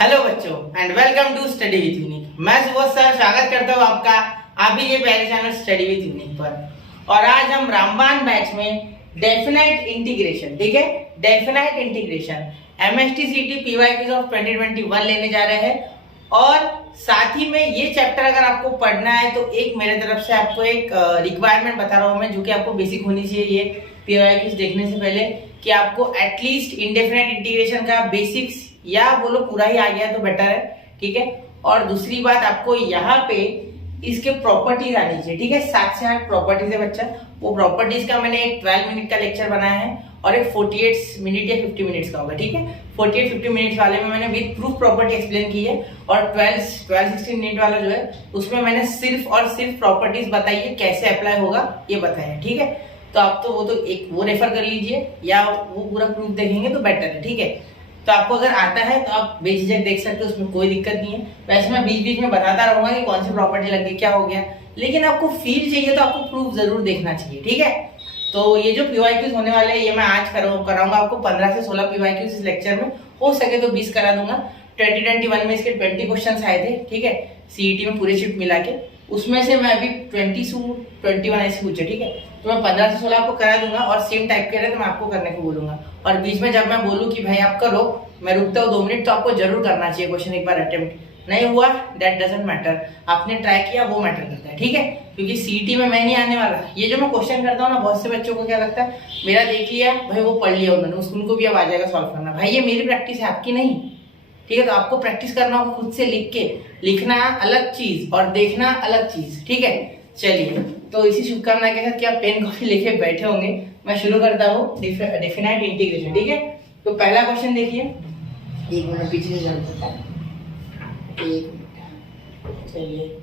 Hello बच्चों and welcome to study with Unique. मैं Subodh sir स्वागत करता हूँ आपका आप ही के प्यारे चैनल स्टडी विद यूनिक पर। और आज हम रामबाण बैच में डेफिनाइट इंटीग्रेशन, ठीक है, definite integration MST-CT PYQs of 2021 लेने जा रहे हैं। और साथ ही में ये चैप्टर अगर आपको पढ़ना है तो एक मेरे तरफ से आपको एक रिक्वायरमेंट बता रहा हूँ मैं, जो कि आपको बेसिक होनी चाहिए ये PYQs देखने से पहले, कि आपको एटलीस्ट इंडेफिनाइट इंटीग्रेशन का बेसिक्स या बोलो पूरा ही आ गया तो बेटर है, ठीक है। और दूसरी बात, आपको यहाँ पे इसके प्रॉपर्टीज आनी चाहिए, ठीक है। 7 से 8 प्रॉपर्टीज है बच्चा, वो प्रॉपर्टीज का मैंने एक 12 मिनट का लेक्चर बनाया है और एक 48 मिनट या 50 मिनट्स का होगा, ठीक है। 48-50 मिनट्स वाले में मैंने विद प्रूफ प्रॉपर्टी एक्सप्लेन की है, और 12-16 मिनट वाला जो है उसमें मैंने सिर्फ और सिर्फ प्रॉपर्टीज बताई है, कैसे अप्लाई होगा ये बताया है, ठीक है। तो आप तो वो रेफर कर लीजिए या वो पूरा प्रूफ देखेंगे तो बेटर है, ठीक है। तो आपको अगर आता है तो आप बेझिझक देख सकते हो, उसमें कोई दिक्कत नहीं है। वैसे मैं बीच बीच में बताता रहूंगा कि कौन सी प्रॉपर्टी लग गई, क्या हो गया, लेकिन आपको फील चाहिए तो आपको प्रूफ जरूर देखना चाहिए, ठीक है। तो ये जो PYQs होने वाले हैं ये मैं आज कराऊंगा आपको 15 से 16 PYQs इस लेक्चर में, हो सके तो 20 करा दूंगा। 2021 में इसके 20 क्वेश्चन आए थे, ठीक है, CET में पूरे शिफ्ट मिला के, उसमें से मैं अभी 20 से 21 ऐसे पूछे, ठीक है। तो मैं 15 से 16 आपको करा दूंगा, और सेम टाइप के रहे तो मैं आपको करने को बोलूंगा। और बीच में जब मैं बोलूँ कि भाई आप करो, मैं रुकता हूँ 2 मिनट, तो आपको जरूर करना चाहिए क्वेश्चन एक बार अटेम्प्ट। नहीं हुआ दैट डजंट मैटर, आपने ट्राई किया वो मैटर करता है, ठीक है। क्योंकि CET में मैं नहीं आने वाला, ये जो मैं क्वेश्चन करता हूँ ना, बहुत से बच्चों को क्या लगता है मेरा देख लिया भाई, वो पढ़ लिया उन्होंने, उनको भी अब आ जाएगा सॉल्व करना। भाई ये मेरी प्रैक्टिस है, आपकी नहीं, ठीक है। तो आपको प्रैक्टिस करना होगा खुद से लिख के, लिखना अलग चीज और देखना अलग चीज, ठीक है। चलिए, तो इसी शुभकामना के साथ कि आप पेन कॉपी लेके बैठे होंगे, मैं शुरू करता हूँ डेफिनाइट इंटीग्रेशन, ठीक है। तो पहला क्वेश्चन देखिए, एक मिनट पीछे से चलता है, एक मिनट, चलिए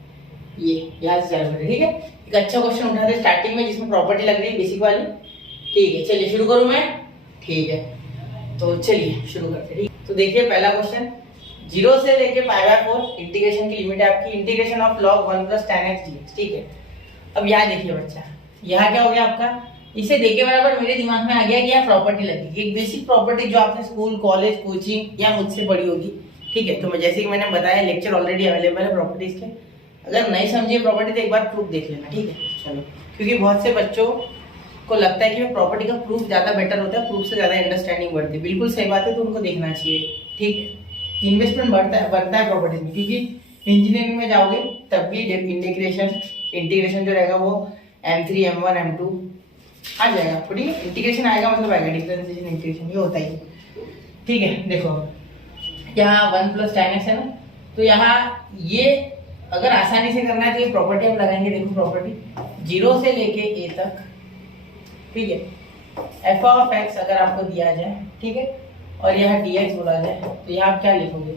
ये यहाँ से चालू करें, ठीक है। एक अच्छा क्वेश्चन उठाते हैं स्टार्टिंग में, जिसमें प्रॉपर्टी लग रही है बेसिक वाली, ठीक है। चलिए शुरू करूँ मैं, ठीक है। तो चलिए शुरू करते हैं, ठीक। तो देखिए पहला क्वेश्चन, 0 से लेके π/4 इंटीग्रेशन की लिमिट है आपकी, integration of log 1 + tan x dx, ठीक है। अब यहाँ देखिए बच्चा, यहाँ क्या हो गया आपका, इसे देखे बराबर मेरे दिमाग में आ गया कि यहाँ प्रॉपर्टी लगेगी, एक बेसिक प्रॉपर्टी जो आपने स्कूल कॉलेज कोचिंग या मुझसे पढ़ी होगी, ठीक है। तो मैं जैसे कि मैंने बताया लेक्चर ऑलरेडी अवेलेबल है प्रॉपर्टीज के, अगर नहीं समझिए प्रॉपर्टी तो एक बार प्रूफ देख लेना, ठीक है। चलो, क्योंकि बहुत से बच्चों को लगता है कि प्रॉपर्टी का प्रूफ ज्यादा बेटर होता है, प्रूफ से ज्यादा अंडरस्टैंडिंग बढ़ती है, बिल्कुल सही बात है, तो उनको देखना चाहिए, ठीक है। इन्वेस्टमेंट बनता है प्रॉपर्टीज में, क्योंकि इंजीनियरिंग में जाओगे तब भी इंटीग्रेशन जो रहेगा वो M3 M1 M2 आ जाएगा आपको, ठीक है। इंटीग्रेशन आएगा मतलब आएगा, डिफरेंशिएशन इंटीग्रेशन ये होता ही, ठीक है। देखो यहाँ 1 + tan x है ना, तो यहाँ ये अगर आसानी से करना है तो ये प्रॉपर्टी हम लगाएंगे, देखो प्रॉपर्टी 0 से लेके a तक, ठीक है। f(x) अगर आपको दिया जाए, ठीक है, और यहाँ dx बोला जाए, तो यहाँ आप क्या लिखोगे,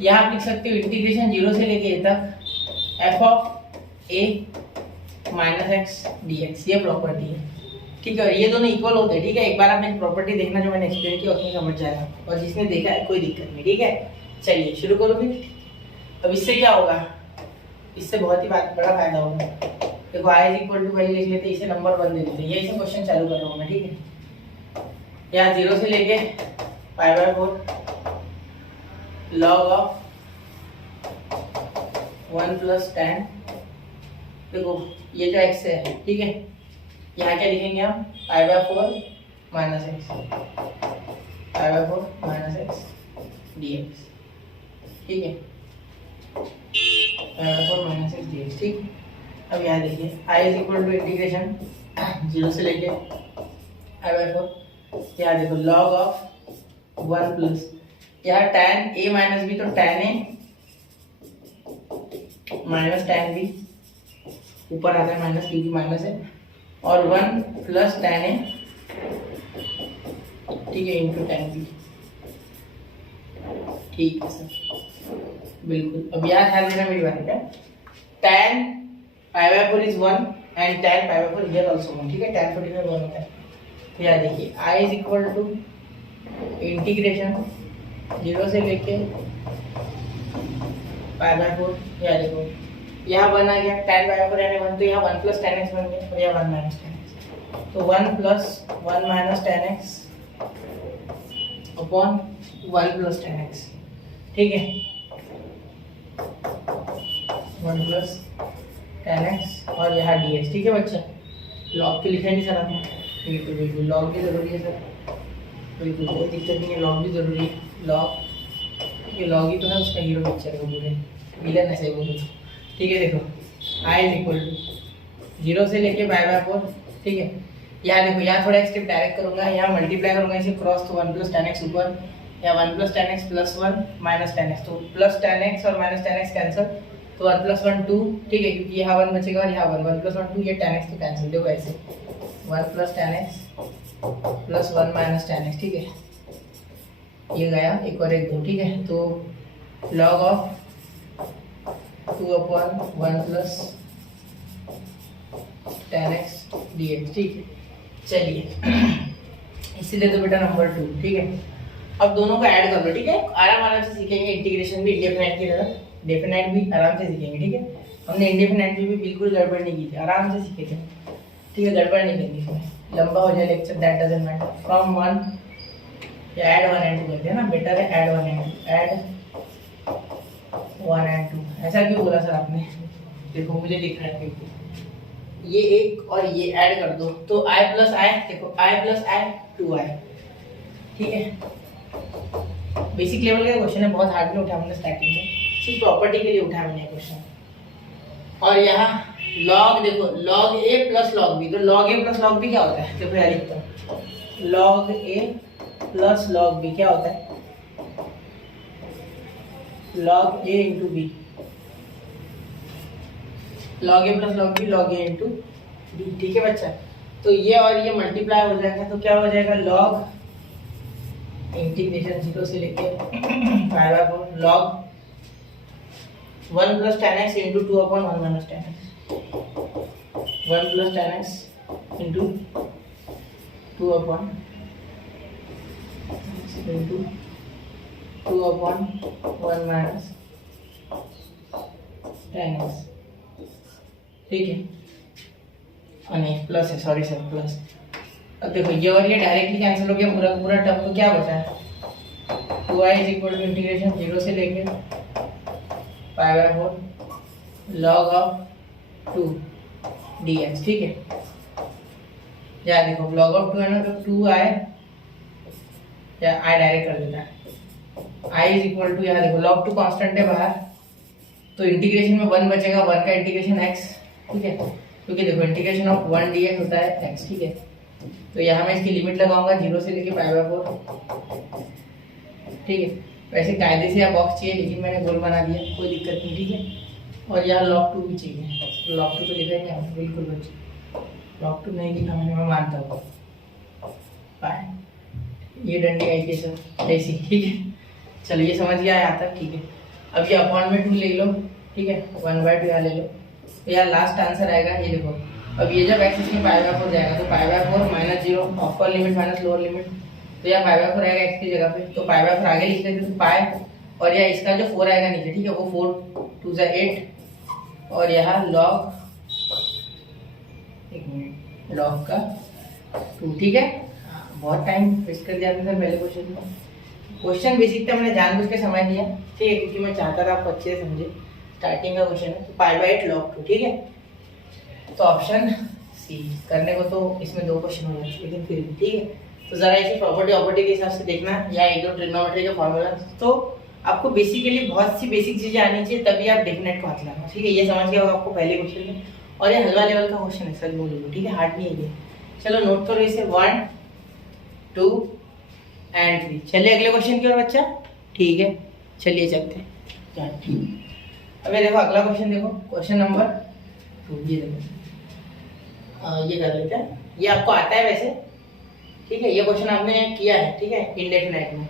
यहाँ आप लिख सकते हो इंटीग्रेशन 0 से लेके a तक f(a - x dx), ये प्रॉपर्टी है, ठीक है। और ये दोनों इक्वल होते हैं, ठीक है। एक बार आप एक प्रॉपर्टी देखना जो मैंने एक्सप्लेन किया, उसमें समझ जाएगा, और जिसने देखा है कोई दिक्कत नहीं, ठीक है। चलिए शुरू करो फिर। अब इससे क्या होगा, इससे बहुत ही बड़ा फायदा होगा। देखो i = वही लिख लेते, इसे नंबर 1 दे देते, ये से क्वेश्चन चालू कर रहा हूँ मैं, ठीक है। यहाँ 0 से लेके π/4 log of 1 + tan, देखो ये जो x है, ठीक है, यहाँ क्या लिखेंगे हम, π/4 - x, π/4 - x dx, ठीक है, π/4 - x dx, ठीक। अब यहाँ देखिए i = इंटीग्रेशन 0 से लेके π/4, यहाँ देखो log of 1 प्लस, यहाँ tan a - b, तो tan a - tan b, ऊपर आता है माइनस क्योंकि माइनस है, और 1 + tan a, ठीक है, इंटू tan b, ठीक है सर, बिल्कुल। अब यहाँ ध्यान देना मेरी बात है, tan π/4 is 1 and tan π/4 here also 1, ठीक है, tan 45 1 होता है। तो यहाँ देखिए i = इंटीग्रेशन 0 से लेके π/4, यहाँ देखो यहाँ 1 आ गया, tan π/4 यानी 1, तो यहाँ 1 + tan x बन गया, और यहाँ 1 - tan x, तो 1 + 1 - tan x upon 1 + tan x, ठीक है, 1 प्लस टेन एक्स और यहाँ डी एक्स। ठीक है बच्चा, लॉग के लिखा नहीं सर आपने, बिल्कुल बिल्कुल लॉग भी ज़रूरी है सर, बिल्कुल कोई दिक्कत नहीं है, लॉग भी ज़रूरी है। लॉग, ये लॉग ही तो है उसका हीरो पिक्चर का, पूरे विलन ऐसे बोलो। ठीक है, देखो आई इज इक्वल टू 0 से लेके बाय बाय 4। ठीक है, यहाँ देखो, यहाँ थोड़ा एक स्टेप डायरेक्ट करूँगा, यहाँ मल्टीप्लाई करूँगा इसे क्रॉस, तो 1 प्लस टेन एक्स ऊपर, या 1 plus ten x plus 1 minus ten x, तो प्लस टेन एक्स और माइनस टेन एक्स कैंसिल, तो 1 प्लस 1 2। ठीक है, क्योंकि यहाँ 1 बचेगा और यहाँ 1 प्लस 1 2, ये टेन एक्स तो कैंसिल, देखो ऐसे 1 plus ten x plus 1 minus ten x. ठीक है, ये गया एक और एक 2। ठीक है, तो log of 2/1 plus ten x D x. ठीक है, चलिए इसीलिए तो बेटा नंबर 2। ठीक है, अब दोनों को ऐड कर लो। ठीक है, आराम आराम से सीखेंगे, इंटीग्रेशन भी इंडेफिनाइट की तरह, डेफिनाइट भी आराम से सीखेंगे। ठीक है, हमने इंडेफिनाइट भी बिल्कुल गड़बड़ नहीं की थी, आराम से सीखे थे। ठीक है, गड़बड़ नहीं करनी इसमें, लंबा हो जाए lecture, that doesn't matter. From 1 या ऐड 1 एंड 2 करते हैं ना, बेटर है ऐड 1 एंड 2, ऐड 1 एंड 2। ऐसा क्यों बोला सर आपने? देखो मुझे लिखना है, देखो ये एक और ये ऐड कर दो तो i प्लस आई, देखो i प्लस आई 2i। ठीक है, बेसिक लेवल का क्वेश्चन है, बहुत हार्ड नहीं उठा हमने स्टार्टिंग में, सिर्फ प्रॉपर्टी के लिए उठा हमने क्वेश्चन। और यहाँ लॉग देखो, log a plus log b, तो log a plus log b क्या होता है? देखो यार लिखता हूँ, log a plus log b क्या होता है? Log a into B, log A plus log B, log A into B. ठीक है बच्चा, तो ये और ये मल्टीप्लाई हो जाएगा, तो क्या हो जाएगा? लॉग इंटीग्रेशन 0 से लेके pi by 4 log 1 plus ten x into 2/1 minus ten x, 1 plus ten x into 2/1 into 2/1 minus ten x. ठीक है, नहीं प्लस है, सॉरी सर प्लस। अब देखो ये और ये डायरेक्टली कैंसिल हो गया, पूरा का पूरा टर्म, तो क्या बचा है? 2i is equal to integration 0 से लेके pi by 4 log of 2 dx। ठीक है, या देखो लॉग ऑफ 2 है ना, तो 2i, या i डायरेक्ट कर देता है, i इज इक्वल टू, यहाँ देखो लॉग 2 कांस्टेंट है बाहर, तो इंटीग्रेशन में 1 बचेगा, 1 का इंटीग्रेशन x। ठीक है, क्योंकि देखो इंटीग्रेशन ऑफ 1 dx होता है x। ठीक है, तो यहाँ मैं इसकी लिमिट लगाऊंगा 0 से लेके पाई बाय 4। ठीक है, वैसे कायदे से यहाँ बॉक्स चाहिए, लेकिन मैंने गोल बना दिया, कोई दिक्कत नहीं। ठीक है, और यहाँ log 2 भी चाहिए, log 2 तो लिखा ही नहीं, बिल्कुल बच्चे log 2 नहीं लिखा मैंने, मैं मानता हूँ पाए, ये डंडी आई थी सर ऐसी। ठीक है, चलो ये समझ गया यहाँ तक। ठीक है, अब ये अपॉन में 2 ले लो। ठीक है, 1/2 यहाँ ले लो, तो यार लास्ट आंसर आएगा, ये देखो। अब ये जब x इसमें पाई बाय 4 जाएगा, तो pi by 4 minus 0, upper limit minus lower limit, तो यहाँ पाई बाय 4 आएगा x की जगह पे, तो पाई बाय 4 आगे लिख देते, तो पाई, और यहाँ इसका जो 4 आएगा नीचे। ठीक है, वो 4 2 8, और यहाँ लॉग, एक मिनट, लॉग का 2। ठीक है, बहुत टाइम वेस्ट कर दिया आपने सर पहले क्वेश्चन में। क्वेश्चन बेसिक था, मैंने जानबूझ के समझ लिया। ठीक है, क्योंकि मैं चाहता था आप अच्छे से समझे, स्टार्टिंग का क्वेश्चन है, तो पाई बाय 8 लॉग 2। ठीक है, तो ऑप्शन सी करने को तो इसमें 2 क्वेश्चन हो जाते, लेकिन फिर भी ठीक है। तो जरा इसे प्रॉपर्टी के हिसाब से देखना, या एक दो ट्रिग्नोमेट्री के फॉर्मूला, तो आपको बेसिकली बहुत सी बेसिक चीजें आनी चाहिए, तभी आप डेफिनेट को हाथ लगाना। ठीक है, ये समझ गया होगा आपको पहले क्वेश्चन में, और ये हलवा लेवल का क्वेश्चन है सर बोलो। ठीक है, हार्ड नहीं है ये। चलो नोट करो इसे, 1 2 एंड 3। चलिए अगले क्वेश्चन की ओर बच्चा। ठीक है, चलिए चलते हैं। अब ये देखो अगला क्वेश्चन, देखो क्वेश्चन नंबर 2। ये देखो, ये कर लेते हैं, ये आपको आता है वैसे। ठीक है, ये क्वेश्चन आपने किया है। ठीक है, इंडेफिनाइट में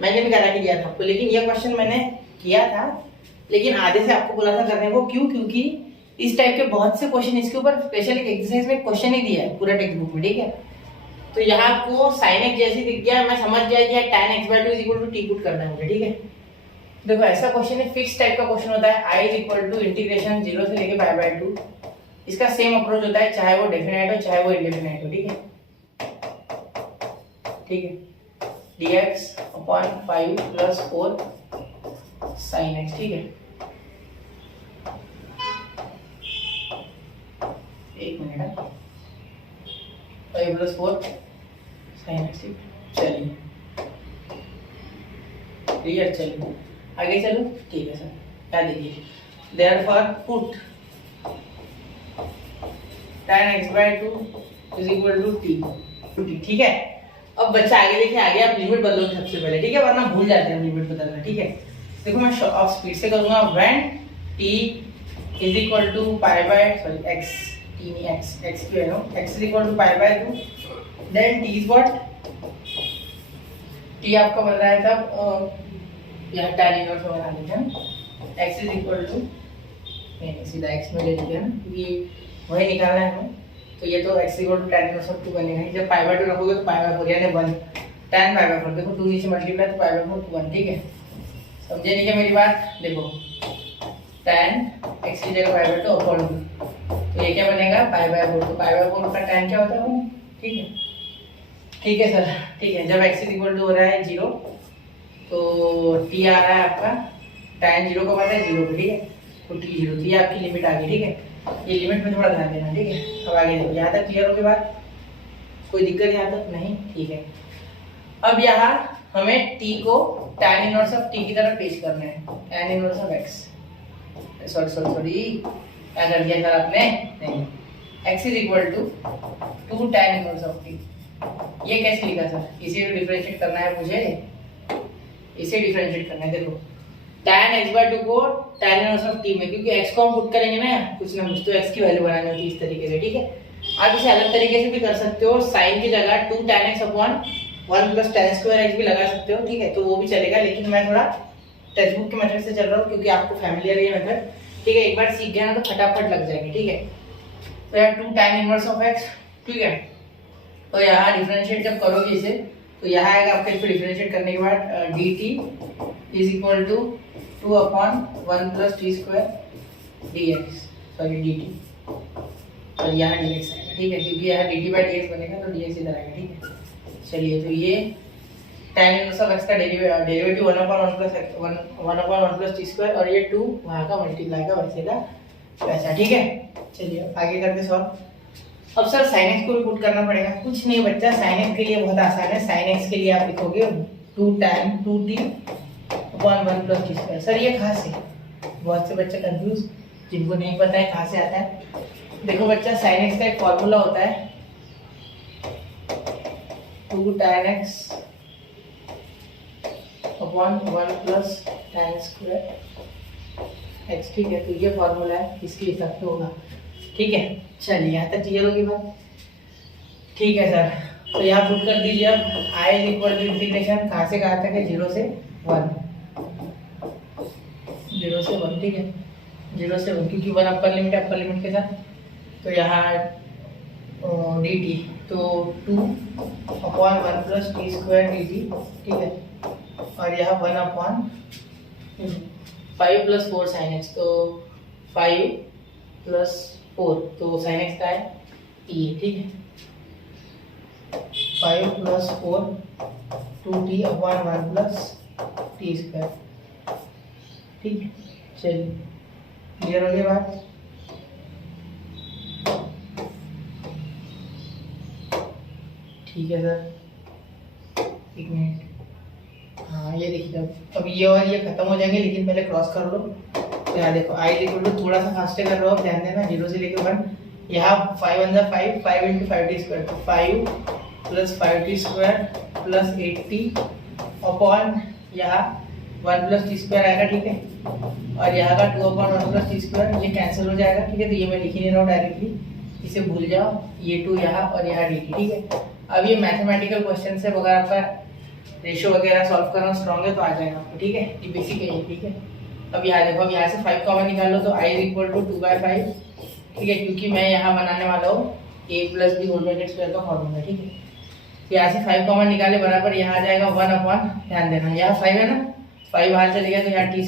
मैंने भी करा के दिया था आपको, लेकिन ये क्वेश्चन मैंने किया था, लेकिन आधे से आपको बोला था करने को। क्यों? क्योंकि इस टाइप के बहुत से क्वेश्चन इसके ऊपर स्पेशल एक एक्सरसाइज में क्वेश्चन ही दिया है पूरा टेक्स्ट बुक में। ठीक है, तो यहाँ आपको साइन एक्स जैसे दिख गया, मैं समझ गया कि tan x/2 is equal to t put करना है मुझे। ठीक है, देखो ऐसा क्वेश्चन है, फिक्स टाइप का क्वेश्चन होता है, i is equal to integration 0 से लेके पाई बाय 2। इसका सेम अप्रोच होता है, चाहे वो डेफिनाइट हो चाहे वो इंडेफिनाइट हो। ठीक है, ठीक है, dx/5 + 4 साइन एक्स, ठीक है। एक मिनट, 5 + 4 साइन एक्स, चलिए क्लियर। चलिए आगे चलो, ठीक है सर। क्या देखिए, therefore put tan x/2 = t, ठीक है। अब बच्चा आगे देखिए, आगे आप लिमिट बदलोगे सबसे पहले, ठीक है, वरना भूल जाते हैं लिमिट बदलना, ठीक है। देखो मैं ऑफ स्पीड से करूंगा, व्हेन t = x, t नहीं x क्यों है ना, x = π/2, then t is what, t आपका बन रहा है तब यहाँ tan इनवर्स बना लेते हैं, x = नहीं सीधा x में ले लेते हैं ना, ये वही निकालना है हमें। तो ये तो x = tan इनवर्स ऑफ 2 बनेगा। जब π/2 रखोगे तो π/4 यानी 1 tan π/4, देखो 2 नीचे मल्टीप्लाई तो π/4 1, ठीक है। समझे नहीं क्या मेरी बात? देखो tan x की जगह π/2 अपॉन 2, तो ये क्या बनेगा π/4, तो π/4 का tan क्या होता है, ठीक है। ठीक है सर, ठीक है। जब x = हो रहा है 0 तो t आ रहा है आपका tan 0 का पता है 0 पे, ठीक है, तो t 0, तो ये आपकी लिमिट आ गई, ठीक है। ये लिमिट में थोड़ा ध्यान देना, ठीक है। अब आगे देखो, यहाँ तक क्लियर हो गई बात, कोई दिक्कत यहाँ तक नहीं, ठीक है। अब यहाँ हमें t को tan इनवर्स ऑफ t की तरफ पेश करना है, tan inverse of x, sorry क्या कर दिया सर आपने, नहीं, x = 2 tan inverse of t। ये कैसे लिखा सर, इसे डिफरेंशिएट करना है मुझे, इसे डिफरेंशिएट करना है। देखो tan x/2 को tan इनवर्स ऑफ t में, क्योंकि x को हम पुट करेंगे ना कुछ ना कुछ, तो x की वैल्यू बनानी होती है इस तरीके से, ठीक है। आप इसे अलग तरीके से भी कर सकते हो, sin की जगह 2 tan x upon 1 + tan² x भी लगा सकते हो, ठीक है, तो वो भी चलेगा। लेकिन मैं थोड़ा टेक्स्ट बुक के मेथड से चल रहा हूँ, क्योंकि आपको फैमिलियर है ये मेथड, ठीक है। एक बार सीख गया ना तो फटाफट लग जाएगी, ठीक है। तो यार 2 tan इनवर्स ऑफ x, ठीक है। तो यहाँ डिफरेंशिएट जब करोगे इसे, तो यहाँ आएगा आपका, इसको डिफरेंशिएट करने के बाद dt = 2 upon 1 + t² dx, sorry dt, और यहाँ dx आएगा, ठीक है, क्योंकि यहाँ dt/dx बनेगा तो dx इधर आएगा, ठीक है। चलिए, तो ये tan इनवर्स ऑफ x का डेरिवेटिव 1/1 + t², और ये 2 वहाँ का मल्टीप्लाई का वैसे का वैसा, ठीक है। चलिए आगे करते सॉल्व। अब सर sin x को भी पुट करना पड़ेगा, कुछ नहीं बच्चा, sin x के लिए बहुत आसान है। sin x के लिए आप लिखोगे 2 tan 2t upon 1 + t²। Sir ये कहाँ से, बहुत से बच्चे कंफ्यूज, जिनको नहीं पता है कहाँ से आता है। देखो बच्चा, sin x का एक फॉर्मूला होता है 2 tan x upon 1 + tan² x, ठीक है। तो ये फॉर्मूला है, इसके हिसाब से होगा, ठीक है। चलिए यहाँ तक क्लियर होगी बात, ठीक है सर। तो यहाँ पुट कर दीजिए अब I = इंटीग्रेशन कहाँ से कहाँ तक है, 0 से 1, 0 से 1, ठीक है, 0 से 1, क्योंकि 1 अपर लिमिट के साथ। तो यहाँ dt, तो 2 अपॉन 1 + t² dt, ठीक है, और यहाँ 1 अपॉन 5 + 4 sin x, तो 5 + 4, तो sin x का है t, ठीक है। 5 + 4 2t अपॉन 1 + t², ठीक है। चलिए क्लियर हो गई बात, ठीक है सर। एक मिनट, हाँ ये देखिए, अब ये और ये खत्म हो जाएंगे, लेकिन पहले क्रॉस कर लो। तो यहाँ देखो I = थोड़ा सा फास्टे कर रहा हूँ, ध्यान देना, 0 से लेकर 1, यहाँ 5 × 1 = 5, 5 × 5t², तो 5 + 5t² + 8t अपॉन यहाँ 1 + t² आएगा, ठीक है। और यहाँ का 2 अपॉन 1 + t², ये कैंसिल हो जाएगा, ठीक है। तो ये मैं लिख ही नहीं रहा हूँ डायरेक्टली, इसे भूल जाओ, ये 2 यहाँ और यहाँ dt, ठीक है। अब ये मैथमेटिकल क्वेश्चन से अगर आपका रेशियो वगैरह सॉल्व करना स्ट्रॉन्ग है तो आ जाएगा आपको, ठीक है। ये बेसिक है ये, ठीक है। अब यहाँ देखो, अब यहाँ से 5 कॉमन निकाल लो, तो I = 2/5, ठीक है, क्योंकि मैं यहाँ बनाने वाला हूँ a + b होल ब्रैकेट² का फॉर्मूला, ठीक है। तो यहाँ से 5 कॉमन निकाले, बराबर यहाँ आ जाएगा 1 अपॉन, ध्यान देना यहाँ 5 है ना, 5 बाहर चले गया, तो यहाँ t²,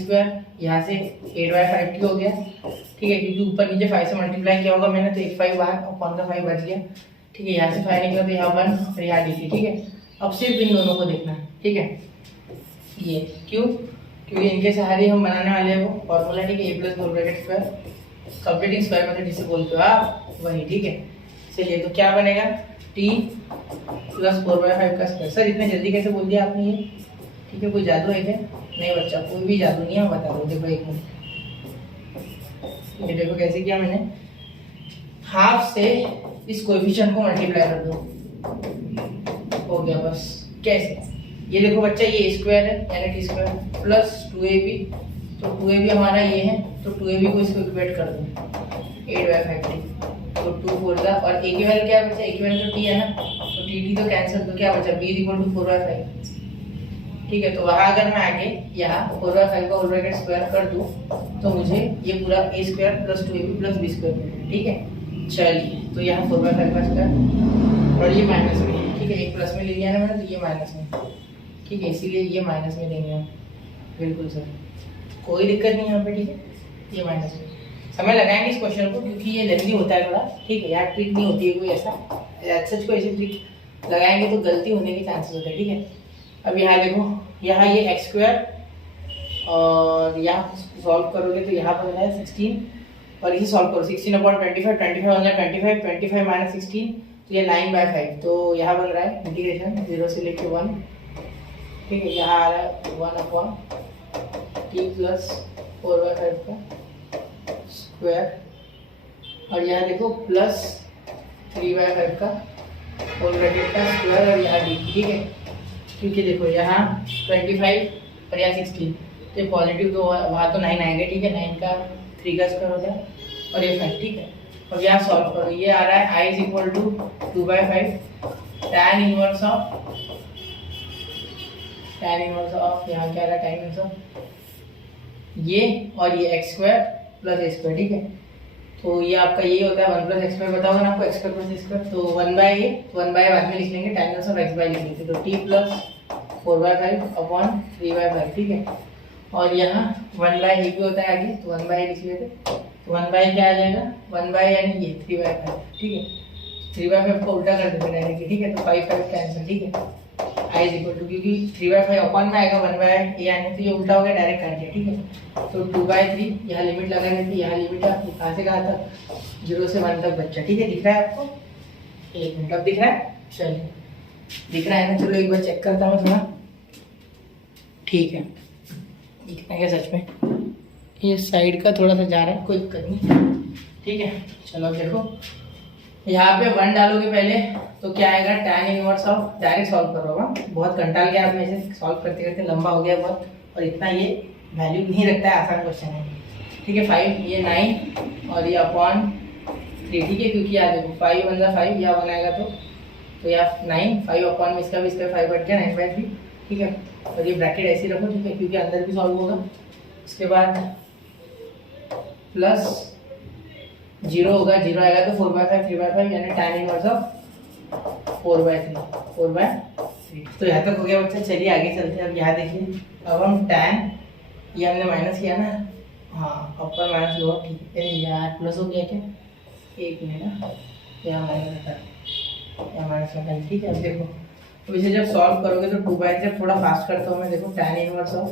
यहाँ से 8/5t हो गया, ठीक है, क्योंकि ऊपर नीचे 5 से मल्टीप्लाई किया होगा मैंने, तो एक 5 बाहर, अपॉन का 5 बच गया, ठीक है। यहाँ से 5 निकला, तो यहाँ 1 और यहाँ dt, ठीक है। अब सिर्फ इन दोनों को देखना है, ठीक है। ये क्यों, क्योंकि इनके सहारे हम बनाने वाले हैं वो फॉर्मूला, ठीक है, A plus whole bracket square, completing square method जिसे बोलते हो आप, वही, ठीक है। चलिए तो क्या बनेगा, टी प्लस 4/5 का स्क्वायर। सर इतने जल्दी कैसे बोल दिया आपने ये, ठीक है, कोई जादू है क्या? नहीं बच्चा, कोई भी जादू नहीं है, बता दो। देखो एक मिनट, ये देखो कैसे किया मैंने, हाफ से इस कोएफिशिएंट को मल्टीप्लाई कर दो, हो गया बस। कैसे, ये देखो बच्चा, ये स्क्वायर है यानी टी स्क्वायर प्लस 2ab, तो 2ab हमारा ये है, तो 2ab को इसको इक्वेट कर दो 8/5, तो 2 4 दा, और a की वैल्यू क्या बचा, a की वैल्यू तो t है ना, तो टी तो कैंसिल, तो क्या बचा b = 4/5, ठीक है। तो वहाँ अगर मैं आगे यहाँ 4/5 का होल ब्रैकेट स्क्वायर कर दूँ तो मुझे ये पूरा a square plus 2ab plus b square मिलेगा, ठीक है। चलिए तो यहाँ 4/5 का स्क्वायर और ये माइनस में, ठीक है, एक प्लस में ले लिया ना मैंने, तो ये माइनस में, ठीक है, इसीलिए ये माइनस में लेंगे हम, बिल्कुल सर, कोई दिक्कत नहीं यहाँ पे, ठीक है, ये माइनस में। समय लगाएंगे इस क्वेश्चन को क्योंकि ये लेंथी होता है थोड़ा, ठीक है, यार ट्रिक नहीं होती है कोई ऐसा, सच को ऐसे ट्रिक लगाएंगे तो गलती होने के चांसेस होते हैं, ठीक है। अब यहाँ देखो, यहाँ ये एक्स स्क्वायर और यहाँ सॉल्व करोगे तो यहाँ बन रहा है 16, और इसे सॉल्व करो 16/25, 25 बन रहा है 25, 25 माइनस 16, तो ये 9/5, तो यहाँ बन रहा है इंटीग्रेशन 0 से लेके 1, ठीक है, यहाँ आ रहा है 1/t प्लस 4/5 का स्क्वायर, और यहाँ देखो प्लस 3/5 का होल ब्रैकेट का स्क्वायर, और यहाँ डी, ठीक है, क्योंकि देखो यहाँ 25 और यहाँ 16, तो पॉजिटिव तो वहाँ तो 9 आएंगे, ठीक है, 9 का 3 का स्क्वायर होता है और ये 5, ठीक है। अब यहाँ सॉल्व करो, ये आ रहा है i = 2/5 tan इनवर्स ऑफ यहाँ क्या आ रहा है, tan इनवर्स ऑफ ये और ये x square plus a square, ठीक है। तो ये आपका यही होता है 1 + x स्क्वायर, बताओ ना आपको x square plus a square, तो 1/a बाद में लिख लेंगे, tan inverse of x by लिख लेंगे, तो t प्लस 4/5/3/5, ठीक है। और यहाँ 1/a भी होता है आगे, तो 1/a लिख लेते, तो 1/a क्या आ जाएगा, 1/a यानी ये 3/5, ठीक है, 3/5 को उल्टा कर देते डायरेक्टली, ठीक है, तो 5 कैंसिल, ठीक है। i = क्योंकि 3/5 अपॉन में आएगा 1/a यानी, तो ये उल्टा हो गया, डायरेक्ट काट दिया, ठीक है। तो 2/3 यहाँ लिमिट लगाने थी, यहाँ लिमिट कहाँ से कहाँ तक, 0 से 1 तक बच्चा, ठीक है, दिख रहा है आपको, एक मिनट, अब दिख रहा है, चलिए दिख रहा है ना, चलो एक बार चेक करता हूँ थोड़ा, ठीक है, दिख रहा है सच में, ये साइड का थोड़ा सा जा रहा है, कोई दिक्कत नहीं, ठीक है। चलो देखो, यहाँ पे 1 डालोगे पहले तो क्या आएगा, tan inverse of, direct solve करोगा, बहुत कंटाल गया आप में से, सॉल्व करते करते लंबा हो गया बहुत, और इतना ये वैल्यू नहीं रखता है, आसान क्वेश्चन है, ठीक है। 5 ये 9 और ये अपॉन 3, ठीक है, क्योंकि याद देखो 5 × 5 या 1 आएगा, तो यहाँ 9, 5 अपॉन में इसका भी इसका 5 बढ़ गया 9/3, ठीक है। और ये ब्रैकेट ऐसे रखो, ठीक है, क्योंकि अंदर भी सॉल्व होगा। उसके बाद प्लस 0 होगा, 0 आएगा तो 4/5 3/5 यानी tan इनवर्स ऑफ 4/3। तो यहाँ तक हो गया बच्चा, चलिए आगे चलते हैं। अब यहाँ देखिए, अब हम tan, ये हमने माइनस किया ना, हाँ अपर माइनस लोअर, ठीक है, यार प्लस हो गया क्या, एक मिनट, यहाँ माइनस लगा, ठीक है। अब देखो, तो इसे जब सॉल्व करोगे तो 2/3, थोड़ा फास्ट करता हूँ मैं, देखो tan इनवर्स ऑफ,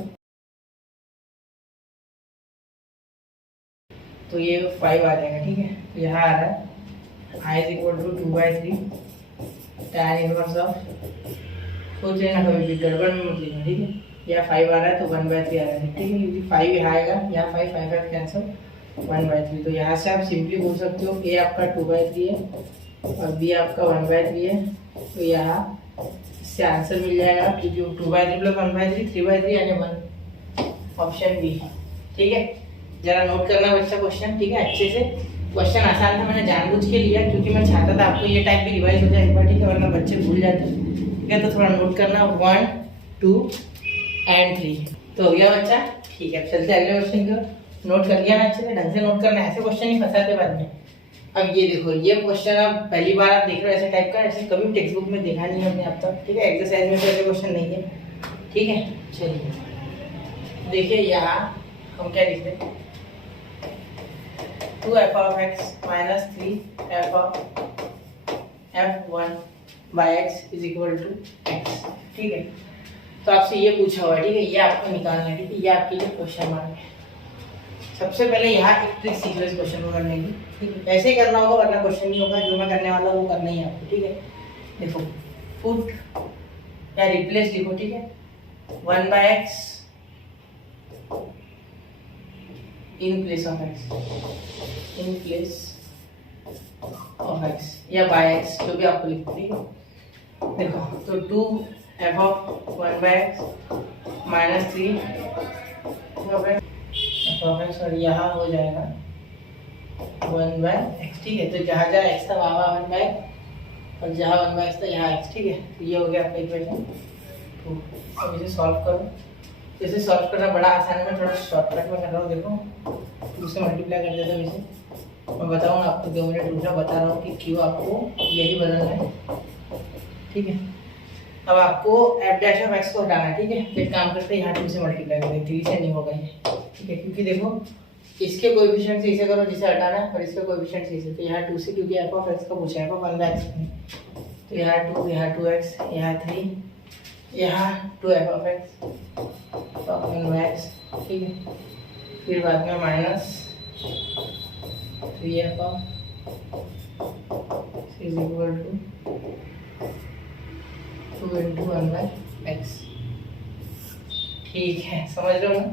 तो ये 5 आ जाएगा, ठीक है, तो यहाँ आ रहा है i = 2/3 tan इनवर्स ऑफ, सोच लेना कभी भी गड़बड़ में मत लेना, ठीक है, यहाँ 5 आ रहा है तो 1/3 आ रहा है, ठीक है, क्योंकि 5 यहाँ आएगा, यहाँ 5 कैंसिल, 1/3, तो यहाँ से आप सिंपली बोल सकते हो a आपका 2/3 है और b आपका 1/3 है, तो यहाँ इससे आंसर मिल जाएगा, क्योंकि 2/3 + 1/3 3/3 यानी 1, ऑप्शन बी, ठीक है। जरा नोट करना बच्चा क्वेश्चन, ठीक है, अच्छे से, क्वेश्चन आसान था, मैंने जानबूझ के लिया क्योंकि मैं चाहता था आपको ये टाइप भी रिवाइज हो जाए एक बार, ठीक है, वरना बच्चे भूल जाते हैं, ठीक है। तो थोड़ा नोट करना, 1 2 और 3, तो हो गया बच्चा, ठीक है। चलते अगले क्वेश्चन को, नोट कर लिया ना अच्छे से, ढंग से नोट करना, ऐसे क्वेश्चन नहीं फंसाते बाद में। अब ये देखो, ये क्वेश्चन अब पहली बार आप देख रहे हो ऐसे टाइप का, ऐसे कभी टेक्स्ट बुक में देखा नहीं हमने अब तक, ठीक है, एक्सरसाइज में तो ऐसे क्वेश्चन नहीं है, ठीक है। चलिए देखिए, यहाँ हम क्या लिखते हैं, 2f of x minus 3f of f1 by x is equal to x, ठीक है। तो आपसे ये पूछा हुआ है, ठीक है, ये आपको निकालना है, ठीक है, ये आपके लिए क्वेश्चन मार्क है। सबसे पहले यहाँ एक ट्रिक सीख लो इस क्वेश्चन को करने की, ठीक है, ऐसे ही करना होगा वरना क्वेश्चन नहीं होगा। जो मैं करने वाला हूँ वो करना ही है आपको, ठीक है। देखो पुट या रिप्लेस लिखो, ठीक है, 1/x in place of x, in place of x या बाय x, जो भी आपको लिखो, ठीक है। देखो तो 2f of 1/x minus 3 f of x, और यहाँ हो जाएगा 1/x, ठीक है। तो जहाँ जहाँ x था वहाँ 1/x, और जहाँ 1/x था यहाँ x, ठीक है। तो ये हो गया आपका इक्वेशन 2। अब इसे सॉल्व करो। इसे सॉल्व करना बड़ा आसान है, मैं थोड़ा शॉर्टकट में कर रहा हूँ। देखो 2 से मल्टीप्लाई कर देता हूँ इसे, मैं बताऊँ आपको 2 मिनट दूसरा बता रहा हूँ कि क्यों आपको यही बदलना है, ठीक है। अब आपको f डैश ऑफ x को हटाना है, ठीक है। तो एक काम करते हैं, यहाँ 2 से मल्टीप्लाई करें, 3 से नहीं होगा ये, ठीक है, क्योंकि देखो इसके कोएफिशिएंट से इसे करो जिसे हटाना है, और इसके कोएफिशिएंट से इसे। तो यहाँ 2 से, क्योंकि f ऑफ x का पूछा है, f ऑफ 1/x, तो यहाँ 2, यहाँ 2x, यहाँ 3, यहाँ 2f ऑफ x तो 1/x, ठीक है। फिर बाद में minus 3f of is equal to 2 into 1/x, ठीक है, समझ लो ना,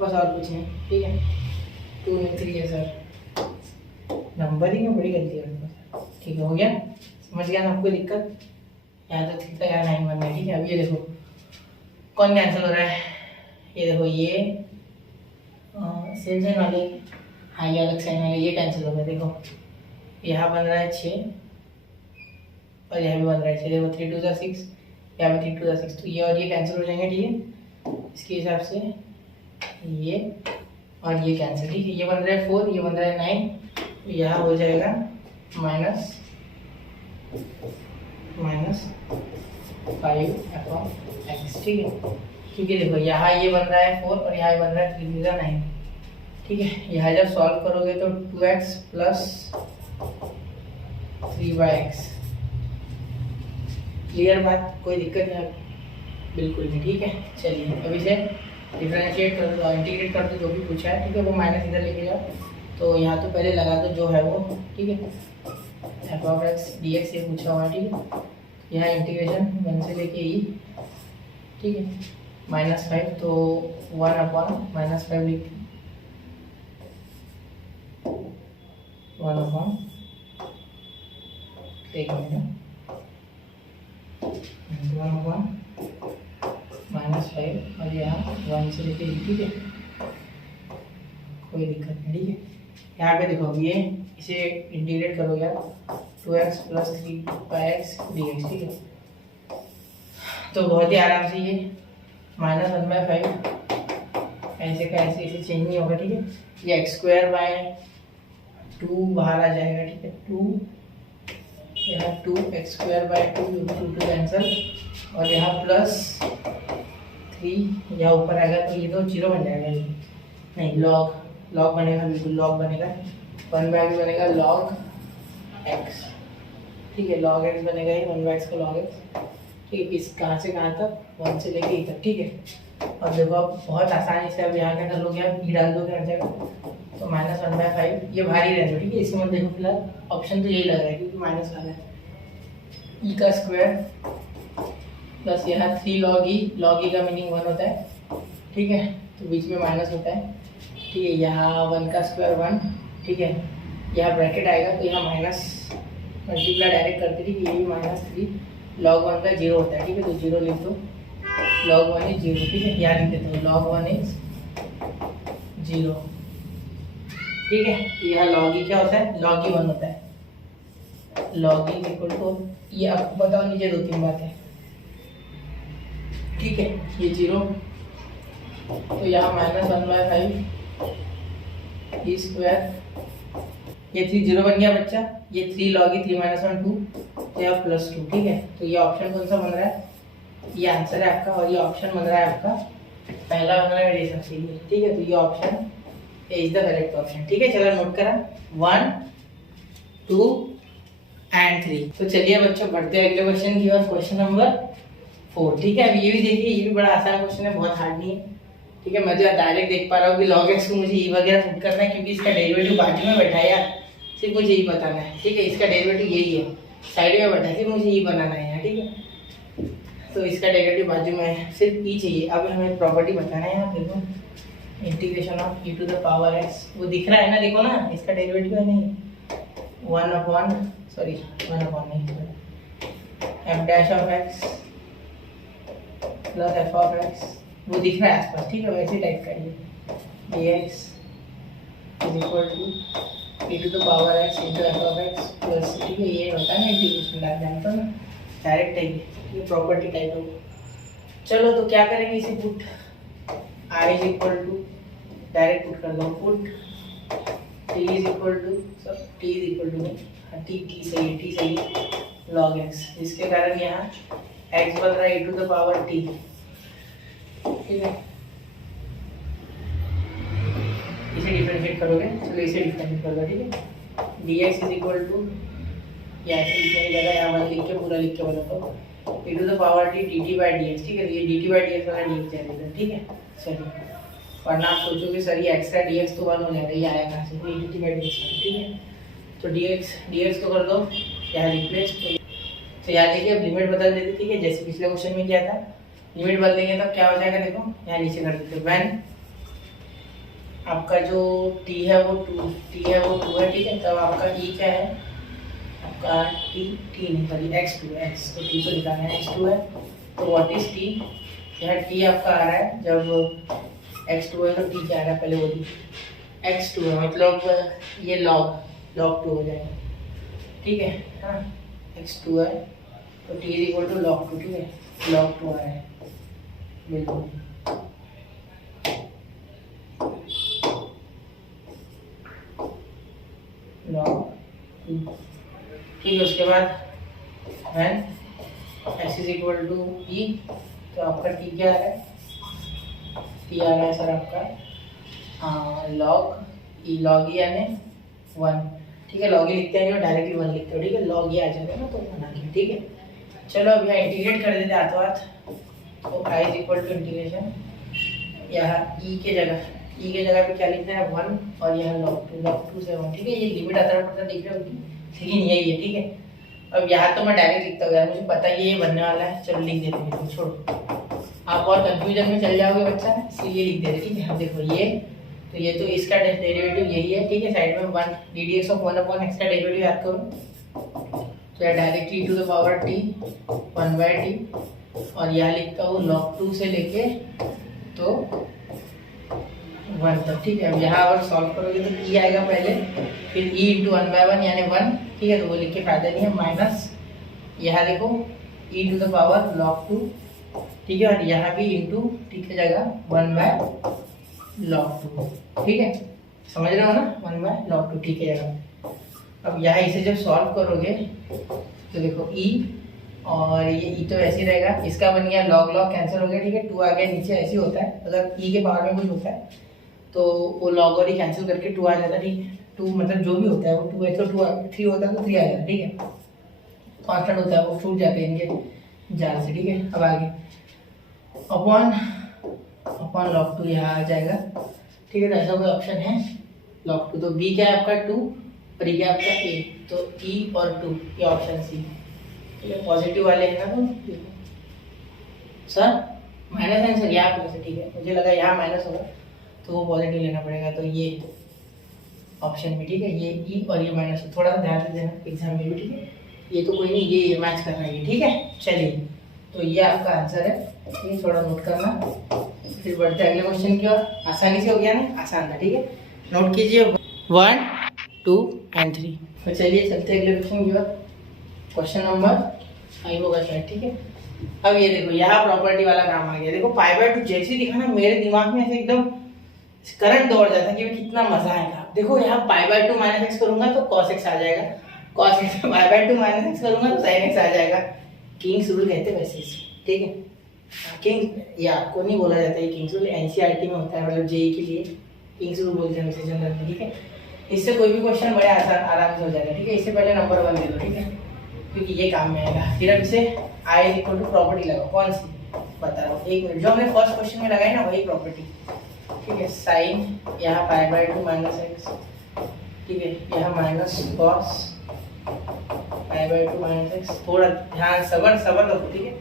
बस और कुछ नहीं, ठीक है। 2 में 3 है सर, नंबरिंग में बड़ी गलती है, ठीक है, हो गया, समझ गया ना आपको दिक्कत। यहाँ तो थीटा यहाँ 9 बनना है, ठीक है। अब ये देखो कौन कैंसिल हो रहा है, ये देखो ये सेम साइन वाले, हाँ ये अलग साइन वाले, ये कैंसिल हो गया। देखो यहाँ बन रहा है 6 और यहाँ भी बन रहा है 6, देखो 3 2 6, यहाँ भी 3 2 6, तो ये और ये कैंसिल हो जाएंगे, ठीक है। इसके हिसाब से ये और ये कैंसिल, ठीक है। ये बन रहा है 4, ये बन रहा है 9, तो यहाँ हो जाएगा माइनस 5f ऑफ x, ठीक है। क्योंकि देखो यहाँ ये बन रहा है 4 और यहाँ बन रहा है 3 9, ठीक है। यहाँ जब सॉल्व करोगे तो 2x प्लस 3/x, क्लियर बात, कोई दिक्कत नहीं, बिल्कुल नहीं, ठीक है। चलिए अब इसे डिफरेंशिएट कर दो, इंटीग्रेट कर दो, जो भी पूछा है, ठीक है। वो माइनस इधर लेके जाओ, तो यहाँ तो पहले लगा दो जो है वो, ठीक है। f ऑफ x dx ये पूछा हुआ है, ठीक है। यहाँ इंटीग्रेशन 1 से लेके e, ठीक है, -5, तो 1/-5 लिखते हैं, 1/, एक मिनट, 1/-5 और यहाँ 1 से लेके e, ठीक है, कोई दिक्कत नहीं, ठीक है। यहाँ पे देखो ये इसे इंटीग्रेट करो यार, 2x प्लस 3/x dx, ठीक है। तो बहुत ही आराम से ये -1/5 ऐसे का ऐसे इसे चेंज नहीं होगा, ठीक है। ये x²/2 बाहर आ जाएगा, ठीक है, 2, यहाँ 2x²/2 2 कैंसल, और यहाँ प्लस 3 यहाँ ऊपर आएगा, तो ये तो 0 बन जाएगा, नहीं लॉग बनेगा, बिल्कुल लॉग बनेगा, 1/x बनेगा log x, ठीक है, log x बनेगा ही, 1/x का log x, ठीक है। किस कहाँ से कहाँ तक, 1 से लेके e तक, ठीक है। और देखो अब बहुत आसानी से अब यहाँ क्या कर लोगे, आप e डाल दोगे हर जगह, तो -1/5, ये भारी रहता है, ठीक है। इसमें देखो फिलहाल ऑप्शन तो यही लग रहा है क्योंकि माइनस वाला है, e का स्क्वायर प्लस यहाँ 3 log e का मीनिंग 1 होता है, ठीक है, तो बीच में माइनस होता है, ठीक है। यहाँ 1 का स्क्वायर 1, ठीक है, यहाँ ब्रैकेट आएगा, तो यहाँ माइनस मल्टीप्लाई डायरेक्ट करते, ठीक है। ये भी -3 log 1 का 0 होता है, ठीक है, तो 0 लिख दो, log 1 इज 0, ठीक है। यहाँ लिख देता हूँ log 1 इज 0, ठीक है। यहाँ log e क्या होता है, log e 1 होता है, log e इक्वल टू, ये आपको बताओ नीचे 2-3 बात है, ठीक है। ये 0, तो यहाँ -1/5 e स्क्वायर, ये 3 0 बन गया बच्चा, ये 3 log e 3 - 1 2, तो यहाँ +2, ठीक है। तो ये ऑप्शन कौन सा बन रहा है, ये आंसर है आपका, और ये ऑप्शन बन रहा है आपका पहला बन रहा है मेरे हिसाब से, ठीक है। तो ये option is the correct option, ठीक है। चलो नोट करा 1 2 एंड 3। तो चलिए बच्चों बढ़ते हैं अगले क्वेश्चन की ओर, क्वेश्चन नंबर 4। ठीक है, अब ये भी देखिए, ये भी बड़ा आसान क्वेश्चन है, बहुत हार्ड नहीं है। ठीक है, मैं तो डायरेक्ट देख पा रहा हूँ कि log x को मुझे e वगैरह पुट करना है, क्योंकि इसका डेरिवेटिव बाजू में बैठा है यार, सिर्फ मुझे e बताना है। ठीक है, इसका डेरिवेटिव यही है, साइड में बैठा है, सिर्फ मुझे e बनाना है यहाँ। ठीक है, तो इसका डेरिवेटिव बाजू में है, सिर्फ e चाहिए। अब हमें प्रॉपर्टी बताना है यहाँ, देखो integration of e to the power x, वो दिख रहा है ना, देखो ना, इसका डेरिवेटिव है नहीं 1 अपॉन नहीं, f dash of x plus f of x, वो दिख रहा है आसपास। ठीक है, वैसे टाइप करिए, dx is equal to e to the power x into f of x plus, ठीक है, ये होता है ना इंटीग्रेशन, आप जानते हो ना, डायरेक्ट है ये प्रॉपर्टी टाइप है। चलो तो क्या करेंगे, इसे put i is equal to, direct put कर दो, put t is equal to, सब t इज इक्वल टू में t सही log x, जिसके कारण यहाँ x बन रहा है e to the power t। ठीक है, इसे डिफरेंशिएट करोगे, चलो इसे डिफरेंशिएट कर दो। ठीक है, dx इज इक्वल टू, या ऐसे लिखने की जगह यहाँ लिख के पूरा लिख के बता दो, e to the power t dt by dx। ठीक है, तो ये dt बाई dx वाला dx जाएगा। ठीक है, चलिए, वरना आप सोचोगे सर ये एक्स्ट्रा dx तो 1 हो जाएगा, ये आया कहाँ से, तो dt बाई dx। ठीक है, तो dx को कर दो यहाँ रिप्लेस, तो यहाँ देखिए अब लिमिट बदल देते। ठीक है, जैसे पिछले क्वेश्चन में किया था, लिमिट बदल देंगे तब क्या हो जाएगा, देखो यहाँ नीचे कर देते, व्हेन आपका जो t है वो 2 है। ठीक है, तब आपका e क्या है, आपका t नहीं सॉरी x2 है, x तो t को निकालना है, x2 है, तो व्हाट इज t, यहाँ t आपका आ रहा है, जब x2 है तो t क्या आ रहा है, पहले वो x2 है, मतलब ये log 2 हो जाएगा। ठीक है, हाँ x2 है तो t is equal to log 2। ठीक है, log 2 आ रहा है, बिल्कुल log 2। ठीक है, उसके बाद when x is equal to e, तो आपका t क्या आ रहा है, t आ रहा है सर आपका log e यानी 1। ठीक है, log e लिखते हैं, डायरेक्टली 1 लिखते हो। ठीक है, log e आ जाएगा ना, तो 1 आ गया। ठीक है, चलो अब यहाँ इंटीग्रेट कर देते हाथों हाथ, तो i is equal to integration, यहाँ e के जगह पे क्या लिखते हैं 1, और यहाँ log 2 से 1। ठीक है, ये लिमिट आता है दिख रहा है, लेकिन यही है। ठीक है, अब यहाँ तो मैं डायरेक्ट लिखता हूँ यार, मुझे पता है ये बनने वाला है, चलो लिख देते हैं, छोड़ो, आप और कंफ्यूजन में चल जाओगे बच्चा, इसलिए लिख देते। ठीक है, अब देखो ये तो इसका डेरिवेटिव यही है। ठीक है, साइड में 1 ddx ऑफ 1 अपॉन x का डेरिवेटिव याद करो, तो यार directly to the power t 1 by t, और यहाँ लिखता हूँ log 2 से लेके तो 1 तक। ठीक है, अब यहाँ और सॉल्व करोगे तो e आएगा पहले, फिर e इंटू 1 बाय 1 यानी 1। ठीक है, तो वो लिख के फायदा नहीं है, माइनस यहाँ देखो e to the power log 2। ठीक है, और यहाँ भी इंटू t की जगह 1 बाय log 2। ठीक है, समझ रहे हो ना, 1 बाय log 2 t की जगह। अब यहाँ इसे जब सॉल्व करोगे तो देखो e, और ये e तो ऐसे ही रहेगा, इसका बन गया log कैंसिल हो गया। ठीक है, 2 आ गया नीचे, ऐसे ही होता है, अगर e के पावर में कुछ होता है तो वो log और e कैंसिल करके 2 आ जाता है। ठीक है, 2 मतलब जो भी होता है वो 2 है तो 2 3 होता है तो 3 आ जाता है। ठीक है, कांस्टेंट होता है वो छूट जाते हैं इनके जाल से। ठीक है, अब आगे अपॉन log 2 यहाँ आ जाएगा। ठीक है, तो ऐसा कोई ऑप्शन है log 2, तो b क्या है आपका 2 और ये क्या है आपका a, तो e और 2, ये ऑप्शन सी। ठीक है, पॉजिटिव वाले हैं ना, तो सर माइनस आंसर यहाँ पे से। ठीक है, मुझे लगा यहाँ माइनस होगा तो वो पॉजिटिव लेना पड़ेगा, तो ये ऑप्शन में। ठीक है, ये e और ये माइनस, थोड़ा सा ध्यान से देना एग्जाम में भी। ठीक है, ये तो कोई नहीं, ये मैच कर रहा है। ठीक है, चलिए, तो ये आपका आंसर है, ये थोड़ा नोट करना, फिर बढ़ते हैं अगले क्वेश्चन की ओर। आसानी से हो गया ना, आसान था। ठीक है, नोट कीजिए 1 2 एंड 3। तो चलिए चलते हैं अगले क्वेश्चन की ओर, क्वेश्चन नंबर 5 होगा शायद। ठीक है, अब ये देखो यहाँ प्रॉपर्टी वाला काम आ गया। देखो π/2 जैसे दिखा ना, मेरे दिमाग में ऐसे एकदम करंट दौड़ जाता है कि कितना मजा आएगा। देखो यहाँ π/2 माइनस एक्स करूंगा तो cos x आ जाएगा, cos x π/2 माइनस एक्स करूंगा तो sin x आ जाएगा। किंग्स रूल कहते हैं वैसे इसको। ठीक है, किंग ये आपको नहीं बोला जाता है, किंग्स रूल एनसीईआरटी में होता है, मतलब जेई के लिए किंग्स रूल बोलते हैं वैसे जनरल में। ठीक है, इससे कोई भी क्वेश्चन बड़े आसान आराम से हो जाएगा। ठीक है, इससे पहले नंबर 1 ले लो। ठीक है, क्योंकि ये काम में आएगा। फिर अब इसे आई इक्वल टू प्रॉपर्टी लगाओ, कौन सी बता रहा हूँ, एक मिनट, जो हमने फर्स्ट क्वेश्चन में लगाई ना वही प्रॉपर्टी, ठीक है। साइन यहाँ पाई बाय 2 माइनस एक्स, ठीक है, यहाँ minus cos pi by 2 minus x, थोड़ा ध्यान सबर रखो, ठीक है।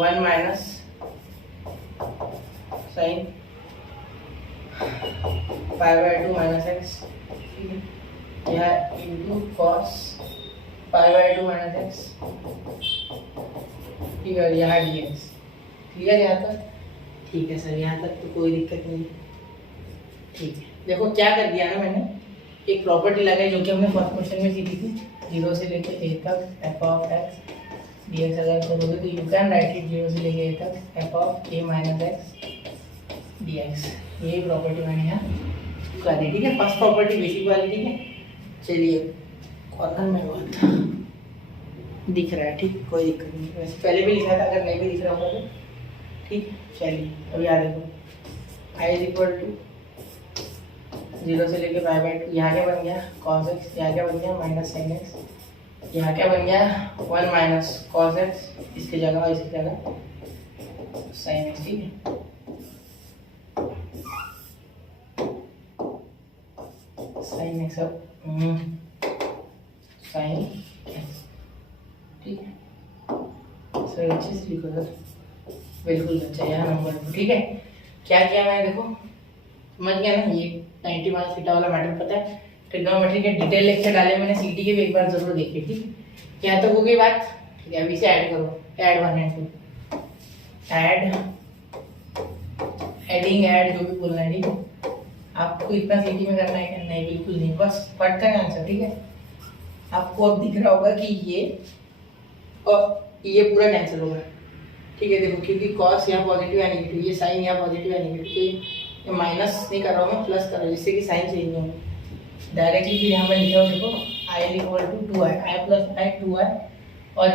1 minus sine pi by 2 minus x, ठीक है, यह into cos pi by 2 minus x, ठीक है, यहाँ डी एक्स। क्लियर यहाँ तक? ठीक है सर, यहाँ तक तो कोई दिक्कत नहीं, ठीक है। देखो क्या कर दिया ना मैंने, एक प्रॉपर्टी लगाई जो कि हमने फर्स्ट क्वेश्चन में सीखी थी, 0 से लेके a तक F of x D x अगर करोगे तो यू कैन राइट इट 0 से लेके a तक F of A minus x D x. ये प्रॉपर्टी मैंने यहाँ कर दी, ठीक है। फर्स्ट प्रॉपर्टी बेसिक वाली, ठीक है। चलिए कॉर्नर में बहुत दिख रहा है, ठीक, कोई दिक्कत नहीं, वैसे पहले भी लिखा था, अगर नहीं भी दिख रहा होगा तो ठीक। चलिए अब याद रखो, आई इज इक्वल टू 0 से लेके पाई बाय 2, यहाँ क्या बन गया cos x, यहाँ क्या बन गया माइनस sin x, यहाँ क्या बन गया 1 माइनस cos x, इसकी जगह sin x, ठीक है। sin x अब sin x, ठीक है सर, अच्छे से लिखो सर, बिल्कुल बच्चा यहाँ नंबर, ठीक है। क्या किया मैंने, देखो समझ गया ना, ये 90 मार्क्स थीटा वाला मैटर पता है, ट्रिग्नोमेट्री के डिटेल लेक्चर डाले मैंने सीटी के भी, एक बार जरूर देखिए, ठीक। यहाँ तक हो गई बात, ठीक है। अभी से ऐड करो, ऐड 1 एंड 2, एडिंग ऐड जो भी बोलना है, ठीक है। आपको इतना सीटी में करना है क्या? नहीं, बिल्कुल नहीं, बस फट का आंसर, ठीक है। आपको अब दिख रहा होगा कि ये और ये पूरा कैंसिल होगा, ठीक है। देखो क्योंकि कॉस यहाँ पॉजिटिव है नेगेटिव, ये साइन यहाँ पॉजिटिव है नेगेटिव, तो ये माइनस नहीं कर रहा हूँ मैं, प्लस कर रहा हूँ, जिससे कि साइन चेंज नहीं होगा। डायरेक्टली फिर यहाँ मैं लिख रहा हूँ, देखो I equal to 2i, I plus I 2i, और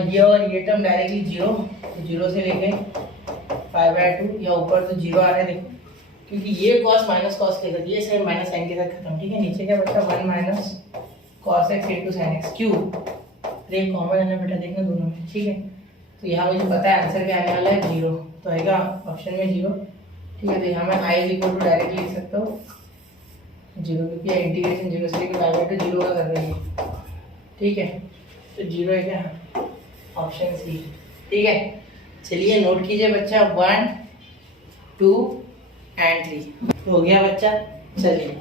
ये टर्म डायरेक्टली 0, तो 0 से लेके पाई बाय 2, या ऊपर तो 0 आ रहा है, देखो क्योंकि ये कॉस माइनस कॉस के साथ, ये साइन माइनस साइन के साथ खत्म, ठीक है। नीचे क्या बचा 1 minus cos X into sine x, क्यों रे कॉमन है ना बेटा, देखना दोनों में, ठीक है। तो यहाँ मुझे पता है आंसर क्या आने वाला है 0, तो आएगा ऑप्शन में 0, ठीक है। तो यहाँ मैं आई इक्वल टू डायरेक्टली लिख सकता हूँ 0, क्योंकि इंटीग्रेशन 0 से लेकर पाई बाय 2 0 का कर रही है, ठीक है। तो 0 है क्या, ऑप्शन सी, ठीक है। चलिए नोट कीजिए बच्चा, 1 2 एंड 3 हो गया बच्चा। चलिए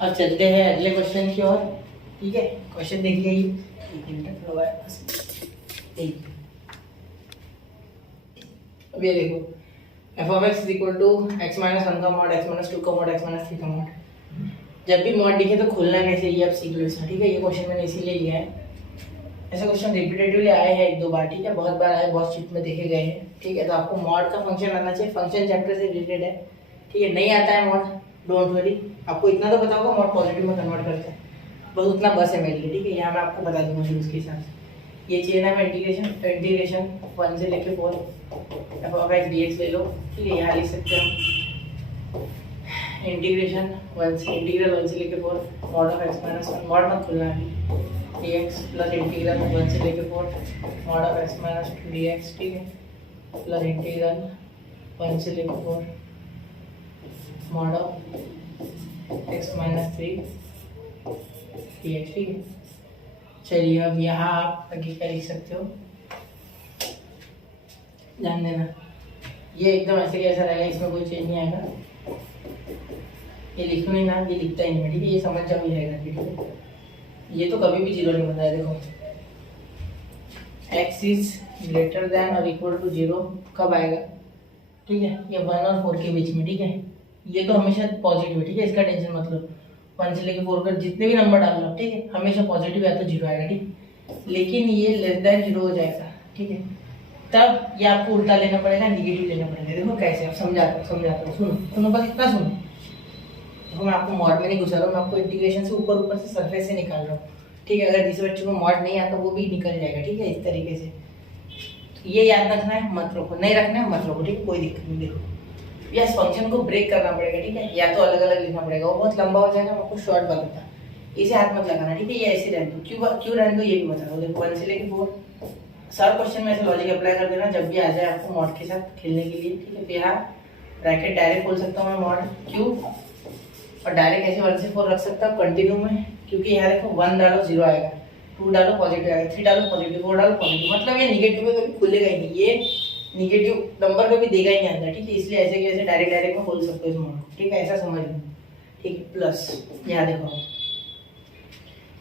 अब चलते हैं अगले क्वेश्चन की ओर, ठीक है। क्वेश्चन देखिए, अब ये देखो F of X equal to X minus 1 का मॉड, एक्स माइनस 2 का मॉड, एक्स माइनस 3 का मॉड। जब भी मॉड दिखे तो खुलना कैसे, ये आप सीख लो इसमें, ठीक है। ये क्वेश्चन मैंने इसीलिए लिया है, ऐसे क्वेश्चन रिपीटेटिवली आए हैं 1-2 बार, ठीक है, बहुत बार आए, बहुत शीट में देखे गए हैं, ठीक है। तो आपको मॉड का फंक्शन आना चाहिए, फंक्शन चैप्टर से रिलेटेड है, ठीक है। नहीं आता है मॉड, डोंट वरी, आपको इतना तो पता होगा मॉड पॉजिटिव में कन्वर्ट करते हैं, बस उतना बस है मेरे लिए, ठीक है। यहाँ मैं आपको बता दूंगा उसके हिसाब से। ये चेन है इंटीग्रेशन 1 से लेके 4 F of x D x ले लो, ठीक है। यहाँ लिख सकते हैं हम इंटीग्रेशन 1 से लेके 4 mod of x minus 1, mod मत खुलना है, डी एक्स प्लस इंटीग्रल 1 से लेके 4 mod of x minus 2 D x, ठीक है, प्लस इंटीग्रल 1 से लेके 4 mod of x minus 3 D x, ठीक है। चलिए अब यहाँ आप आगे क्या लिख सकते हो, ध्यान देना, ये एकदम ऐसे कैसा रहेगा, इसमें कोई चेंज नहीं आएगा, ये लिखो नहीं ना, ये लिखता ही नहीं, ठीक है। ये समझ जाओ, ये रहेगा, ठीक है। ये तो कभी भी 0 नहीं बनता है, देखो x इज ग्रेटर देन और इक्वल टू 0 कब आएगा, ठीक है, ये 1 और 4 के बीच में, ठीक है। ये तो हमेशा पॉजिटिव है, ठीक है, इसका टेंशन मतलब 1 से लेके 4 का जितने भी नंबर डाल लो, ठीक है, हमेशा पॉजिटिव या तो 0 आएगा, ठीक। लेकिन ये लेस देन 0 हो जाएगा, ठीक है, तब ये आपको उल्टा लेना पड़ेगा, निगेटिव लेना पड़ेगा। देखो कैसे, आप समझाता हूँ, सुनो बस इतना सुनो। देखो मैं आपको मॉड में नहीं घुसा रहा हूँ, मैं आपको इंटीग्रेशन से ऊपर से सरफेस से निकाल रहा हूँ, ठीक है। अगर जिस बच्चे को मॉड नहीं आता वो भी निकल जाएगा, ठीक है, इस तरीके से। ये याद रखना है, मत रखो, नहीं रखना है मत रखो, ठीक है, कोई दिक्कत नहीं। देखो यस फंक्शन को ब्रेक करना पड़ेगा, ठीक है, या तो अलग अलग लिखना पड़ेगा, वो बहुत लंबा हो जाएगा, मैं आपको शॉर्ट बताता, इसे हाथ मत लगाना, ठीक है। ये ऐसे रहने दो, क्यों रहने दो ये भी बता दो। देखो 1 से लेके 4 सर क्वेश्चन में ऐसे लॉजिक अप्लाई कर देना जब भी आ जाए आपको मॉड के साथ खेलने के लिए, ठीक है। तो यहाँ ब्रैकेट डायरेक्ट खोल सकता हूँ मैं मॉड क्यूब, और डायरेक्ट ऐसे 1 से 4 रख सकता हूँ कंटिन्यू में, क्योंकि यहाँ देखो 1 डालो 0 आएगा, 2 डालो पॉजिटिव आएगा, 3 डालो पॉजिटिव, 4 डालो पॉजिटिव, मतलब ये निगेटिव में कभी खुलेगा ही नहीं, ये निगेटिव नंबर कभी देगा ही नहीं अंदर, ठीक है। इसलिए ऐसे कैसे डायरेक्ट में खोल सकते हो इस मॉड, ठीक है, ऐसा समझ लो, ठीक है। प्लस यहाँ देखो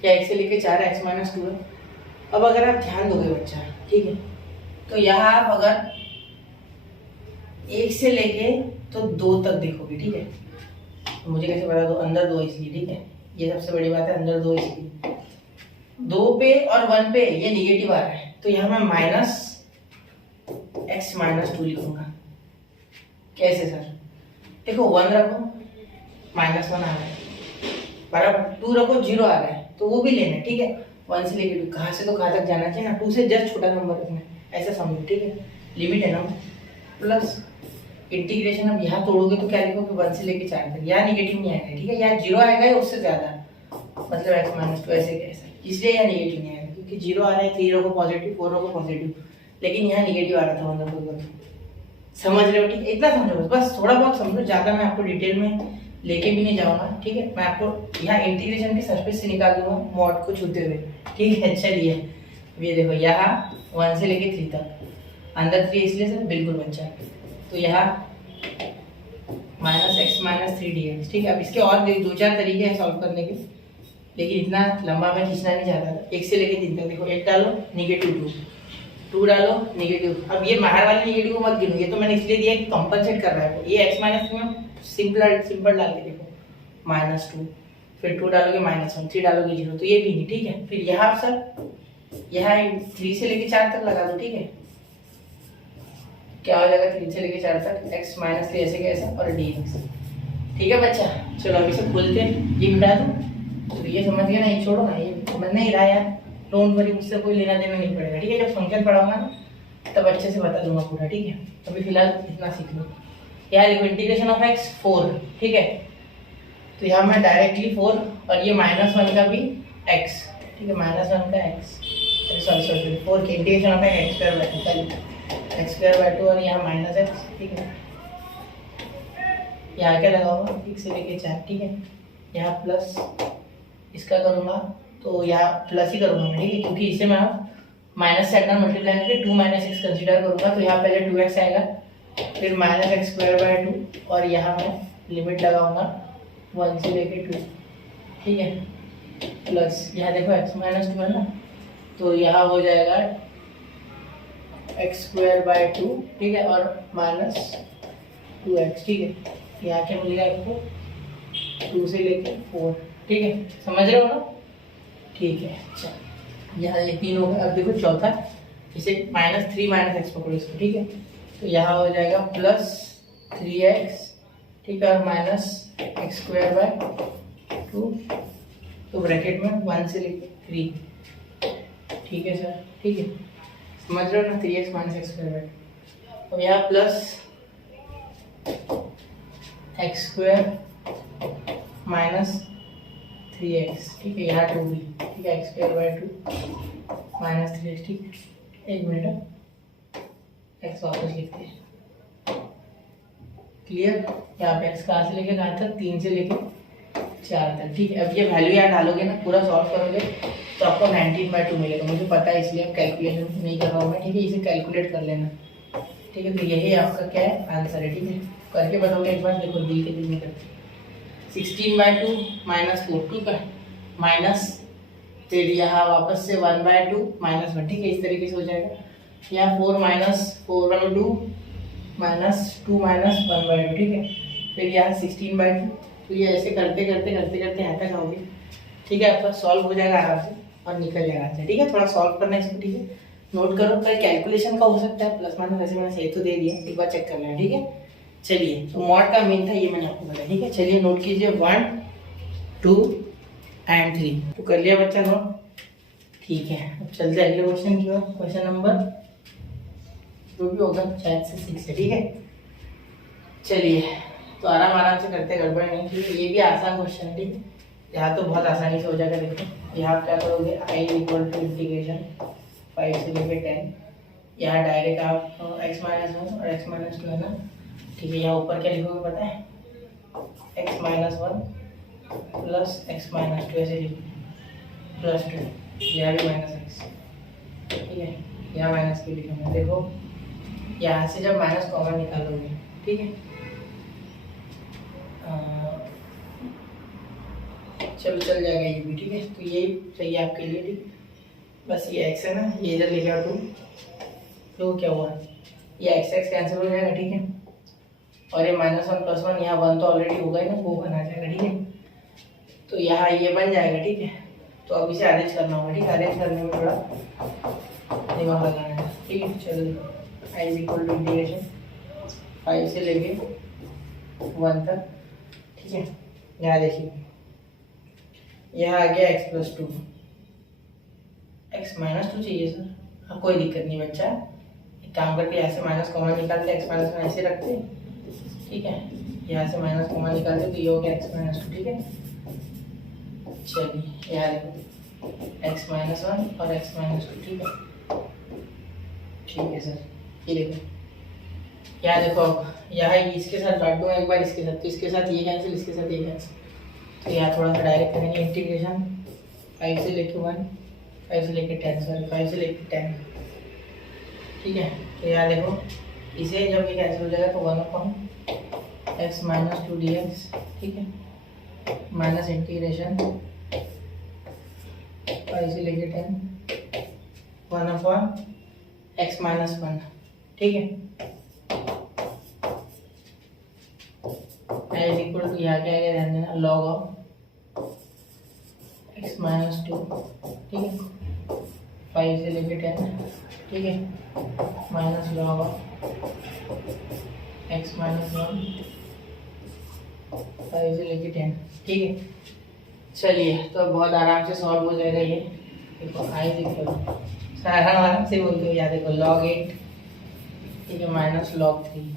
क्या x से लेके 4 x माइनस 2 है। अब अगर आप ध्यान दोगे बच्चा, ठीक है, तो यहाँ आप अगर 1 से लेके तो 2 तक देखोगे, ठीक है, तो मुझे कैसे बता दो, अंदर 2 इसलिए, ठीक है, ये सबसे बड़ी बात है, अंदर 2 इसलिए, 2 पे और 1 पे ये निगेटिव आ रहा है, तो यहाँ मैं माइनस x माइनस 2 लिखूंगा। कैसे सर? देखो 1 रखो माइनस 1 आ रहा है, बराबर, 2 रखो 0 आ रहा है, तो वो भी लेना है, ठीक है। 1 से लेके 2 कहाँ से तो कहाँ तक जाना चाहिए ना, 2 से जस्ट छोटा नंबर रखना है, ऐसा समझो, ठीक है, लिमिट है ना। प्लस इंटीग्रेशन अब यहाँ तोड़ोगे तो क्या लिखोगे, 1 से लेके 4 तक, यहाँ निगेटिव नहीं आएगा, ठीक है, यहाँ 0 आएगा या उससे ज्यादा, मतलब x माइनस 2 ऐसे कैसा, इसलिए यहाँ निगेटिव नहीं आएगा, क्योंकि 0 आ रहा है, 3 रखो पॉजिटिव, 4 रखो पॉजिटिव, लेकिन यहाँ निगेटिव आ रहा था, मतलब समझ रहे हो, ठीक है, इतना समझो बस, थोड़ा बहुत समझो, ज्यादा मैं आपको डिटेल में लेके भी नहीं जाऊंगा, ठीक है। मैं आपको यहाँ इंटीग्रेशन की सरफेस से निकाल दूंगा मॉड को छूते हुए, ठीक है। चलिए ये देखो यहाँ 1 से लेके 3 तक, अंदर 3 इसलिए सर बिल्कुल बच्चा, तो यहाँ माइनस x माइनस 3 dx, ठीक है। अब इसके और 2-4 तरीके हैं सॉल्व करने के, लेकिन इतना लंबा मैं खींचना नहीं चाहता था। 1 से लेके 3 तक देखो, 1 डालो निगेटिव 2 डालो निगेटिव, अब ये बाहर वाले निगेटिव को मत गिनो, ये तो मैंने इसलिए दिया कि कंपनसेट कर रहा है, ये x माइनस में सिंपल डाल के देखो, माइनस 2, फिर 2 डालोगे -1, 3 डालोगे 0, तो ये भी नहीं, ठीक है। फिर यहाँ सर यहाँ 3 से लेके 4 तक लगा दो, ठीक है, क्या हो जाएगा 3 से लेके 4 तक, x माइनस 3 ऐसे कैसे और dx, ठीक है बच्चा। चलो अभी से खोलते हैं, ये मिटा दो, तो ये समझ गया ना, ये छोड़ो ना, ये समझ नहीं रहा यार, डोंट वरी, मुझसे कोई लेना देना नहीं पड़ेगा, ठीक है। जब फंक्शन पढ़ाऊंगा ना तब अच्छे से बता दूंगा पूरा, ठीक है। अभी फिलहाल इतना सीख लो। यहाँ देखो इंटीग्रेशन ऑफ x 4, ठीक है, तो यहाँ मैं डायरेक्टली 4 और ये -1 का भी x, ठीक है, -1 का x, सॉरी 4 के integration of x square by 2 और यहाँ -x, ठीक है। यहाँ क्या लगाऊंगा 1 से लेके 4, ठीक है, यहाँ प्लस इसका करूँगा तो यहाँ प्लस ही करूँगा मैं, ठीक है, क्योंकि इसे मैं माइनस से अंदर मल्टीप्लाई करके 2 - x कंसीडर करूँगा, तो यहाँ पहले 2x आएगा, फिर -x स्क्वायर बाय 2 और यहाँ मैं लिमिट लगाऊंगा 1 से लेके 2, ठीक है, प्लस यहाँ देखो x माइनस 2 है ना, तो यहाँ हो जाएगा x स्क्वायर बाय 2, ठीक है, और -2x, ठीक है। यहाँ क्या मिलेगा आपको 2 से लेके 4, ठीक है, समझ रहे हो ना, ठीक है। अच्छा यहाँ ये 3 हो गया, अब देखो चौथा, इसे -3 - x पकड़ो इसको, ठीक है, तो यहाँ हो जाएगा +3x, ठीक है, और -x स्क्वायर बाय 2, तो ब्रैकेट में 1 से लेके 3, ठीक है सर, ठीक है, समझ रहे हो ना, 3x - x स्क्वायर बाय, अब यहाँ plus x square minus 3x, ठीक है, यहाँ 2 भी, ठीक है, x square by 2 minus 3x, ठीक है। एक मिनट, x वापस लिखते हैं, क्लियर। यहाँ पे x कहाँ से लेके कहाँ तक, 3 से लेके 4 तक, ठीक है। अब ये वैल्यू यहाँ डालोगे ना, पूरा सॉल्व करोगे तो आपको 19/2 मिलेगा, मुझे पता है इसलिए कैलकुलेशन नहीं कर रहा हूँ मैं, ठीक है, इसे कैलकुलेट कर लेना, ठीक है। तो यही आपका क्या है आंसर है, ठीक है, करके बताओगे एक बार, देखो दिल के दिल में करते 16/2 -4 2 का माइनस, फिर यहाँ वापस से 1/2 -1, ठीक है, इस तरीके से हो जाएगा। यहाँ 4 - 4/2 -2 -1/2, ठीक है, फिर यहाँ 16/2, तो ये ऐसे करते करते करते करते यहाँ तक आओगे, ठीक है, आपका सॉल्व हो जाएगा आराम से और निकल जाएगा आंसर, ठीक है। थोड़ा सॉल्व करना है इसको, ठीक है, नोट करो, फिर कैलकुलेशन का हो सकता है प्लस माइनस, वैसे मैंने सही तो दे दिया, एक बार चेक करना है, ठीक है। चलिए, तो मॉड का मेन था ये, मैंने आपको बताया, ठीक है। चलिए नोट कीजिए 1 2 एंड 3, तो कर लिया बच्चा नोट, ठीक है। अब चलते हैं अगले क्वेश्चन की ओर, क्वेश्चन नंबर जो भी होगा शायद से 6 है, ठीक है। चलिए, तो आराम से करते, गड़बड़ नहीं, ठीक है, ये भी आसान क्वेश्चन है, ठीक है, यहाँ तो बहुत आसानी से हो जाएगा। देखो यहाँ क्या करोगे, i = इंटीग्रेशन 5 से लेके 10। यहाँ डायरेक्ट आप x माइनस 1 और x माइनस 2 है ना, ठीक है। यहाँ ऊपर क्या लिखोगे पता है, x minus 1 plus x minus 2 ऐसे लिखो प्लस 2, यहाँ भी माइनस x, ठीक है। यहाँ माइनस क्यों लिखूँगा, देखो यहाँ से जब माइनस कॉमन निकालोगे, ठीक है, चलो चल जाएगा ये भी, ठीक है। तो ये सही है आपके लिए, ठीक। बस ये x है ना, ये इधर लेके आओ 2, तो क्या हुआ, ये x कैंसिल हो जाएगा, ठीक है। और ये माइनस 1 प्लस 1, यहाँ 1 तो ऑलरेडी होगा ही ना, वो बना जाएगा, ठीक है। तो यहाँ ये बन जाएगा, ठीक है। तो अब इसे अरेंज करना होगा, ठीक है। अरेंज करने में थोड़ा दिमाग लगाना है, ठीक है। चलो i is equal to integration 5 से लेके 1 तक, ठीक है। यहाँ देखिए, यहाँ आ गया x प्लस 2, x माइनस 2 चाहिए सर, हाँ कोई दिक्कत नहीं बच्चा, एक काम करके यहाँ से माइनस कॉमन निकालते, x माइनस 1 ऐसे रखते, ठीक है। यहाँ से माइनस कॉमन निकालते तो ये हो गया x माइनस 2, ठीक है। चलिए यहाँ देखो, x माइनस 1 और x माइनस 2, ठीक है, ठीक है सर। ये देखो, यहाँ देखो, अब यहाँ इसके साथ काट दूँ एक बार, इसके साथ, तो इसके साथ ये कैंसिल, इसके साथ ये कैंसिल, तो यहाँ थोड़ा सा डायरेक्ट करेंगे इंटीग्रेशन 5 से लेके 1, 5 से लेके 10, सॉरी 5 से लेके 10, ठीक है। तो यहाँ देखो, इसे जब ये कैंसिल हो जाएगा तो 1/x माइनस 2 dx, ठीक है, माइनस इंटीग्रेशन 5 से लेके 10 1/x माइनस 1, ठीक है। इज इक्वल टू यहाँ क्या आएगा ध्यान देना, लॉग ऑफ x माइनस 2, ठीक है, 5 से लेके 10, ठीक है, minus log of x minus 1 5 से लेके 10, ठीक है। चलिए तो बहुत आराम से सॉल्व हो जाएगा ये, देखो i इज इक्वल टू, आराम से बोलते हो, याद देखो log 8, ठीक है, माइनस log 3,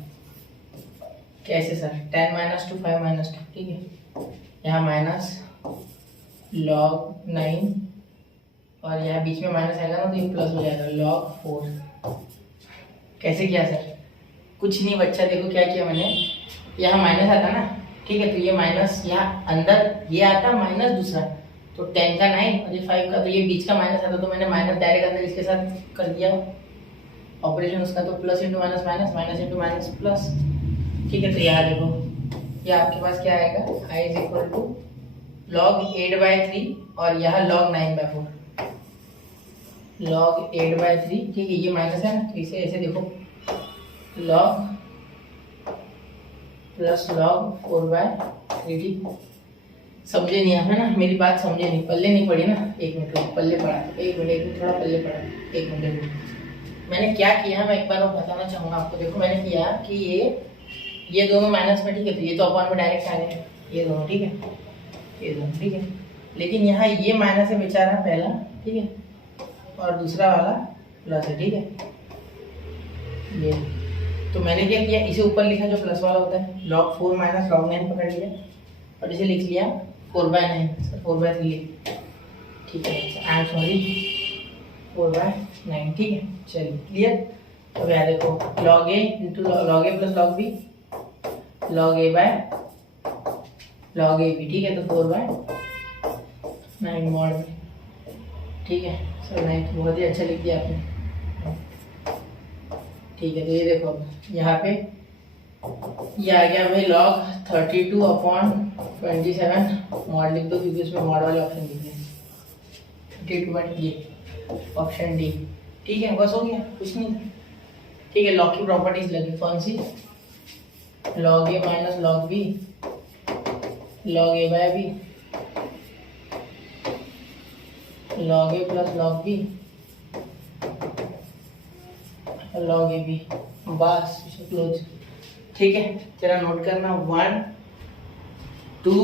कैसे सर, 10 माइनस 2 5 माइनस 2, ठीक है। यहाँ माइनस log 9 और यहाँ बीच में माइनस आएगा ना, तो ये प्लस हो जाएगा log 4। कैसे किया सर, कुछ नहीं बच्चा, देखो क्या किया मैंने, यहाँ माइनस आता ना, ठीक है, तो ये माइनस यहाँ अंदर ये आता माइनस दूसरा, तो 10 का 9 और ये 5 का, तो ये बीच का माइनस आता, तो मैंने माइनस डायरेक्ट अंदर इसके साथ कर दिया ऑपरेशन उसका, तो plus into minus minus, minus into minus plus, ठीक है। तो यहाँ देखो, ये आपके पास क्या आएगा, i is equal to log 8/3 और यहाँ log 9/4, log 8/3, ठीक है, ये माइनस है ना, तो इसे ऐसे देखो, log प्लस log 4/3, ठीक। समझे नहीं आप, है ना, मेरी बात समझे नहीं, पल्ले नहीं पड़ी ना, एक मिनट पल्ले पड़ा, एक मिनट थोड़ा पल्ले पड़ा, एक मिनट। मैंने क्या किया, मैं एक बार और बताना चाहूँगा आपको। देखो मैंने किया कि ये दोनों माइनस में, ठीक है, तो ये तो अपॉन में डायरेक्ट आ गए, ये दोनों, ठीक है, ये दोनों, ठीक है। लेकिन यहाँ ये माइनस है बेचारा पहला, ठीक है, और दूसरा वाला प्लस है, ठीक है। ये तो मैंने क्या किया, इसे ऊपर लिखा जो प्लस वाला होता है, log 4 माइनस log 9 पकड़ लिया और इसे लिख लिया 4/9, 4/3, ठीक है, आई एम सॉरी 4/9, ठीक है। चलिए क्लियर। अब यहाँ देखो, log a into log a plus log b, log a by log a b, ठीक है, तो 4/9 मॉड में, ठीक है। सर 9 तो बहुत ही अच्छा लिख दिया आपने, ठीक है। तो ये देखो, अब यहाँ पे ये आ गया भाई log 32/27 मॉड लिख दो, क्योंकि उसमें मॉड वाले ऑप्शन दिख रहे हैं, 32/ये ऑप्शन डी, ठीक है। बस हो गया, कुछ नहीं था, ठीक है। लॉग की प्रॉपर्टीज लगी, कौन सी, log a minus log b, log a by b, log a plus log b, log a b, बस क्लोज, ठीक है। जरा नोट करना 1 2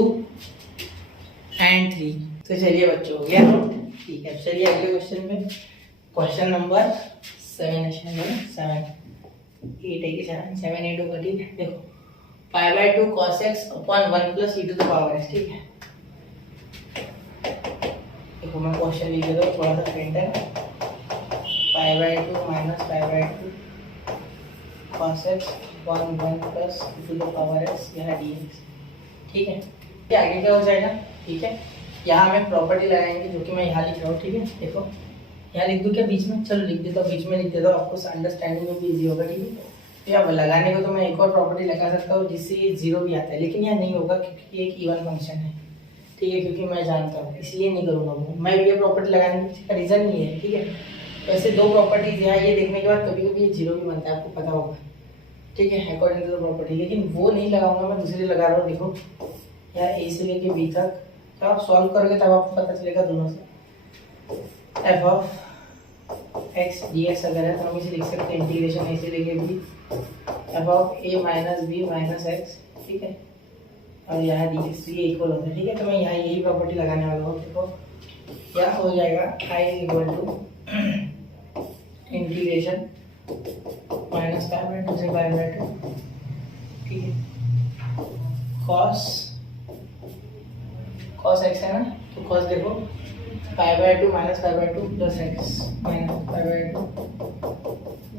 एंड 3। तो चलिए बच्चों, हो गया नोट, ठीक है। चलिए अगले क्वेश्चन में, क्वेश्चन नंबर 7 है, 7 8 है कि 7 8 होगा, ठीक है। देखो π/2 cos x upon 1 plus e to the power x, ठीक है। देखो मैं क्वेश्चन लिख देता हूँ, थोड़ा सा प्रिंट है, पाई by 2 minus pi by 2 cos x 1 1 plus two the power x यह dx। ठीक है, ये आगे क्या हो जाएगा। ठीक है, यहाँ हमें प्रॉपर्टी लगाएंगे जो कि मैं यहाँ लिख रहा हूँ। ठीक है, देखो यहाँ लिख दूँ क्या बीच में, चलो लिख देता हूँ, बीच में लिख देता हूँ, आपको अंडरस्टैंडिंग में भी इजी होगा। ठीक है, तो यहाँ लगाने को तो मैं एक और प्रॉपर्टी लगा सकता हूँ जिससे ये जीरो भी आता है, लेकिन यह नहीं होगा क्योंकि ये एक इवन फंक्शन है। ठीक है, क्योंकि मैं जानता हूँ इसलिए नहीं करूँगा मैं ये प्रॉपर्टी लगाने का रीज़न नहीं है। ठीक है, वैसे दो प्रॉपर्टीज यहाँ ये देखने के बाद कभी कभी ये जीरो भी बनता है, आपको पता होगा। ठीक है, अकॉर्डिंग टू द प्रॉपर्टी, लेकिन वो नहीं लगाऊंगा मैं, दूसरी लगा रहा हूँ। देखो यहाँ ए से लेके बी तक, तो आप सॉल्व करोगे तब आपको पता चलेगा दोनों से। F of x D x अगर है तो हम इसे लिख सकते हैं इंटीग्रेशन ए से लेके B F of A minus B minus x. ठीक है, और यहाँ डी एक्स ये इक्वल होता है। ठीक है, तो मैं यहाँ यही प्रॉपर्टी लगाने वाला हूँ। देखो क्या हो जाएगा, I equal to integration minus pi by 2 से पाई बाय 2। ठीक है, cos x है ना, तो cos देखो पाई by 2 minus pi by 2 plus x minus pi by 2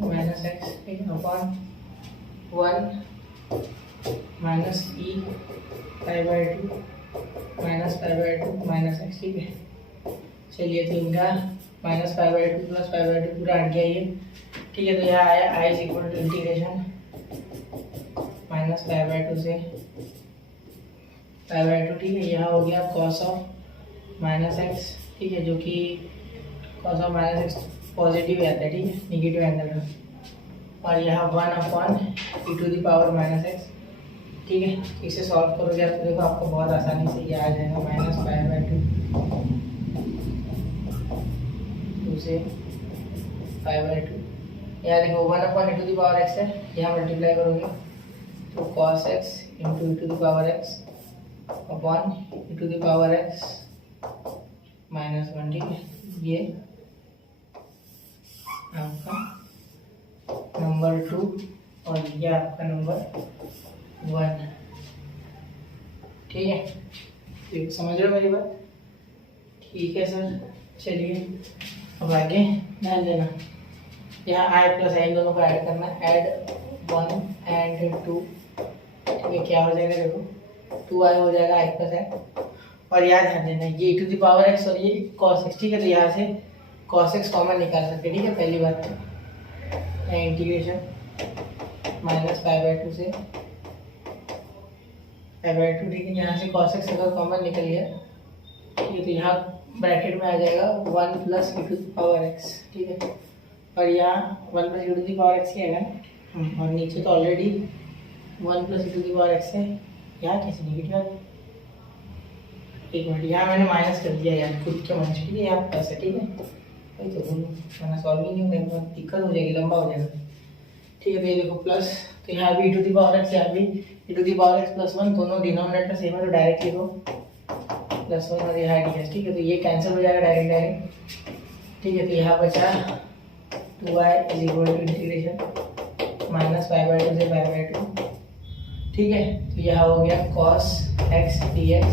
minus x. ठीक है, upon 1 minus E pi by 2 minus pi by 2 minus x. ठीक है, चलिए तो इनका minus pi by 2 plus pi by 2 पूरा हट गया ये। ठीक है, तो यहाँ आया I is equal to integration minus pi by 2 से पाई बाय 2। ठीक है, यहाँ हो गया कॉस ऑफ माइनस एक्स। ठीक है, जो कि cos of minus x positive आता है। ठीक है, निगेटिव एंगल में, और यहाँ 1 upon E to the power minus x. ठीक है, इसे सॉल्व करोगे तो देखो आपको बहुत आसानी से ये आ जाएगा माइनस पाई बाय 2 से पाई बाय 2। यहाँ देखो 1 upon E to the power X है, यहाँ मल्टीप्लाई करोगे तो cos X into E to the power X upon E to the power X minus 1। ठीक है, ये आपका नंबर 2 और ये आपका नंबर 1। ठीक है, ठीक समझ रहे हो मेरी बात। ठीक है सर, चलिए अब आगे ध्यान देना, यहाँ आई प्लस आई दोनों को ऐड करना, ऐड 1 एंड 2। ठीक है, क्या हो जाएगा देखो 2i हो जाएगा आई प्लस आई, और याद ध्यान देना ये e to the power x और ये cos x। ठीक है, तो यहाँ से cos x कॉमन निकाल सकते हैं। ठीक है, पहली बात तो इंटीग्रेशन माइनस पाई बाय 2 से पाई बाय 2। ठीक है, यहाँ से cos x अगर कॉमन निकल गया, ठीक है, तो यहाँ ब्रैकेट में आ जाएगा 1 plus E to the power x। ठीक है, और यहाँ 1 plus E to the power x ही है ना, और नीचे तो already 1 plus E to the power x है, यहाँ कैसे निगेटिव आ गया। एक मिनट, यहाँ मैंने माइनस कर दिया यार, खुद के मन से यहाँ प्लस है। ठीक है, वही तो बोलो, वरना सॉल्व ही नहीं होगा, दिक्कत हो जाएगी, लंबा हो जाएगा। ठीक है, तो ये देखो प्लस, तो यहाँ भी e to the power x, यहाँ भी e to the power x plus 1, दोनों डिनोमिनेटर सेम है तो डायरेक्ट लिखो प्लस 1 और यहाँ डी एक्स। ठीक है, तो ये कैंसिल हो जाएगा डायरेक्ट। ठीक है, तो यहाँ बचा 2i is equal to integration minus pi by 2 से पाई बाय 2। ठीक है, तो यहाँ हो गया cos x dx।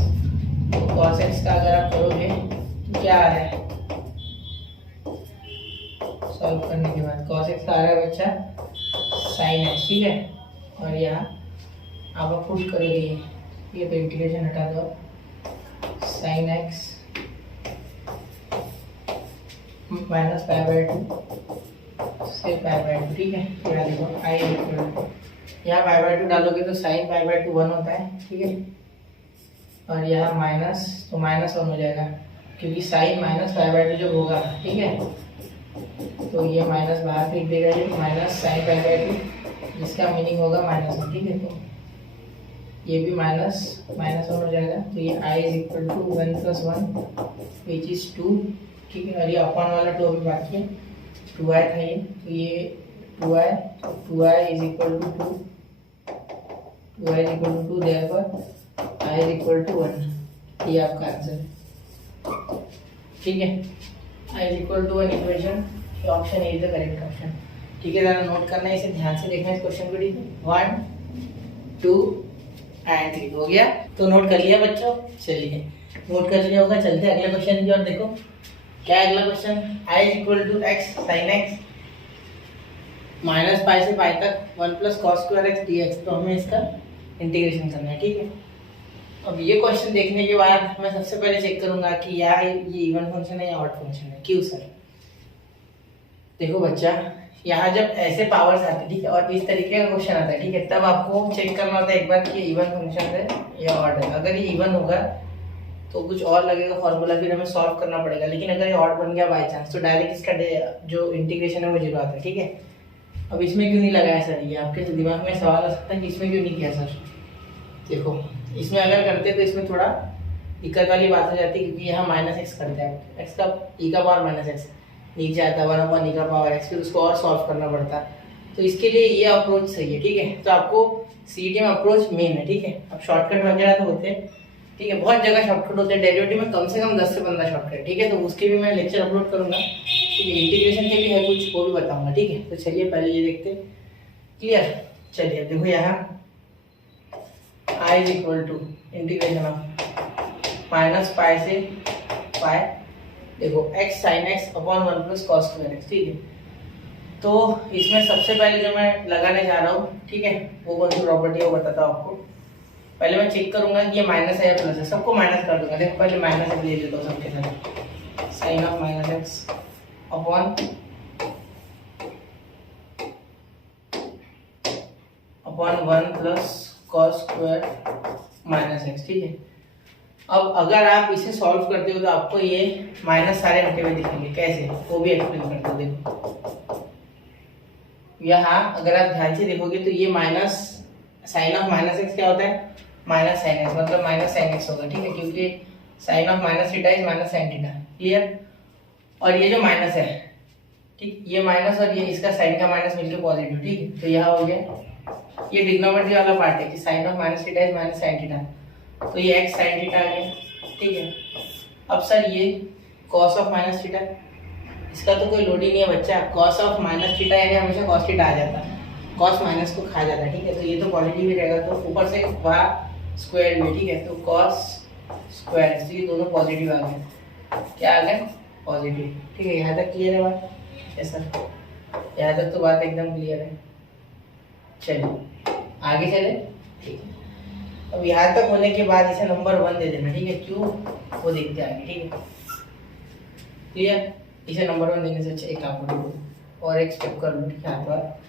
तो cos x का अगर आप करोगे तो क्या आ रहा है, सॉल्व करने के बाद cos x का आ रहा है बच्चा sin x। ठीक है, और यहाँ आप पुट करोगे ये तो इंटीग्रेशन हटा दो, sin x minus pi by 2 से पाई बाय 2। ठीक है, यहाँ देखो आई यहाँ पाई बाय 2 डालोगे तो साइन पाई बाय 2 1 होता है। ठीक है, और यहाँ माइनस तो माइनस 1 हो जाएगा, क्योंकि साइन माइनस पाई बाय 2 जब होगा। ठीक है, तो ये माइनस बाहर फेंक देगा, ये माइनस साइन पाई बाय 2 जिसका मीनिंग होगा माइनस 1। ठीक है, तो ये भी माइनस 1 हो जाएगा, तो ये I is equal to 1 plus 1 which is 2। ठीक है, और ये अपॉन वाला 2 अभी बाकी है, 2i था ये, तो ये 2i is equal to 2, 2i is equal to 2, therefore i is equal to 1। ये आपका आंसर है। ठीक है, i is equal to 1 equation, option A is the correct option. ठीक है, जरा नोट करना है, इसे ध्यान से देखना है इस क्वेश्चन को। ठीक है, 1 2 एंड 3 हो गया, तो नोट कर लिया बच्चों। चलिए नोट कर लिया होगा, चलते हैं अगले क्वेश्चन की ओर। देखो क्या है अगला question, I is equal to X sine X minus pi से पाई तक 1 plus cos square x D X. तो हमें इसका इंटीग्रेशन करना है, ठीक है। अब ये क्वेश्चन देखने के बाद मैं सबसे पहले चेक करूंगा कि यार ये इवन फंक्शन है या ऑड फंक्शन है। क्यों सर? देखो बच्चा, यहाँ जब ऐसे पावर्स आते हैं, ठीक है, और इस तरीके का क्वेश्चन आता है, ठीक है, तब आपको चेक करना होता है एक बार कि ये इवन फंक्शन है या ऑड है। अगर ये इवन होगा तो कुछ और लगेगा फॉर्मूला, फिर हमें सॉल्व करना पड़ेगा। लेकिन अगर ये ऑड बन गया बाई चांस, तो डायरेक्ट इसका जो इंटीग्रेशन है वो 0 आता है, ठीक है। अब इसमें क्यों नहीं लगाया सर? ये आपके दिमाग में सवाल आ सकता है कि इसमें क्यों नहीं किया सर। देखो, इसमें अगर करते तो इसमें थोड़ा दिक्कत वाली बात हो जाती है, क्योंकि यहाँ माइनस एक्स करते हैं, एक्स का ई का पावर माइनस एक्स नीचे आता है 1/e का पावर एक्स, फिर उसको और सॉल्व करना पड़ता है। तो इसके लिए ये अप्रोच सही है, ठीक है। तो आपको सीईटी में अप्रोच मेन है, ठीक है। अब शॉर्टकट वगैरह तो होते हैं, ठीक है, बहुत जगह शॉर्टकट होते हैं। डेरिवेटिव में कम से कम 10 से 15 शॉर्टकट, ठीक है। तो उसके भी मैं लेक्चर अपलोड करूंगा, ठीक है। इंटीग्रेशन के भी है कुछ, वो भी बताऊंगा, ठीक है। तो चलिए पहले ये देखते हैं। क्लियर? चलिए देखो, यहाँ I is equal to integration of minus pi से पाई, देखो x sine x upon 1 plus cos square x, ठीक है। तो इसमें सबसे पहले जो मैं लगाने जा रहा हूँ, ठीक है, वो कौन सी प्रॉपर्टी है वो बताता हूँ आपको। पहले मैं चेक करूंगा कि ये माइनस है या प्लस है, सबको माइनस कर दूंगा। देखो पहले माइनस एक्स ले लेता हूँ सबके साथ, sine of minus x upon 1 plus cos square minus x, ठीक है। अब अगर आप इसे सॉल्व करते हो तो आपको ये माइनस सारे हटे हुए दिखेंगे। कैसे, वो भी एक्सप्लेन करते हो। देखो यहाँ अगर आप ध्यान से देखोगे तो ये minus sine of minus X क्या होता है, माइनस साइन एक्स, मतलब माइनस साइन एक्स होगा, ठीक है, क्योंकि sine of minus theta is minus sine theta. Clear? और ये जो माइनस है, ठीक, ये माइनस और ये इसका साइन का माइनस मिलकर पॉजिटिव, ठीक है। तो यहाँ हो गया ये डिग्नोमेट्री वाला पार्ट है कि sine of minus theta is minus sine theta, तो ये एक्स साइन थीटा आ गया, ठीक है। अब सर ये कॉस ऑफ माइनस थीटा, इसका तो कोई लोड ही नहीं है बच्चा। कॉस ऑफ माइनस थीटा यानी हमेशा कॉस थीटा आ जाता है, कॉस माइनस को खा जाता है, ठीक है। तो ये तो पॉजिटिव ही रहेगा, तो ऊपर से वहाँ स्क्वायर में, ठीक है, तो कॉस स्क्वायर, तो ये दोनों पॉजिटिव आ गए। क्या आ गए? पॉजिटिव, ठीक है। यहाँ तक क्लियर है बात? यस सर, यहाँ तक तो बात एकदम क्लियर है। चलिए आगे चले, ठीक है। अब यहाँ तक होने के बाद इसे नंबर 1 दे देना, ठीक है। क्यों, वो देखते हैं आगे, ठीक है। क्लियर? इसे नंबर 1 देने से अच्छा एक काम करो और एक स्टेप कर लो, ठीक है। आप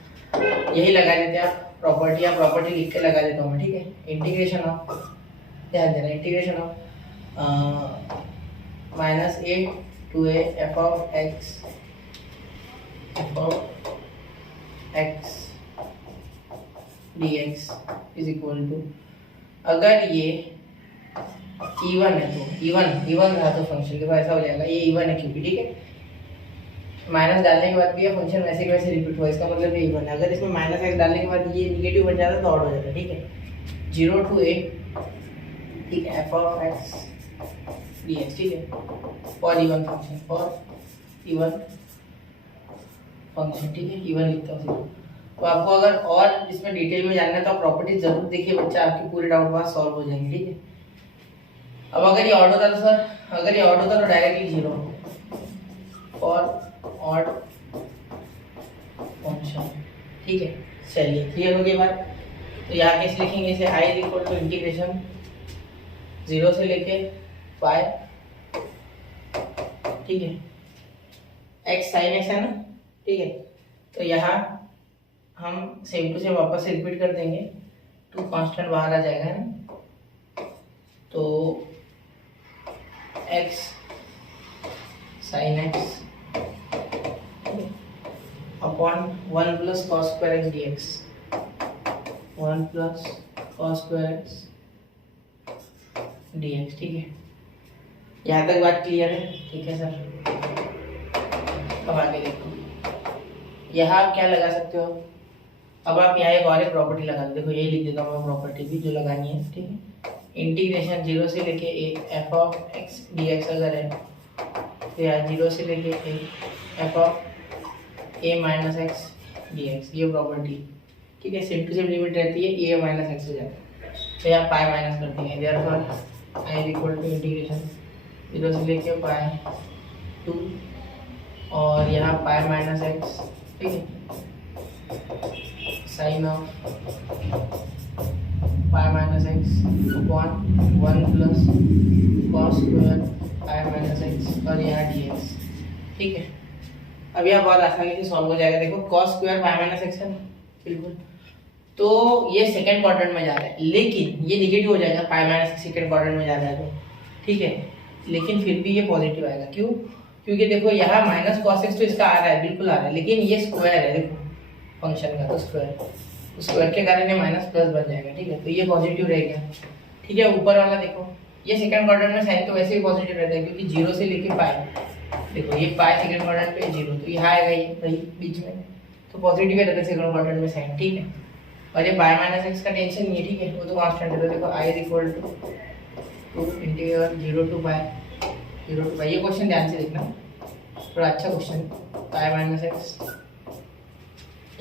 यही लगा देते हैं, आप प्रॉपर्टी या प्रॉपर्टी लिख के लगा देता हूँ मैं, ठीक है। इंटीग्रेशन ऑफ, ध्यान देना, integration of minus a to a f of x dx is equal to, अगर ये इवन है तो इवन रहा तो फंक्शन के बाद ऐसा हो जाएगा, ये इवन है क्योंकि, ठीक है, माइनस डालने के बाद भी ये फंक्शन वैसे के वैसे रिपीट हुआ, इसका मतलब ये इवन है। अगर इसमें माइनस एक्स डालने के बाद ये निगेटिव बन जाता तो ऑड हो जाता, ठीक है। 0 to a, ठीक है, एफ ऑफ एक्स dx, ठीक है, for even function, for even function, ठीक है, इवन लिखता हूँ। तो आपको अगर और इसमें डिटेल में जानना है तो आप प्रॉपर्टी जरूर देखिए बच्चा, आपके पूरे डाउट वहाँ सॉल्व हो जाएंगे, ठीक है। अब अगर ये ऑड होता तो सर, अगर ये ऑड होता तो डायरेक्टली 0 फॉर ऑड फंक्शन, ठीक है। चलिए क्लियर हो गई बात। तो यहाँ कैसे लिखेंगे इसे, आई इज इक्वल टू इंटीग्रेशन 0 से लेके पाई, ठीक है, एक्स साइन एक्स है ना, ठीक है। तो यहाँ हम सेम टू सेम वापस से रिपीट कर देंगे, टू कांस्टेंट बाहर आ जाएगा ना, तो x sine x upon 1 plus cos square x dx, 1 plus cos square x dx, ठीक है। यहाँ तक बात क्लियर है, ठीक है सर। अब आगे देखो, यहाँ आप क्या लगा सकते हो। अब आप यहाँ एक और एक प्रॉपर्टी लगा दो, देखो यही लिख देता हूँ मैं प्रॉपर्टी भी जो लगानी है, ठीक है। इंटीग्रेशन 0 से लेके ए एफ ऑफ एक्स dx अगर है तो यहाँ 0 से लेके ए f of A minus x dx, ये प्रॉपर्टी, ठीक है। सेम टू सेम लिमिट रहती है, ए माइनस एक्स हो जाता है, तो यहाँ पाई माइनस कर देंगे। Therefore I is equal to integration 0 से लेके पाई 2 और यहाँ पाई माइनस एक्स, ठीक है, sine of pi minus x upon 1 plus cos square pi minus x और यहाँ डी एक्स, ठीक है। अब यह बहुत आसानी से सॉल्व हो जाएगा। देखो cos square pi minus x है, बिल्कुल, तो ये सेकंड क्वाड्रेंट में जा रहा है, लेकिन ये निगेटिव हो जाएगा, पाई माइनस सेकंड क्वाड्रेंट में जा रहा है तो, ठीक है, लेकिन फिर भी ये पॉजिटिव आएगा। क्यों? क्योंकि देखो यहाँ माइनस कॉस एक्स तो इसका आ रहा है, बिल्कुल आ रहा है, लेकिन ये स्क्वायर है, देखो फंक्शन का तो स्क्वायर के कारण ये माइनस प्लस बन जाएगा, ठीक है, तो ये पॉजिटिव रहेगा, ठीक है। ऊपर वाला देखो, ये सेकंड क्वाड्रेंट में साइन तो वैसे ही पॉजिटिव रहता है, क्योंकि 0 से लेके पाई, देखो ये पाई सेकंड क्वाड्रेंट पे 0, तो यहाँ आएगा ये भाई बीच में, तो पॉजिटिव रहता है सेकंड क्वाड्रेंट में साइन, ठीक है। और ये पाई माइनस एक्स का टेंशन नहीं है, ठीक है, वो तो कांस्टेंट है। तो देखो i equal to integral 0 to pi, ये क्वेश्चन ध्यान से देखना, थोड़ा अच्छा क्वेश्चन। पाई माइनस एक्स,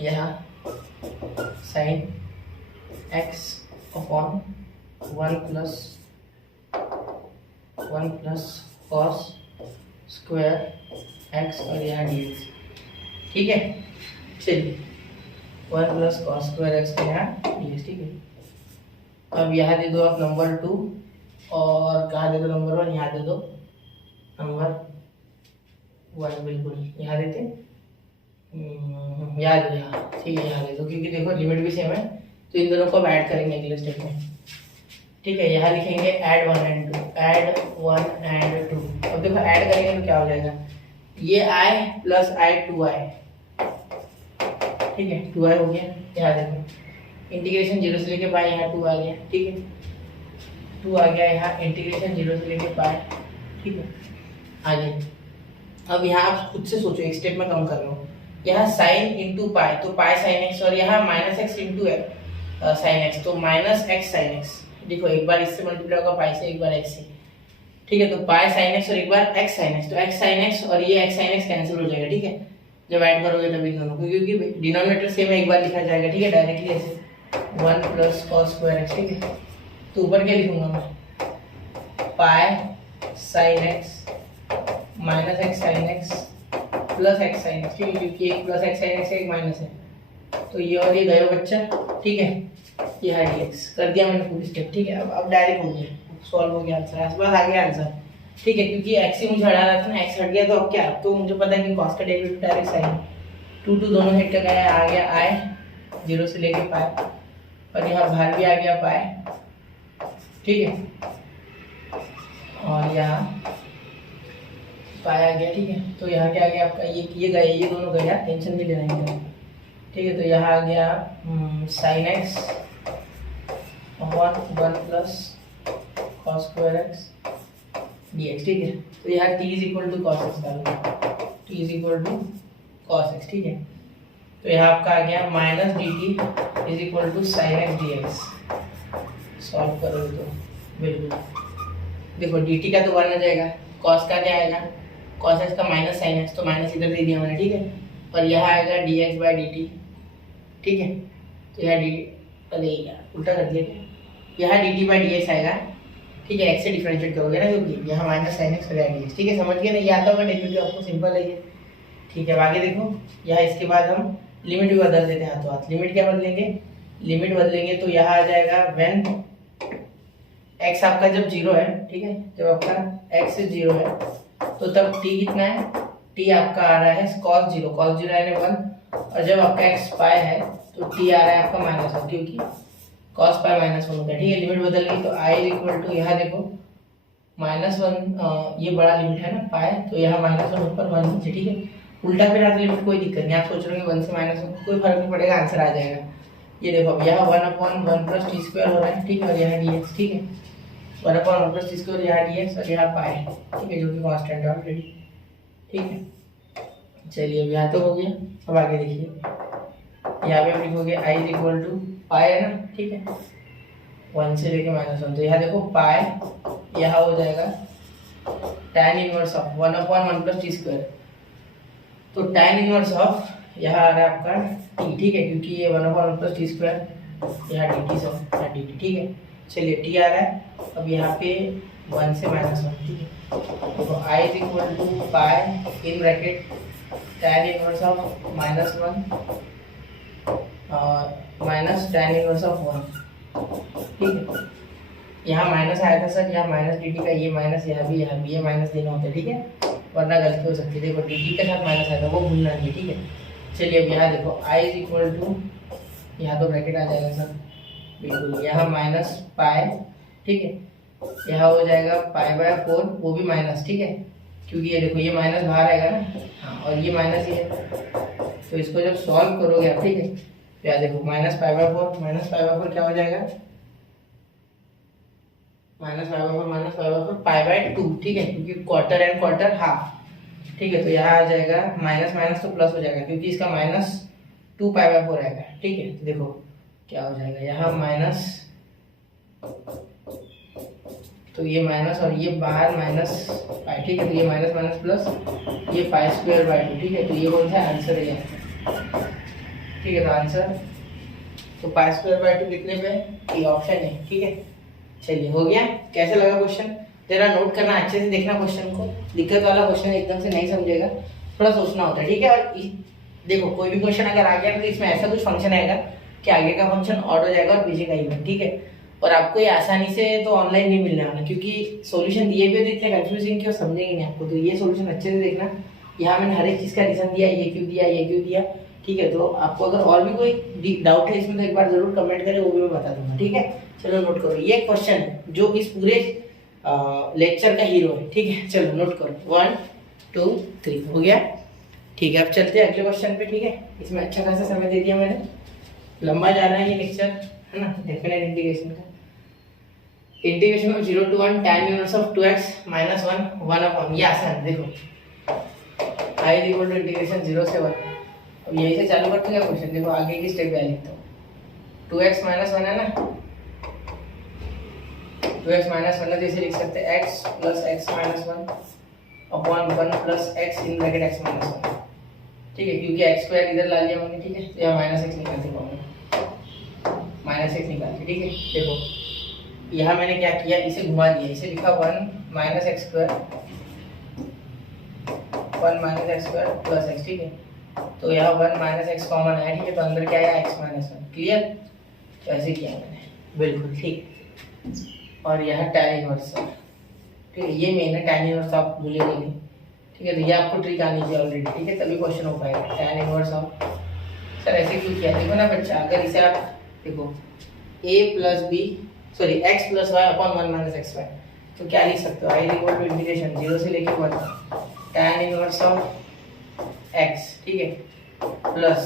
यहाँ sine x upon 1 plus cos square x और यहाँ डी एक्स, ठीक है। चलिए 1 प्लस कॉस स्क्वायर एक्स का यहाँ डी एक्स, ठीक है। अब यहाँ दे दो आप नंबर 2 और कहाँ दे दो नंबर 1, यहाँ दे दो नंबर 1, बिल्कुल यहाँ देते यहाँ दे दो, यहाँ ठीक है, यहाँ दे दो, क्योंकि देखो लिमिट भी सेम है, तो इन दोनों को अब ऐड करेंगे अगले स्टेप में, ठीक है। यहाँ लिखेंगे ऐड 1 एंड 2, ऐड 1 एंड 2। अब देखो ऐड करेंगे तो क्या हो जाएगा, ये i प्लस i 2i, ठीक है, 2i हो गया। यहाँ देखो इंटीग्रेशन 0 से लेके पाई, यहाँ 2 आ गया, ठीक है, 2 आ गया, यहाँ इंटीग्रेशन 0 से लेके पाई, ठीक है, आगे। अब यहाँ आप खुद से सोचो, एक स्टेप में कम कर रहा हूँ, यहाँ साइन इंटू पाई, तो पाई साइन एक्स, और यहाँ minus x into sine x, तो माइनस एक्स साइन एक्स। देखो एक बार इससे मल्टीप्लाई होगा पाई से, एक बार एक्स से, ठीक है, तो पाई साइन एक्स और एक बार एक्स साइन एक्स, तो एक्स साइन एक्स और ये एक्स साइन एक्स कैंसिल हो जाएगा, ठीक है, जब ऐड करोगे तब इन दोनों को, क्योंकि डिनोमिनेटर सेम है, एक बार लिखा जाएगा, ठीक है, डायरेक्टली ऐसे 1 प्लस कॉस स्क्वायर एक्स, ठीक है। तो ऊपर क्या लिखूंगा मैं, pi sine X minus x sine x plus x sine x, ठीक है, क्योंकि एक प्लस एक्स साइन एक्स है, एक माइनस है, तो ये और ये गए बच्चा, ठीक है, ये है dx, कर दिया मैंने पूरी स्टेप, ठीक है। अब डायरेक्ट हो गया, सॉल्व हो गया आंसर, बस आ गया आंसर, ठीक है, क्योंकि x ही मुझे हटा रहा था ना, x हट गया तो अब क्या, तो मुझे पता है कि cos का डेरिवेटिव डायरेक्ट साइन 2 दोनों हेड का गया, आ गया i 0 से लेके पाई, और यहाँ बाहर भी आ गया पाई, ठीक है, और यहाँ पाई आ गया, ठीक है। तो यहाँ क्या आ गया आपका, ये गए, ये दोनों गया, टेंशन भी लेना है, ठीक है। तो यहाँ आ गया sine x upon 1 plus cos square x D x, ठीक है। तो यहाँ t is equal to cos x डालूंगा, t is equal to cos x, ठीक है। तो यहाँ आपका आ गया minus d t is equal to sine x D x, solve करोगे तो बिल्कुल देखो डी टी का तो 1 आ जाएगा, कॉस का क्या आएगा, कॉस एक्स का माइनस साइन एक्स, तो माइनस इधर दे दिया मैंने, ठीक है, और यहाँ आएगा D x by D T, ठीक है। तो यहाँ डी उल्टा कर दिया, यहाँ d T by D x आएगा, ठीक है, एक्स से डिफरेंशिएट करोगे ना, क्योंकि यहाँ माइनस साइन एक्स हो जाएगा डी एक्स, ठीक है, समझ गए ना, ये आता होगा डेरिवेटिव आपको, सिंपल है ये, ठीक है। अब आगे देखो, यहाँ इसके बाद हम लिमिट भी बदल देते हैं हाथों हाथ। लिमिट क्या बदलेंगे, लिमिट बदलेंगे तो यहाँ आ जाएगा व्हेन x आपका जब 0 है, ठीक है, जब आपका x 0 है तो तब t कितना है, t आपका आ रहा है cos 0 यानी 1, और जब आपका x पाई है तो t आ रहा है आपका -1, क्योंकि cos पाई -1 होता है, ठीक है। लिमिट बदल गई तो i इक्वल टू यहाँ देखो -1, ये बड़ा लिमिट है ना पाई, तो यहाँ -1 ऊपर 1 नीचे, ठीक है। उल्टा फिर आता लिमिट कोई दिक्कत नहीं, आप सोच रहे हो 1 से -1 कोई फर्क नहीं पड़ेगा, आंसर आ जाएगा। ये देखो अब यहाँ 1/1 प्लस टी स्क्वायर हो रहा है, ठीक है, और यहाँ dx, ठीक है, 1/1 प्लस टी स्क्वायर, यहाँ dx और यहाँ पाई, ठीक है, जो कि कांस्टेंट है ऑलरेडी, ठीक है। चलिए अब यहाँ तो हो गया, अब आगे देखिए, यहाँ पे आप लिखोगे i इक्वल टू पाई है ना, ठीक है, 1 से लेके -1, तो यहाँ देखो पाई यहाँ हो जाएगा tan inverse of 1/1 plus T square, तो tan इनवर्स ऑफ यहाँ आ रहा है आपका t, ठीक है, क्योंकि ये 1/1 प्लस टी स्क्वायर यहाँ dt सब यहाँ dt, ठीक है। चलिए t आ रहा है, अब यहाँ पे 1 से -1, ठीक है, देखो I is equal to pi in bracket tan inverse of -1 और माइनस tan इनवर्स ऑफ 1, ठीक है। यहाँ माइनस आया था सर, यहाँ माइनस डी टी का ये माइनस, यहाँ भी ये माइनस देना होता है, ठीक है, वरना गलती हो सकती है। देखो डी टी के साथ माइनस आया था, वो भूलना नहीं, ठीक है। चलिए अब यहाँ देखो I इज इक्वल टू, यहाँ तो ब्रैकेट आ जाएगा सर, बिल्कुल, यहाँ माइनस पाई, ठीक है, यहाँ हो जाएगा पाई/4, वो भी माइनस, ठीक है, क्योंकि ये देखो ये माइनस बाहर आएगा ना, हाँ, और ये माइनस ही है, तो इसको जब सॉल्व करोगे आप, ठीक है, तो यहाँ देखो -पाई/4 क्या हो जाएगा, -पाई/4 पाई/2, ठीक है, क्योंकि क्वार्टर एंड क्वार्टर हाफ, ठीक है। तो यहाँ आ जाएगा माइनस माइनस तो प्लस हो जाएगा, क्योंकि इसका -2 पाई/4 आएगा, ठीक है। तो देखो क्या हो जाएगा, यहाँ माइनस, तो ये माइनस और ये बाहर माइनस पाई, ठीक है, तो ये माइनस माइनस प्लस, ये पाई²/2, ठीक है। तो ये कौन सा आंसर है, ठीक है। तो आंसर तो पाई²/2 कितने पे, ये ऑप्शन है, ठीक है। चलिए हो गया। कैसा लगा क्वेश्चन, जरा नोट करना, अच्छे से देखना क्वेश्चन को, दिक्कत वाला क्वेश्चन एकदम से नहीं समझेगा, थोड़ा सोचना होता है, ठीक है। और देखो कोई भी क्वेश्चन अगर आ गया तो इसमें ऐसा कुछ फंक्शन आएगा कि आगे का फंक्शन ऑड हो जाएगा और पीछे का इवन, ठीक है। और आपको ये आसानी से तो ऑनलाइन नहीं मिलने वाला, क्योंकि सॉल्यूशन दिए भी इतने कंफ्यूजिंग कि वो समझेंगे नहीं आपको। तो ये सॉल्यूशन अच्छे से देखना, यहाँ मैंने हर एक चीज़ का रीजन दिया, ये क्यों दिया, ये क्यों दिया, ठीक है। तो आपको अगर और भी कोई डाउट है इसमें तो एक बार जरूर कमेंट करें, वो भी मैं बता दूंगा, ठीक है। चलो नोट करो, ये क्वेश्चन जो इस पूरे लेक्चर का हीरो है, ठीक है। चलो नोट करो, 1 2 3 हो गया, ठीक है। अब चलते हैं अगले क्वेश्चन पे, ठीक है। इसमें अच्छा खासा समय दे दिया मैंने, लंबा जा रहा है ये लेक्चर, है ना, डेफिनेट इंटीग्रेशन का। Integration of 0 to 1 tan inverse of 2x - 1 upon, ये आसान, देखो I is equal to integration 0 से 1। अब यही से चालू करते हैं क्वेश्चन, देखो आगे की स्टेप मैं लिखता हूँ। 2x - 1 है ना, 2x - 1 है, तो इसे लिख सकते हैं x + x - 1 upon 1 + x in bracket x - 1, ठीक है, क्योंकि x² इधर ला लिया मैंने, ठीक है। तो यहाँ -x निकालते हैं, -x निकालते, ठीक है। देखो यहाँ मैंने क्या किया, इसे घुमा दिया, इसे लिखा 1 - x² + x, ठीक है। तो यहाँ 1 - x कॉमन आया, ठीक है, तो अंदर क्या आया, x - 1, क्लियर। तो ऐसे किया मैंने, बिल्कुल ठीक। और यह tan इनवर्स, ठीक है, ये मेन है, tan इनवर्स आप भूलेंगे नहीं, ठीक है। तो ये आपको ट्रिक आनी चाहिए ऑलरेडी, ठीक है, तभी क्वेश्चन हो पाएगा। tan इनवर्स ऑफ, सर ऐसे क्यों किया, देखो ना बच्चा, अगर इसे आप देखो a + b sorry x + y upon 1 - xy, तो क्या लिख सकते हो, I इक्वल टू इंटीग्रेशन 0 से लेके 1 tan इनवर्स ऑफ x, ठीक है, plus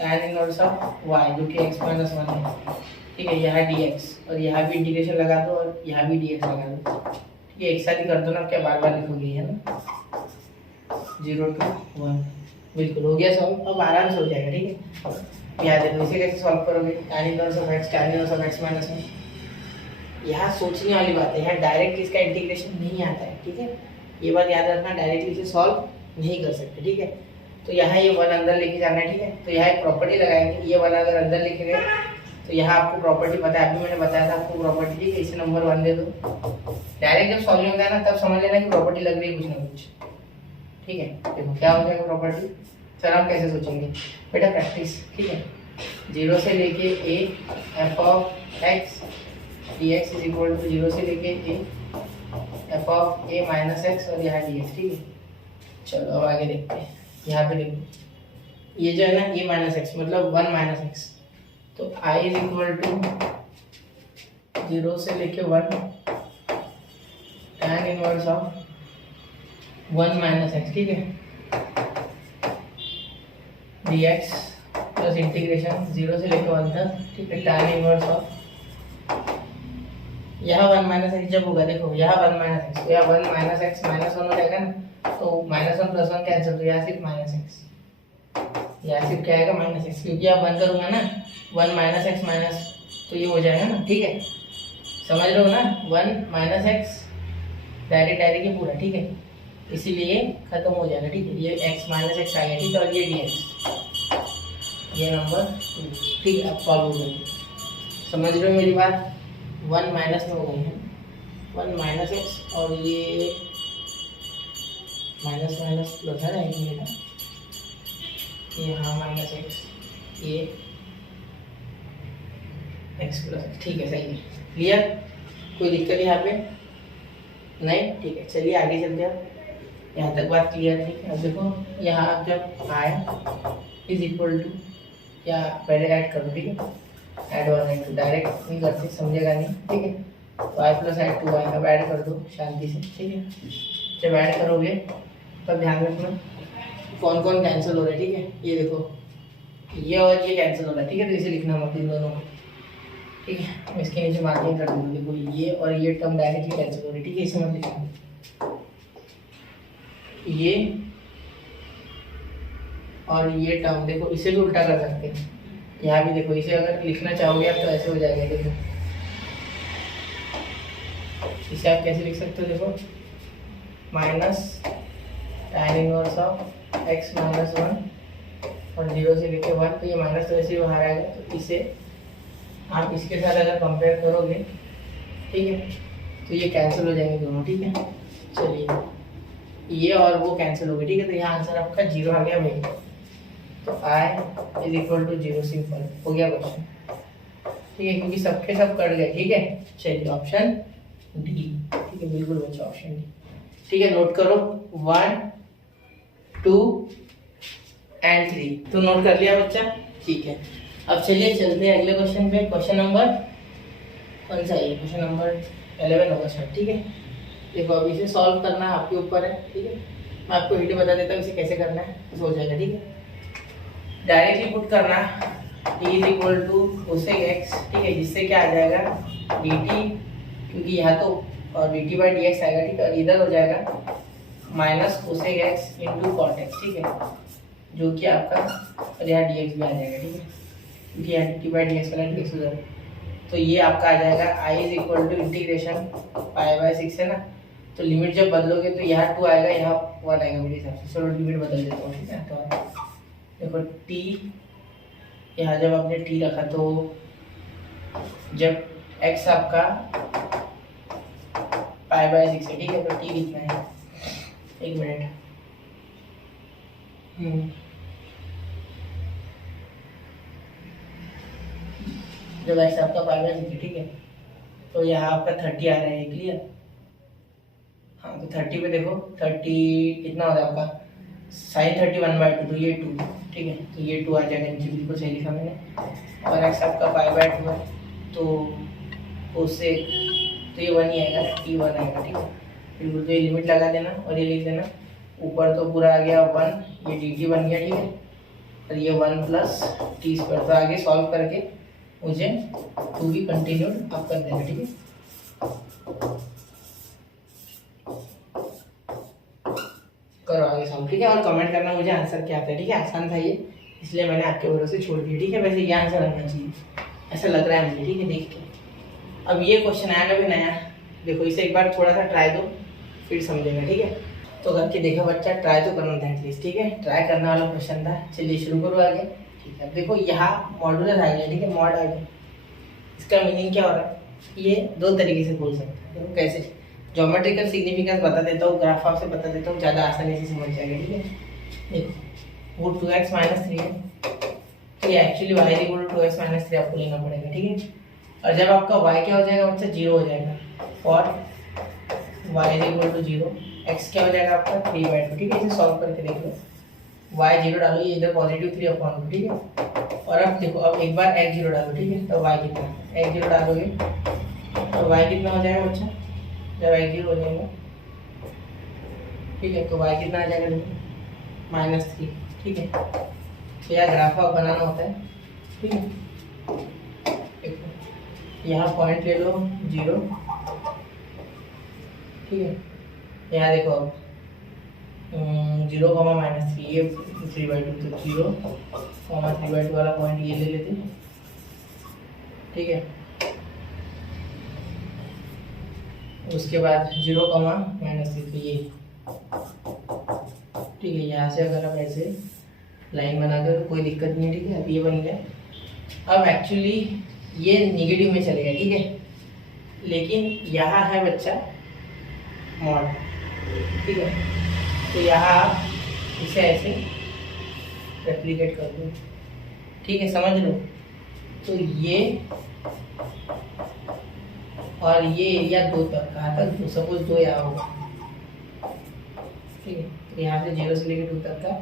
tan inverse of y जो कि x - 1 है, ठीक है। यहाँ dx, और यहाँ भी इंटीग्रेशन लगा दो और यहाँ भी dx लगा दो, ठीक है, एक साथ ही कर दो ना, क्या बार बार लिखोगे, है ना, 0 to 1, बिल्कुल हो गया सॉल्व। अब आराम से हो जाएगा, ठीक है। याद देखो इसे कैसे सॉल्व करोगे, tan inverse of x tan inverse of x - 1, यहाँ सोचने वाली बात है, यहाँ डायरेक्ट इसका इंटीग्रेशन नहीं आता है, ठीक है, ये बात याद रखना, डायरेक्टली इसे सॉल्व नहीं कर सकते, ठीक है। तो यहाँ ये 1 अंदर लेके जाना है, ठीक है। तो यहाँ एक प्रॉपर्टी लगाएंगे, ये 1 अगर अंदर लेके गए तो यहाँ आपको प्रॉपर्टी पता है, अभी मैंने बताया था आपको प्रॉपर्टी, ठीक है, इसे नंबर 1 दे दो। डायरेक्ट जब सॉल्व होता है ना, तब समझ लेना कि प्रॉपर्टी लग रही है कुछ ना कुछ, ठीक है। देखो क्या हो जाएगा प्रॉपर्टी, सर आप कैसे सोचेंगे बेटा, प्रैक्टिस, ठीक है। 0 से लेके a f(x) dx is equal to 0 से लेके a f(a - x) और यहाँ dx, ठीक है। चलो अब आगे देखते हैं, यहाँ पे देखो ये जो है ना a - x मतलब 1 - x, तो I इज इक्वल टू 0 से लेके 1 tan इनवर्स ऑफ 1 - x, ठीक है, dx प्लस इंटीग्रेशन 0 से लेके 1 तक, ठीक है, tan इनवर्स ऑफ, यहाँ 1 - x जब होगा, देखो यहाँ 1 - x, तो यहाँ 1 - x -1 हो जाएगा ना, तो -1 + 1 कैंसिल, तो यहाँ सिर्फ -x, यहाँ सिर्फ क्या आएगा -x, क्योंकि आप 1 करूँगा ना 1 - x तो ये हो जाएगा ना, ठीक है, समझ लो ना, 1 - x डायरेक्ट ही पूरा, ठीक है, इसीलिए खत्म हो जाएगा, ठीक है। ये x - x आ गया, ठीक है, और ये dx, ये नंबर 2, ठीक है। अब सॉल्व हो गई, समझ रहे हो मेरी बात, 1 माइनस में हो गई है, 1 - x और ये माइनस माइनस प्लस है ना, एक मिनट, ये हाँ माइनस एक्स, ये एक्स प्लस, ठीक है सही है। क्लियर, कोई दिक्कत यहाँ पे नहीं? ठीक है, चलिए आगे चलते हैं। यहाँ तक बात क्लियर है? ठीक है, अब देखो यहाँ आप जब आई इज इक्वल टू, या पहले ऐड करो, ठीक है, add one and two, direct नहीं करते, समझेगा नहीं, ठीक है। तो आई प्लस आई टू आई, अब ऐड कर दो शांति से, ठीक है। जब ऐड करोगे तब ध्यान रखना कौन कौन कैंसिल हो रहा है, ठीक है। ये देखो ये और ये कैंसिल हो रहा है, ठीक है, तो इसे लिखना हम अपने दोनों को, ठीक है। इसके नीचे मार्किंग कर दूँगी, देखो ये और ये टर्म डायरेक्टली कैंसिल हो रही है, ठीक है, इसे मत लिखना। ये और ये टर्म देखो, इसे भी उल्टा कर सकते हैं, यहाँ भी देखो, इसे अगर लिखना चाहोगे आप तो ऐसे हो जाएगा, देखो इसे आप कैसे लिख सकते हो, देखो minus tan inverse of x minus one और 0 से लेके 1, तो ये माइनस तो ऐसे ही बाहर आएगा, तो इसे आप इसके साथ अगर कंपेयर करोगे, ठीक है, तो ये कैंसिल हो जाएंगे दोनों, ठीक है। चलिए ये और वो कैंसिल हो गए, ठीक है, तो यहाँ आंसर आपका 0 आ गया भाई। तो i is equal to 0, simple हो गया क्वेश्चन, ठीक है, क्योंकि सबके सब कट गए, ठीक है। चलिए ऑप्शन डी, ठीक है, बिल्कुल बच्चा ऑप्शन डी, ठीक है। नोट करो 1 2 एंड 3, तो नोट कर लिया बच्चा, ठीक है। अब चलिए चलते हैं अगले क्वेश्चन पे। क्वेश्चन नंबर कौन सा है? क्वेश्चन नंबर 11 होगा शायद, ठीक है। देखो अब इसे सॉल्व करना आपके ऊपर है, ठीक है, मैं आपको वीडियो बता देता हूँ इसे कैसे करना है, तो हो जाएगा, ठीक है। डायरेक्टली पुट करना t is equal to cosec x, ठीक है, जिससे क्या आ जाएगा dt, क्योंकि यहाँ तो और dt बाई dx आएगा, ठीक है, और इधर हो जाएगा minus cosec x into cot x, ठीक है, जो कि आपका, और यहाँ dx भी आ जाएगा, ठीक है, क्योंकि यहाँ dt बाई dx वाला dx उधर, तो ये आपका आ जाएगा i is equal to integration pi by 6 है ना, तो लिमिट जब बदलोगे तो यहाँ 2 आएगा, यहाँ 1 आएगा मेरे हिसाब से। चलो लिमिट बदल देता हूँ, ठीक है। तो देखो t, यहाँ जब आपने t रखा तो जब x आपका पाई बाई 6 है, ठीक है, तो t कितना है, एक मिनट, जब x आपका पाई बाई 6 है, ठीक है, तो यहाँ आपका 30 आ रहा है, क्लियर। हाँ, तो 30 पे देखो 30 कितना हो रहा है आपका साइन 31/2, तो ये 2, ठीक है, तो ये 2 आ जाएगा नीचे, बिल्कुल सही लिखा मैंने। और एक्स आपका पाई/2 है, तो उससे तो ये 1 ही आएगा, t 1 आएगा, ठीक है, बिल्कुल। तो ये लिमिट लगा देना और ये लिख देना, ऊपर तो पूरा आ गया 1, ये dt बन गया, ठीक है, और ये 1 प्लस टी स्क्वायर। तो आगे सॉल्व करके मुझे 2 भी कंटिन्यूड आप कर देना, ठीक है। करो आगे सॉल्व, ठीक है, और कमेंट करना मुझे आंसर क्या आता है, ठीक है। आसान था ये, इसलिए मैंने आपके भरोसे छोड़ दिया, ठीक है। वैसे ये आंसर आना चाहिए, ऐसा लग रहा है मुझे, ठीक है, देख के। अब ये क्वेश्चन आएगा भी नया, देखो इसे एक बार थोड़ा सा ट्राई दो, फिर समझेगा, ठीक है। तो करके देखो बच्चा, ट्राई तो करना था एटलीस्ट, ठीक है, ट्राई करने वाला क्वेश्चन था। चलिए शुरू करो आगे, ठीक है। देखो यहाँ मॉडुलस आ गया, ठीक है, मॉड आ गया, इसका मीनिंग क्या हो रहा है, ये 2 तरीके से बोल सकते हैं। देखो कैसे, ज्योमेट्रिकल सिग्निफिकेंस बता देता हूँ, ग्राफ आपसे बता देता हूँ, ज़्यादा आसानी से समझ जाएगा, ठीक है। देखो वो 2x माइनस 3 है, तो ये actually y is equal to 2x minus 3 आपको लेना पड़ेगा, ठीक है। और जब आपका y क्या हो जाएगा बच्चा, 0 हो जाएगा, और y is equal to 0, x क्या हो जाएगा आपका 3/2, ठीक है। इसे सॉल्व करके देख लो, y 0 डालो, ये इधर पॉजिटिव 3/2, ठीक है। और अब देखो, अब एक बार x 0 डालो, ठीक है, तो y कितना, x 0 डालोगे तो y कितना हो जाएगा बच्चा, जब x 0 हो जाएगा, ठीक है, तो y कितना आ जाएगा, देखो -3, ठीक है। तो यह ग्राफ आप बनाना होता है, ठीक है। देखो यहाँ पॉइंट ले लो 0, ठीक है, यहाँ देखो अब 0, -3, ये 3/2, तो 0, 3/2 वाला पॉइंट ये ले लेते, ठीक है। उसके बाद 0, -3, तो ये, ठीक है। यहाँ से अगर आप ऐसे लाइन बना दो तो कोई दिक्कत नहीं है, ठीक है। अब ये बन गया। अब एक्चुअली ये निगेटिव में चलेगा, ठीक है, लेकिन यहाँ है बच्चा मॉड, ठीक है, तो यहाँ आप इसे ऐसे रेप्लिकेट कर दो, ठीक है, समझ लो। तो ये और ये एरिया 2 तक, कहाँ तक, सपोज 2 यहाँ होगा, ठीक है। तो यहाँ से 0 से लेकर 2 तक का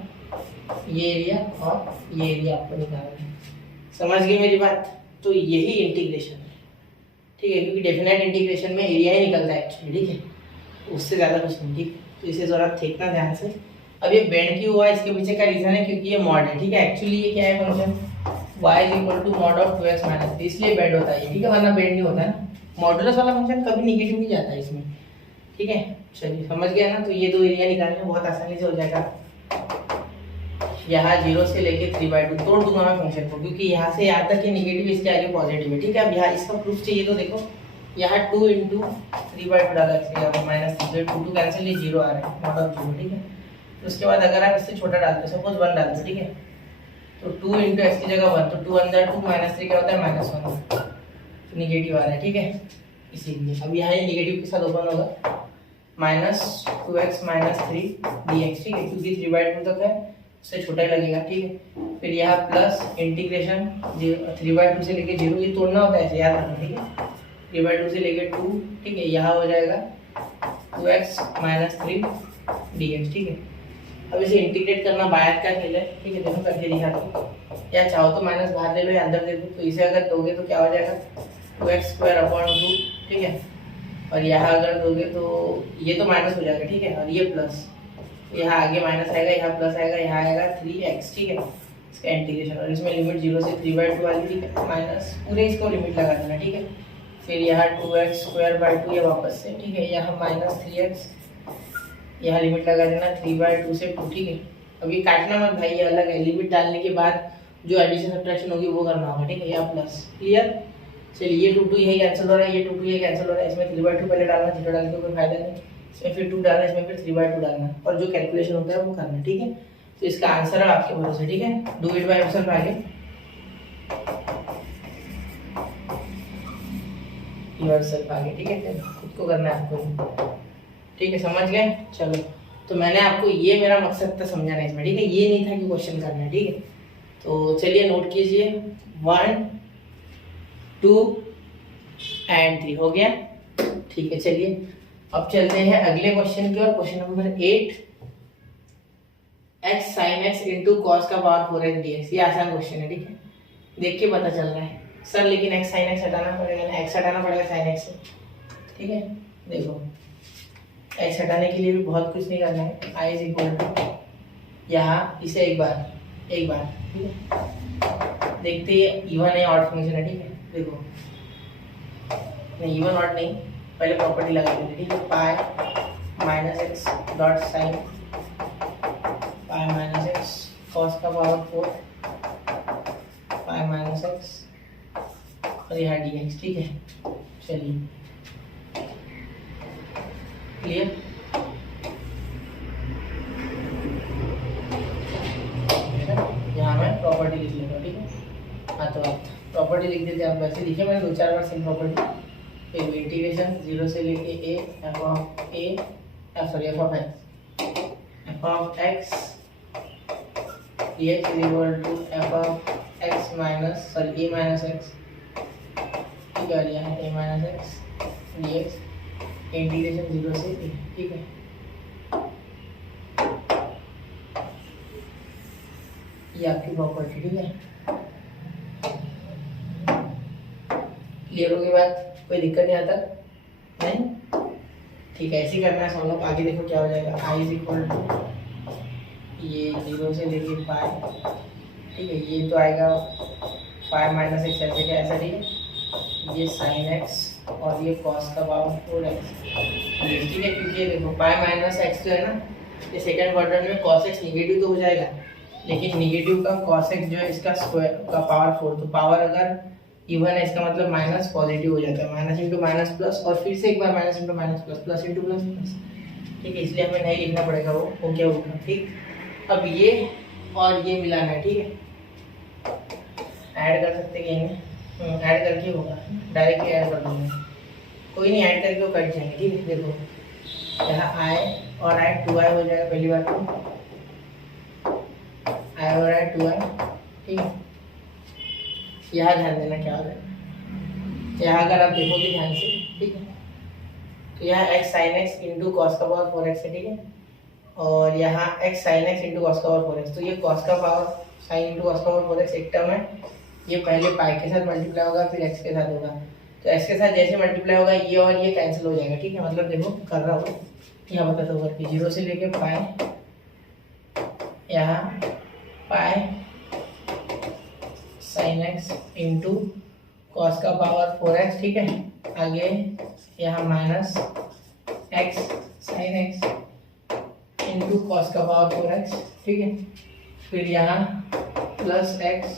ये एरिया और ये एरिया आपको निकालना है। समझ गए मेरी बात? तो यही इंटीग्रेशन है, ठीक है, क्योंकि डेफिनेट इंटीग्रेशन में एरिया ही निकलता है एक्चुअली, ठीक है, उससे ज़्यादा कुछ नहीं, ठीक। तो इसे ज़रा देखना ध्यान से। अब ये बेंड क्यों हुआ, इसके पीछे का रीज़न है क्योंकि ये मॉड है, ठीक है। एक्चुअली ये क्या है function, y = mod of 2x - 3, इसलिए बेंड होता है, ठीक है, वरना बेंड नहीं होता है ना। मॉडुलस वाला फंक्शन कभी नेगेटिव नहीं जाता है इसमें, ठीक है। चलिए समझ गया ना। तो ये 2 एरिया निकालने बहुत आसानी से हो जाएगा। यहाँ 0 से लेके 3/2 तोड़ दूंगा मैं फंक्शन को, क्योंकि यहाँ से यहाँ तक ये नेगेटिव, इसके आगे पॉजिटिव है, ठीक है। अब यहाँ इसका प्रूफ चाहिए तो देखो, यहाँ 2 × 3/2 डाला, -3, 2 कैंसिल, ये 0 आ रहा है, mod of 0, ठीक है। तो उसके बाद अगर आप इससे छोटा डालते हो, सपोज 1 डालते हो, ठीक है, तो 2 × x की जगह 1, तो 2 अंदर 2 -3 क्या होता है, -1, तो नेगेटिव आ रहा है, ठीक है। इसीलिए अब यहाँ ये नेगेटिव के साथ ओपन होगा, -2x - 3 dx, ठीक है, क्योंकि 3/2 तक है, उससे छोटा ही लगेगा, ठीक है। फिर यहाँ प्लस इंटीग्रेशन 3/2 से लेके 0, ये तोड़ना होता है ऐसे, याद रखना, ठीक है। 3/2 से लेके 2, ठीक है, यहाँ हो जाएगा 2x - 3 dx, ठीक है। अब इसे इंटीग्रेट करना बायत का खेल है, ठीक है, देखो करके दिखाता हूँ। या चाहो तो माइनस बाहर ले लो या अंदर दे दो, तो इसे अगर दोगे तो क्या हो जाएगा, 2x² 2, ठीक है। और यहाँ अगर दोगे तो ये तो माइनस हो जाएगा, ठीक है, और ये प्लस, यहाँ आगे माइनस आएगा, यहाँ प्लस आएगा, यहाँ आएगा 3x, ठीक है, इसका इंटीग्रेशन। और इसमें लिमिट 0 से 3/2 वाली, ठीक है, माइनस पूरे इसको लिमिट लगा देना, ठीक है। फिर यहाँ 2x² 2 ये वापस से, ठीक है, यहाँ -3x, यहाँ लिमिट लगा देना 3/2 से 2, ठीक है। अब ये काटना मत भाई, ये अलग है, लिमिट डालने के बाद जो एडिशन सब्ट्रैक्शन होगी वो करना होगा, ठीक है, या प्लस, क्लियर। चलिए ये 2 यही कैंसिल हो रहा है, ये 2 ये कैंसिल हो रहा है, इसमें 3/2 पहले डालना, 0 डाल के कोई फायदा नहीं, इसमें फिर 2 डालना, इसमें फिर 3/2 डालना, और जो कैलकुलेशन होता है वो करना, ठीक है। तो इसका आंसर है आपके भरोसे, ठीक है, डू इट बाय योरसेल्फ आगे योरसेल्फ आगे, ठीक है, खुद को करना है आपको, ठीक है, समझ गए। चलो, तो मैंने आपको ये मेरा मकसद था समझाना इसमें, ठीक है, ये नहीं था कि क्वेश्चन करना है, ठीक है। तो चलिए नोट कीजिए, 1 2 एंड 3 हो गया, ठीक है। चलिए अब चलते हैं अगले क्वेश्चन की ओर, question number 8, x sin x × cos का पावर 4x dx। ये आसान क्वेश्चन है, ठीक है, देख के पता चल रहा है सर, लेकिन x sin x हटाना पड़ेगा ना, x हटाना पड़ेगा sin x से, ठीक है। देखो x हटाने के लिए भी बहुत कुछ नहीं करना है, i = यहाँ इसे एक बार, ठीक है, देखते हैं इवन है ऑड फंक्शन है, ठीक है। देखो नहीं, इवन ऑड नहीं, पहले प्रॉपर्टी लगा देते, ठीक है, पाई -x dot sine pi -x cos का पावर 4 पाई -x और यहाँ dx, ठीक है। चलिए क्लियर, यहाँ मैं प्रॉपर्टी लिख लेता हूँ, ठीक है। हाँ, तो आप प्रॉपर्टी लिख देते, आप वैसे लिखे, मैंने 2-4 बार सेम प्रॉपर्टी। फिर इंटीग्रेशन 0 से लेके a f of x dx = f of x - a - x, ठीक है, यहाँ a - x dx इंटीग्रेशन 0 से a, ठीक है। ये आपकी प्रॉपर्टी, ठीक है, क्लियर हो गई बात, कोई दिक्कत नहीं आता, नहीं, ठीक है, ऐसे ही करना है सब लोग। आगे देखो क्या हो जाएगा, i = ये 0 से लेके पाई, ठीक है, ये तो आएगा पाई -x ऐसे क्या ऐसा, ठीक है, ये sin x और ये cos का पावर 4x, ठीक है, क्योंकि देखो पाई -x जो है ना, ये सेकंड क्वाड्रेंट में cos x निगेटिव तो हो जाएगा, लेकिन निगेटिव का cos x जो है इसका स्क्वायर का पावर 4, तो पावर अगर इवन है इसका मतलब माइनस पॉजिटिव हो जाता है, माइनस इंटू माइनस प्लस, और फिर से एक बार minus into minus plus, plus into plus plus, ठीक है, इसलिए हमें नहीं लिखना पड़ेगा वो क्या होगा, ठीक। अब ये और ये मिलाना है, ठीक है, ऐड कर सकते हैं, ऐड करके होगा, डायरेक्टली ऐड कर दूँगा, कोई नहीं, ऐड करके वो कट जाएंगे, ठीक है। देखो यहाँ आई और आई 2i हो जाएगा पहली बार तो, आई और आई 2i, ठीक है। यहाँ ध्यान देना क्या हो रहा है, यहाँ अगर आप देखोगे ध्यान से, ठीक है, तो यहाँ x sin x into cos का पावर 4x है, ठीक है, और यहाँ x sin x into cos का पावर 4x, तो ये कॉस का पावर साइन इंटू कॉस का पावर 4x एक टर्म है, ये पहले पाई के साथ मल्टीप्लाई होगा फिर x के साथ होगा, तो x के साथ जैसे मल्टीप्लाई होगा ये और ये कैंसिल हो जाएगा, ठीक है। मतलब देखो कर रहा हूँ, यहाँ बताता हूँ करके, 0 से लेके पाई, यहाँ pi sine x into cos का पावर 4x, ठीक है, आगे यहाँ minus x sine x into cos का पावर 4x, ठीक है, फिर यहाँ plus x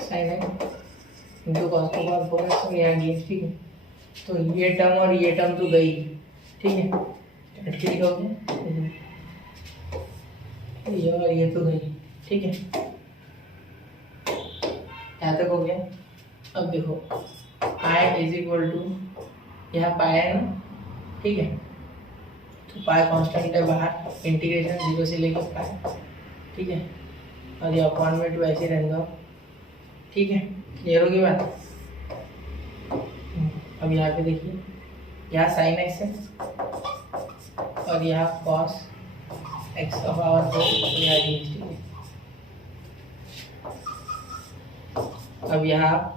sine x into cos का पावर 4x और यहाँ डी, ठीक है। तो ये टर्म और ये टर्म तो गई, ठीक है, ठीक हो गया, ये और ये तो गई, ठीक है, यहाँ तक हो गया। अब देखो पाई इज इक्वल टू, यहाँ पाई है ना, ठीक है, तो पाई कांस्टेंट है बाहर, इंटीग्रेशन 0 से लेकर पाई, ठीक है, और ये अपॉन में 2 ऐसे रहेगा, ठीक है, क्लियर होगी बात। अब यहाँ पे देखिए, यहाँ साइन एक्स है और यहाँ कॉस एक्स का पावर 4, यहाँ डी, ठीक है। अब यहाँ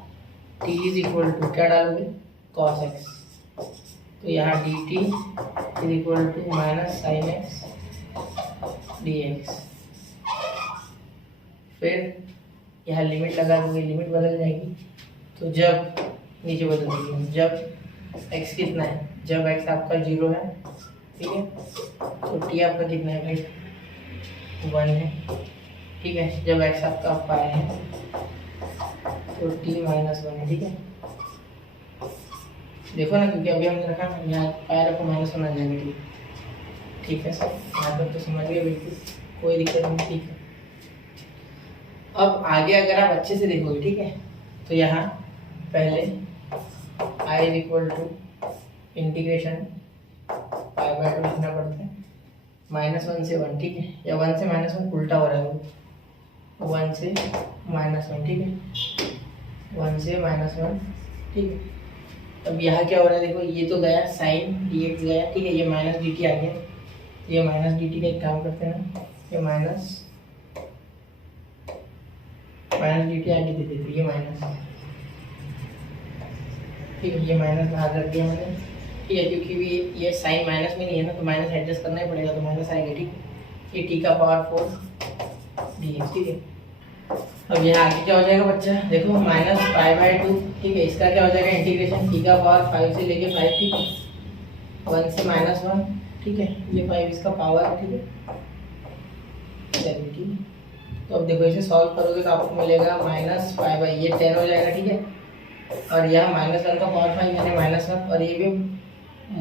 t इज इक्वल टू क्या डालोगे, कॉस एक्स, तो यहाँ d t is equal to minus sine x D x, फिर यहाँ लिमिट लगा दोगे, लिमिट बदल जाएगी, तो जब नीचे बदल देंगे, जब x कितना है, जब x आपका 0 है, ठीक है, तो t आपका कितना है भाई, 1 है, ठीक है, जब x आपका पाई है तो t माइनस 1 है, ठीक है। देखो ना, क्योंकि अभी हमने रखा यहाँ पाई रखो माइनस 1 आ जाएगा, ठीक है सर, यहाँ तक तो समझ गए बिल्कुल, कोई दिक्कत नहीं, ठीक है। अब आगे अगर आप अच्छे से देखोगे, ठीक है, तो यहाँ पहले i is equal to integration pi by 2 लिखना पड़ता है, -1 से 1, ठीक है, या 1 से -1 उल्टा हो रहा है, वो 1 से -1, ठीक है, 1 से -1, ठीक है। अब यहाँ क्या हो रहा है, देखो ये तो गया साइन dx गया, ठीक है, ये माइनस डी टी आ गया, ये माइनस डी टी का एक काम करते हैं ना, ये माइनस डी टी आगे दे देते, ये माइनस, ठीक है, ये माइनस बाहर रख दिया मैंने, ठीक है, क्योंकि ये साइन माइनस में नहीं है ना, तो माइनस एडजस्ट करना ही पड़ेगा, तो माइनस आएगा, ठीक है, ये टी का पावर 4 dx, ठीक है। अब यहाँ आगे क्या हो जाएगा बच्चा, देखो माइनस पाई बाय 2, ठीक है, इसका क्या हो जाएगा इंटीग्रेशन टी का पावर 5 से लेके 5, ठीक है, 1 से -1, ठीक है, ये 5 इसका पावर है, ठीक है, चलिए ठीक है। तो अब देखो इसे सॉल्व करोगे तो आपको मिलेगा माइनस पाई बाई, ये 10 हो जाएगा, ठीक है, और यहाँ -1 का पावर 5 यानी -1, और ये भी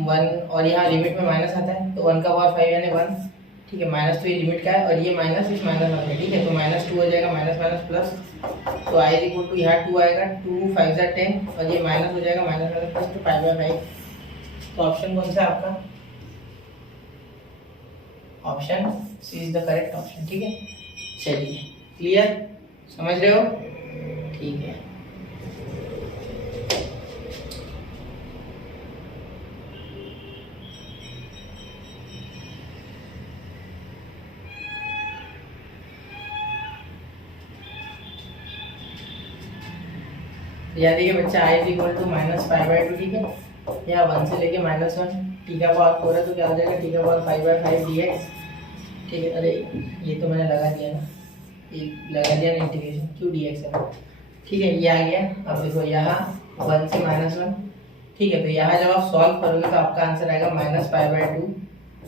1, और यहाँ लिमिट में माइनस आता है, तो 1 का पावर 5 यानी 1, ठीक है, -2 ये लिमिट का है, और ये माइनस इस -1 है, ठीक है, तो -2 हो जाएगा, माइनस प्लस, तो आई इज इक्वल टू यहाँ 2 आएगा, 2 5 10, और ये माइनस हो जाएगा, माइनस प्लस, तो पाई बाय 5, तो ऑप्शन कौन सा है आपका, option C is the correct option, ठीक है। चलिए क्लियर, समझ रहे हो, ठीक है। याद देखिए बच्चा, I is equal to minus pi by 2, ठीक है, या 1 से लेके -1, टी का पावर 4 है, तो क्या हो जाएगा टी का पावर 5 बाय 5 dx, ठीक है। अरे ये तो मैंने लगा दिया ना, ये लगा दिया ना इंटीग्रेशन, क्यों dx है, ठीक है, ये आ गया। अब देखो यहाँ 1 से -1, ठीक है, तो यहाँ जब आप सॉल्व करोगे तो आपका आंसर आएगा माइनस पाई बाय 2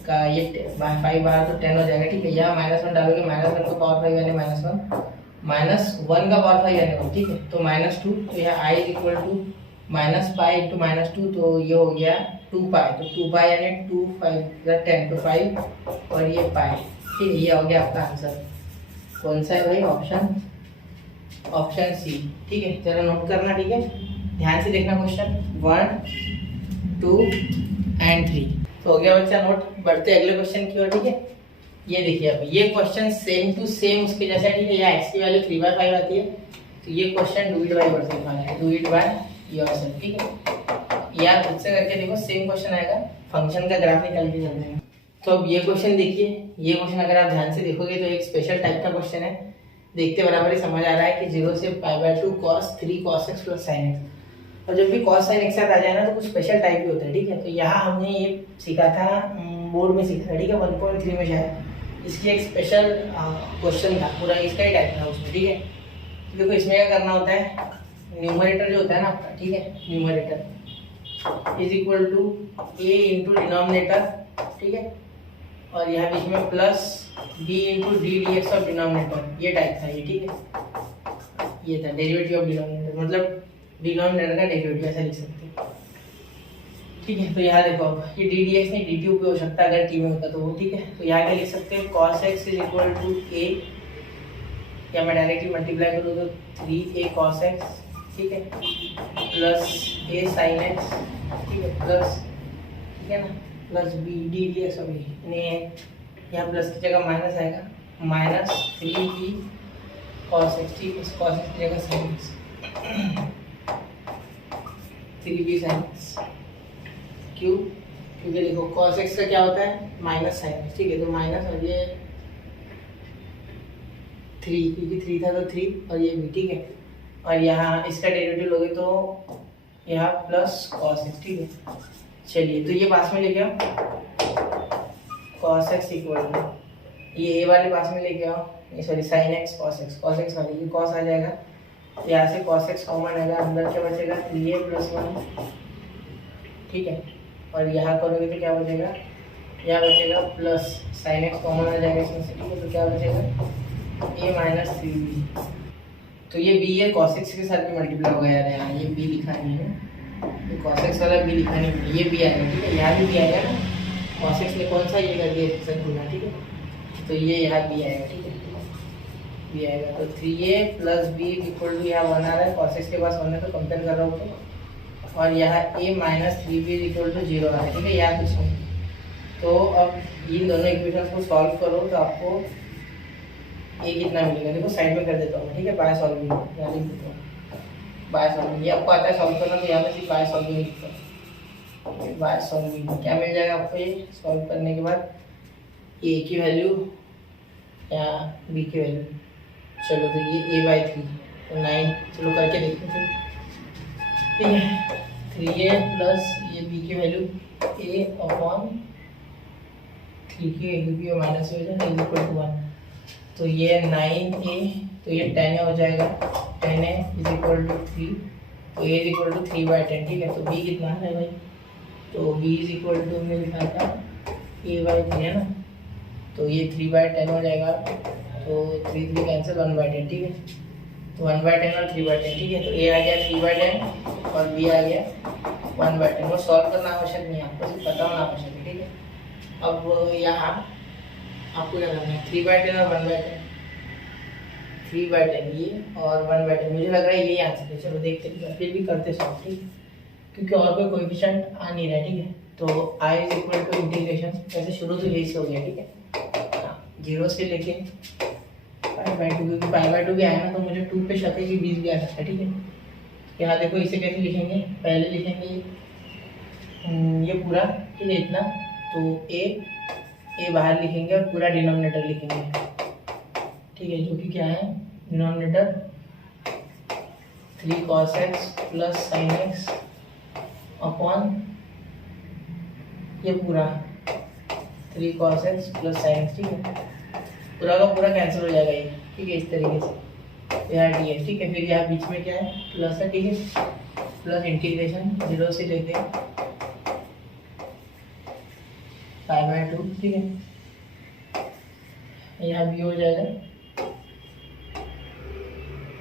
का, ये 5 बार तो 10 हो जाएगा, ठीक है, यहाँ -1 डालोगे, -1 का पावर 5 यानी -1, -1 का पावर 5 यानी 1, ठीक है, तो -2, तो यहाँ i is equal to minus pi into -2, तो ये हो गया 2 पाई, तो 2 पाई यानी 2 5 10, तो 5 और ये पाई, ठीक है, ये हो गया आपका आंसर। कौन सा है भाई, ऑप्शन सी, ठीक है, जरा नोट करना, ठीक है, ध्यान से देखना क्वेश्चन 1 2 एंड 3। तो हो गया बच्चा नोट। बढ़ते अगले क्वेश्चन की ओर, ठीक है। ये देखिए अब ये क्वेश्चन सेम टू सेम उसके जैसा है, ठीक है। यहाँ x की वैल्यू 3/5 आती है, तो ये question do it by yourself आना है, डू इट बाय योरसेल्फ, ठीक है। या खुद से करके देखो, सेम क्वेश्चन आएगा, फंक्शन का ग्राफ निकाल के चल देंगे। तो अब ये क्वेश्चन देखिए, ये क्वेश्चन अगर आप ध्यान से देखोगे तो एक स्पेशल टाइप का क्वेश्चन है। देखते बराबर ही समझ आ रहा है कि 0 से π/2 cos 3 cos x plus sin x, और जब भी cos sin x साथ आ जाए ना तो कुछ स्पेशल टाइप भी होता है, ठीक है। तो यहाँ हमने ये सीखा था, बोर्ड में सीखा था, ठीक है, 1.3 में शायद इसकी एक स्पेशल क्वेश्चन था, पूरा इसका ही टाइप था उसमें, ठीक है। तो देखो इसमें क्या करना होता है, न्यूमरेटर जो होता है ना आपका, ठीक है, numerator is equal to a into denominator, ठीक है, और यहाँ बीच में plus b into d d x of denominator, ये टाइप था ये, ठीक है। ये था डेरिवेटिव ऑफ डिनोमिनेटर, मतलब डिनोमिनेटर का डेरिवेटिव ऐसा लिख सकते हैं, ठीक है। तो यहाँ देखो अब ये डी डी एक्स नहीं डी टी भी हो सकता है अगर टी में होता तो वो, ठीक है। तो यहाँ क्या लिख सकते हैं, cos x is equal to a, या मैं डायरेक्टली मल्टीप्लाई करूँ तो 3a cos x, ठीक है, प्लस a sin x, ठीक है, प्लस, ठीक है ना, plus b D d x अभी नहीं है, यहाँ प्लस की जगह माइनस आएगा, माइनस 3b cos x, ठीक है, cos x की जगह sin x, 3b sin x, क्यों? क्योंकि देखो cos x का क्या होता है, माइनस sin x, ठीक है। तो माइनस और ये 3, क्योंकि 3 था तो 3 और ये भी, ठीक है। और यहाँ इसका डेरिवेटिव लोगे तो यहाँ प्लस cos x, ठीक है। चलिए तो ये पास में लेके आओ, cos x इक्वल टू ये a वाले पास में लेके आओ, ये sorry sin x cos x वाली ये cos आ जाएगा, यहाँ से cos x कॉमन आएगा, अंदर क्या बचेगा 3a + 1, ठीक है। और यहाँ करोगे तो क्या बचेगा, यहाँ बचेगा प्लस sin x कॉमन आ जाएगा इसमें से, ठीक है। तो क्या बचेगा a - 3b, तो ये b है cos x के साथ भी मल्टीप्लाई होगा यार, यहाँ ये b लिखा नहीं है, तो cos x वाला b लिखा नहीं है, ये b आएगा, ठीक है। यहाँ भी b आएगा ना, cos x ने कौन सा ये कर दिया एक्शन गुना, ठीक है। तो ये यहाँ b आएगा, ठीक है, b आएगा। तो 3a + b इक्वल टू यहाँ 1 आ रहा है, cos x के पास 1 है तो कंपेयर कर रहा हूँ तो, और यहाँ a - 3b इक्वल टू 0 आ रहा है, ठीक है, याद रखो। तो अब इन दोनों इक्वेशंस को सॉल्व करो तो आपको a कितना मिलेगा, देखो साइड में कर देता हूँ, ठीक है, बाय सॉल्विंग, यहाँ लिख देता हूँ बाय सॉल्विंग, ये आपको आता है सॉल्व करना, तो यहाँ पे सिर्फ बाय सॉल्विंग लिखता हूँ, बाय सॉल्विंग क्या मिल जाएगा आपको, ये सॉल्व करने के बाद a की वैल्यू या b की वैल्यू, चलो तो ये a/3 तो 9, चलो करके देखते हैं, ठीक है। 3a प्लस ये b की वैल्यू a/3 के क्योंकि ये माइनस हो जाएगा इक्वल टू 1, तो ये 9a, तो ये 10a हो जाएगा, 10a इज इक्वल टू 3, तो a इज इक्वल टू 3/10, ठीक है। तो b कितना है भाई, तो b इज इक्वल टू हमने लिखा था a/3 है ना, तो ये 3/10 हो जाएगा, तो 3 कैंसिल 1/10, ठीक है। तो 1/10 और 3/10, ठीक है। तो a आ गया 3/10 और b आ गया 1/10, वो सॉल्व करना आवश्यक नहीं है, आपको सिर्फ पता होना आवश्यक है, ठीक है। अब यहाँ आपको क्या करना है, 3/10 और 1/10, 3/10 ये और 1/10, मुझे लग रहा है यही आंसर है, चलो देखते हैं, फिर भी करते सॉल्व, ठीक है, क्योंकि और कोई कोएफिशिएंट आ नहीं रहा है, ठीक है। तो i is equal to integration, वैसे शुरू तो यही से हो गया, ठीक है, 0 से लेके π/2, क्योंकि π/2 भी आया ना तो मुझे 2 पे शक है कि 20 भी आ सकता है, ठीक है। यहाँ देखो इसे कैसे लिखेंगे, पहले लिखेंगे ये पूरा, ठीक है, इतना, तो a बाहर लिखेंगे और पूरा डिनोमिनेटर लिखेंगे, ठीक है, जो कि क्या है denominator 3 cos x plus sin x upon ये पूरा 3 cos x plus sin x, ठीक है, पूरा का पूरा कैंसिल हो जाएगा ये, ठीक है, इस तरीके से यहाँ डी है, ठीक है। फिर यहाँ बीच में क्या है प्लस है, ठीक है, प्लस इंटीग्रेशन 0 से लेके π/2, ठीक है, यहाँ भी हो जाएगा,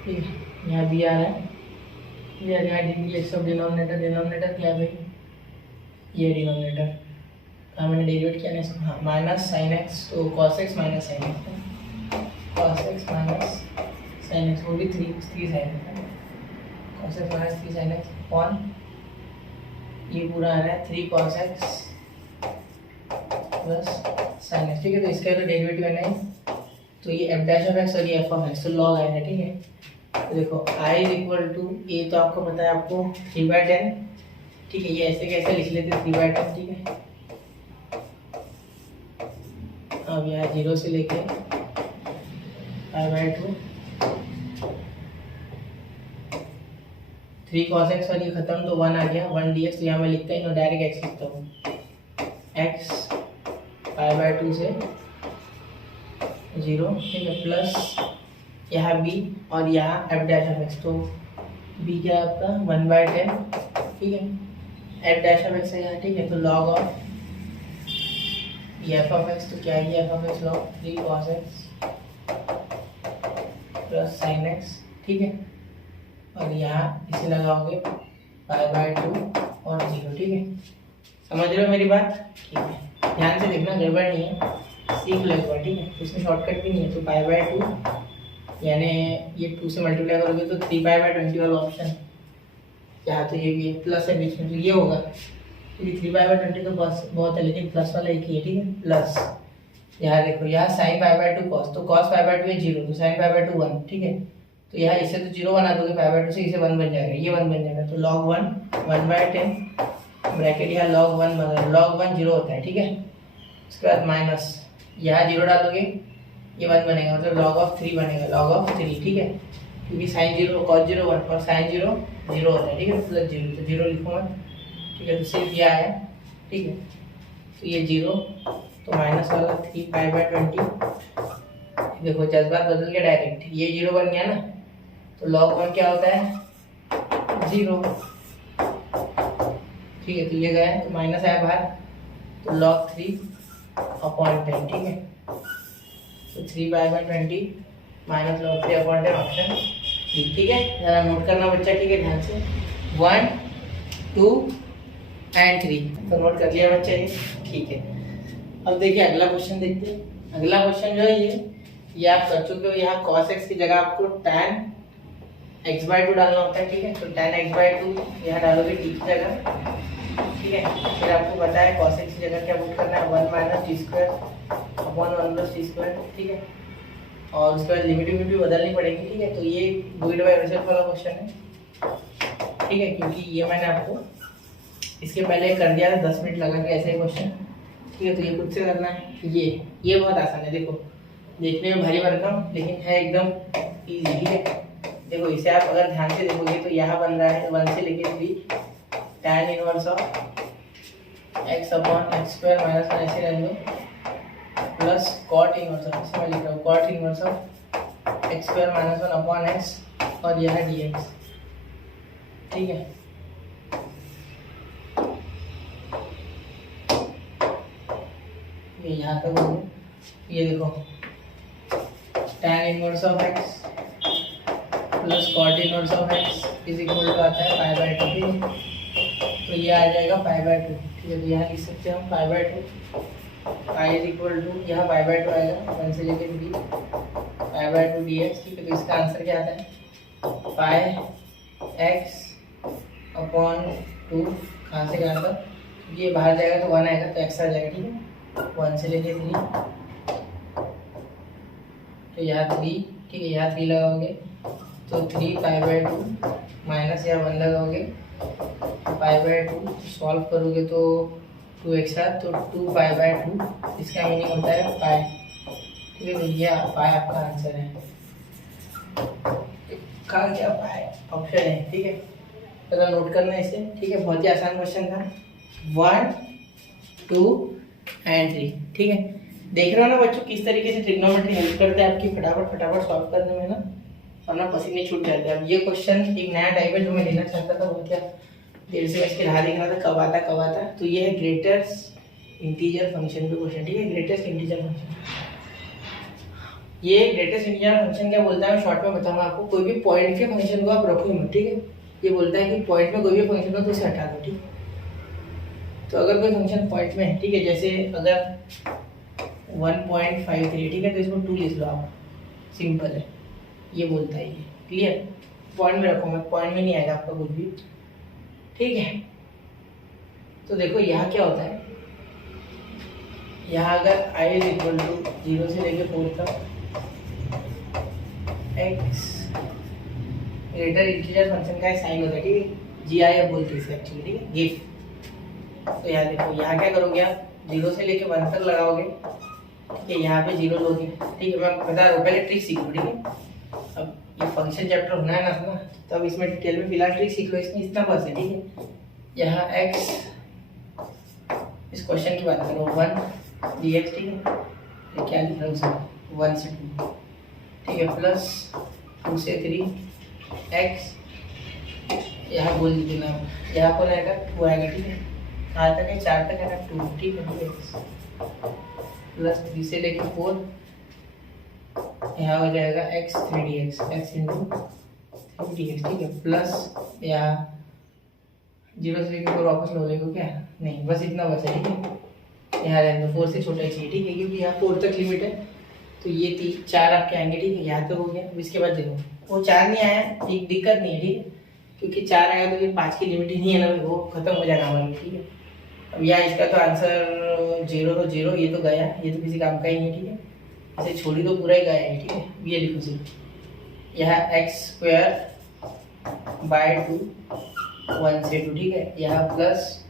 ठीक है, यहाँ भी आ रहा है, यहाँ डी एक्स ऑफ डिनोमिनेटर क्या है भाई, ये डिनोमिनेटर का मैंने डेरिवेट किया ना, हाँ, माइनस साइन एक्स, तो cos x minus sine x, cos x minus sine x, वो भी 3 sine x, cos x minus 3 sign x upon ये पूरा आ रहा है 3 cos x plus sine x, ठीक है। तो इसका तो डेरिवेटिव है नहीं, तो ये एफ डैश ऑफ एक्स और ये एफ ऑफ एक्स, तो लॉग आएगा, ठीक है। तो देखो आई इज इक्वल टू, ये तो आपको पता है आपको 3/10, ठीक है। ये ऐसे कैसे लिख लेते 3/10, ठीक है। अब यहाँ 0 से लेके π/2 3 cos x और ये खत्म तो 1 आ गया, 1 dx। तो यहाँ मैं लिखता हूँ डायरेक्ट x लिखता हूँ, x π/2 से 0, ठीक है, प्लस यहाँ b और यहाँ f डैश ऑफ x। तो b क्या है आपका 1/10, ठीक है। f डैश ऑफ x है यहाँ, ठीक है। तो log ऑफ ये f ऑफ x, तो क्या है ये f of x log 3 cos x plus sin x, ठीक है। और यहाँ इसे लगाओगे π/2 और 0, ठीक है। समझ रहे हो मेरी बात? ठीक है, ध्यान से देखना, गड़बड़ नहीं है, सीख लो एक बार, ठीक है। इसमें शॉर्टकट भी नहीं है। तो π/2 यानी ये 2 से मल्टीप्लाई करोगे तो 3π/20 वाला ऑप्शन, यहाँ तो ये भी है, प्लस है बीच में, तो ये होगा, क्योंकि 3π/20 तो बस बहुत है, लेकिन प्लस वाला एक ही है, ठीक है। प्लस यहाँ देखो, यहाँ sin π/2 cos, तो cos π/2 है 0, तो sin π/2 1, ठीक है। तो यहाँ इसे तो 0 बना दोगे, π/2 से इसे 1 बन जाएगा, ये 1 बन जाएगा। तो log 1 1/10 ब्रैकेट, यहाँ log 1 log 1 0 होता है, ठीक है। उसके बाद माइनस, यहाँ 0 डालोगे ये 1 बनेगा, मतलब log ऑफ 3 बनेगा, log ऑफ 3, ठीक है। क्योंकि sin 0 cos 0 1 और sin 0 0 होता है, ठीक है। प्लस 0, तो 0 लिखो मत, ठीक है। तो सिर्फ ये आया, ठीक है। तो ये 0, तो माइनस वाला 3π/20, देखो जज्बात बदल गया डायरेक्ट, ये 0 बन गया ना। तो log 1 क्या होता है 0, ठीक है। तो ये गया, तो माइनस आया बाहर, तो log 3/10, ठीक है। तो 3π/20 माइनस log 3/10 ऑप्शन, ठीक है। जरा नोट करना बच्चा, ठीक है, ध्यान से 1 2 एंड 3, तो नोट कर लिया बच्चा ये, ठीक है। अब देखिए अगला क्वेश्चन देखते हैं। अगला क्वेश्चन जो है ये आप कर चुके हो। यहाँ cos x की जगह आपको tan x/2 डालना होता है, ठीक है। तो tan x/2 यहाँ डालोगे t की जगह, ठीक है। फिर आपको पता है cos x की जगह क्या पुट करना है, 1 - t² / 1 + t², ठीक है। और उसके बाद लिमिट भी बदलनी पड़ेगी, ठीक है। तो ये बुइड बाय योरसेल्फ वाला क्वेश्चन है, ठीक है। क्योंकि ये मैंने आपको इसके पहले कर दिया था 10 मिनट लगा के ऐसे क्वेश्चन, ठीक है। तो ये खुद से करना है, ये बहुत आसान है। देखो देखने में भारी भरकम, लेकिन है एकदम इजी, ठीक है। देखो इसे आप अगर ध्यान से देखोगे तो यहाँ बन रहा है 1 से लेके 3 tan इनवर्स ऑफ x/x² - 1 ऐसे रहने दो, प्लस cot इनवर्स ऑफ, इसमें लिख रहा हूँ cot inverse of x² - 1/x और यह है dx, ठीक है। ये यहाँ तक हो गया। ये देखो tan inverse of x plus cot inverse of x is equal to आता है π/2, ठीक है। तो ये आ जाएगा π/2, ठीक है। तो यहाँ लिख सकते हैं हम π/2, पाई इज इक्वल टू, यहाँ π/2 आएगा 1 से लेके 3 π/2 dx, ठीक है। तो इसका आंसर क्या आता है πx/2, कहाँ से कहाँ तक, ये बाहर जाएगा तो 1 आएगा, तो x आ जाएगा, ठीक है। 1 से लेके 3, तो यहाँ 3, ठीक है। यहाँ 3 लगाओगे तो 3 π/2 माइनस यहाँ 1 लगाओगे तो π/2, सॉल्व करोगे तो 2x है, तो 2 π/2, इसका मीनिंग होता है पाई, ठीक है। तो ये पाई आपका आंसर है, कहाँ क्या पाई ऑप्शन है, ठीक है। तो नोट करना इसे, ठीक है। बहुत ही आसान क्वेश्चन था, 1 2 एंड 3, ठीक है। देख रहे हो ना बच्चों किस तरीके से ट्रिग्नोमेट्री हेल्प करता है आपकी फटाफट सॉल्व करने में ना, वरना पसीने छूट जाते हैं। अब ये क्वेश्चन एक नया टाइप है जो मैं लेना चाहता था, वो क्या देर से मैं इसकी राह देख रहा था कब आता। तो ये है ग्रेटेस्ट इंटीजर फंक्शन पे क्वेश्चन, ठीक है। ग्रेटेस्ट इंटीजर फंक्शन, ये ग्रेटेस्ट इंटीजर फंक्शन क्या बोलता है मैं शॉर्ट में बताऊंगा आपको। कोई भी पॉइंट के फंक्शन को आप रखो मत, ठीक है। ये बोलता है कि पॉइंट में कोई भी फंक्शन हो तो उसे हटा दो, ठीक है। तो अगर कोई फंक्शन पॉइंट में है, ठीक है, जैसे अगर 1.53, ठीक है, तो इसको 2 लिख लो आप, सिंपल है, ये बोलता है ये, क्लियर। पॉइंट में रखो मैं, पॉइंट में नहीं आएगा आपका कुछ भी, ठीक है। तो देखो यहाँ क्या होता है, यहाँ अगर i इज इक्वल टू 0 से लेके 4 तक x ग्रेटर इंटीजर फंक्शन का साइन होता है, ठीक है, जी आई एफ बोलते हैं इसे एक्चुअली, ठीक है, गिफ। तो यहाँ देखो, यहाँ क्या करोगे आप, 0 से लेके 1 तक लगाओगे, ठीक है, यहाँ पे 0 लोगे, ठीक है, मैं बता रहा हूँ, पहले ट्रिक सीख लो, ठीक है। अब ये फंक्शन चैप्टर होना है ना, तो अब इसमें डिटेल में फिलहाल ट्रिक सीख लो, इसमें इतना बस है, ठीक है। यहाँ x, इस क्वेश्चन की बात करो, 1 dx, ठीक है, ये क्या लिख रहा हूँ सर, 1 से 2, ठीक है, प्लस 2 से 3 x, यहाँ बोल दीजिए ना, यहाँ पर आएगा 2 आएगा, ठीक है, कहाँ तक है, 4 तक है ना, 2, ठीक है, प्लस 3 से लेके 4, यहाँ हो जाएगा x 3dx, x into 3dx, ठीक है, प्लस यहाँ 0 से लेके 4 वापस लो लेगा क्या, नहीं, बस इतना बस है, ठीक है, यहाँ रहने दो, 4 से छोटा ही चाहिए, ठीक है, क्योंकि यहाँ 4 तक लिमिट है, तो ये 4 आपके आएंगे, ठीक है, यहाँ तक हो गया। अब इसके बाद देखो, वो 4 नहीं आया, ठीक, दिक्कत नहीं है, ठीक है, क्योंकि 4 आएगा तो ये 5 की लिमिट ही नहीं है ना, वो खत्म हो जाएगा हमारा, ठीक है। अब यहाँ इसका तो आंसर 0 तो 0, ये तो गया, ये तो किसी काम का ही नहीं है, ठीक है, इसे छोड़ी तो पूरा ही गया है, ठीक है, ये लिखो सिर्फ, यहाँ x² बाय 2 1 से 2, ठीक है, यहाँ प्लस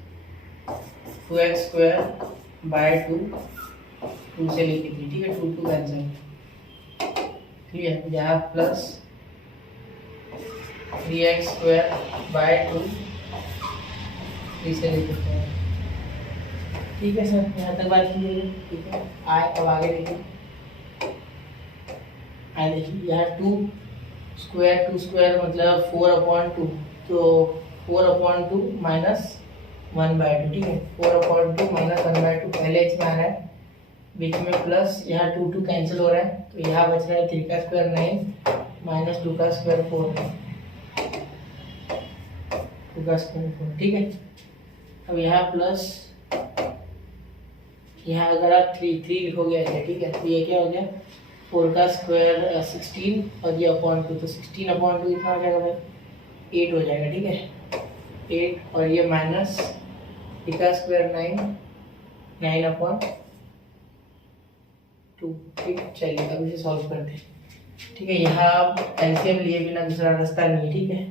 2x² बाय 2 2 से लेके 3, ठीक है, 2 कैंसिल, ठीक है, यहाँ प्लस 3x² बाय 2 3 से लेके 4, ठीक है सर, यहाँ तक बात कीजिए, ठीक है। अब आगे देखिए, यहाँ 2 स्क्वायर मतलब 4/2, तो 4/2 माइनस 1/2, ठीक है, 4/2 माइनस 1/2, पहले इसमें आ रहा है, बीच में प्लस, यहाँ 2 कैंसिल हो रहा है, तो यहाँ बच रहा है 3 का स्क्वायर 9 माइनस 2 का स्क्वायर 4, 2 का स्क्वायर 4, ठीक है। अब यहाँ प्लस, यहाँ अगर आप 3 लिखोगे ऐसे, ठीक है, तो ये क्या हो गया, 4 का स्क्वायर 16 और ये अपॉन 2, तो 16/2 कितना हो जाएगा भाई, 8 हो जाएगा, ठीक है, 8, और ये माइनस 3 का स्क्वायर 9/2, ठीक है। चलिए अब इसे सॉल्व करते हैं, ठीक है, यहाँ आप एलसीएम लिए बिना दूसरा रास्ता नहीं है, ठीक है,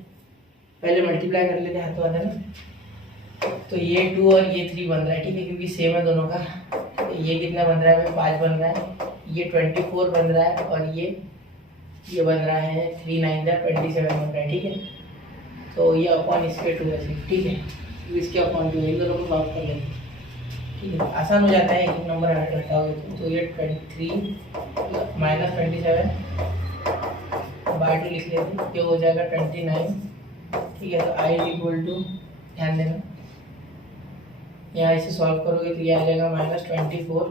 पहले मल्टीप्लाई कर लेते हैं हाथों हाथ, है ना, तो ये 2 और ये 3 बन रहा है, ठीक है, क्योंकि सेम है दोनों का, ये कितना बन रहा है, 5 बन रहा है, ये 24 बन रहा है, और ये बन रहा है 3 9 27 बन रहा है, ठीक है, तो ये अपॉन इसके 2 ऐसे, ठीक है, इसके अपॉन 2, इन दोनों को सॉल्व कर लेते हैं, ठीक है, आसान हो जाता है, एक नंबर ऐड रखा तो ये 23 माइनस 27 बाय 2 लिख लेते हैं, ये हो जाएगा 29, ठीक है, तो i इज इक्वल टू, ध्यान देना, यहाँ इसे सॉल्व करोगे तो ये आ जाएगा -24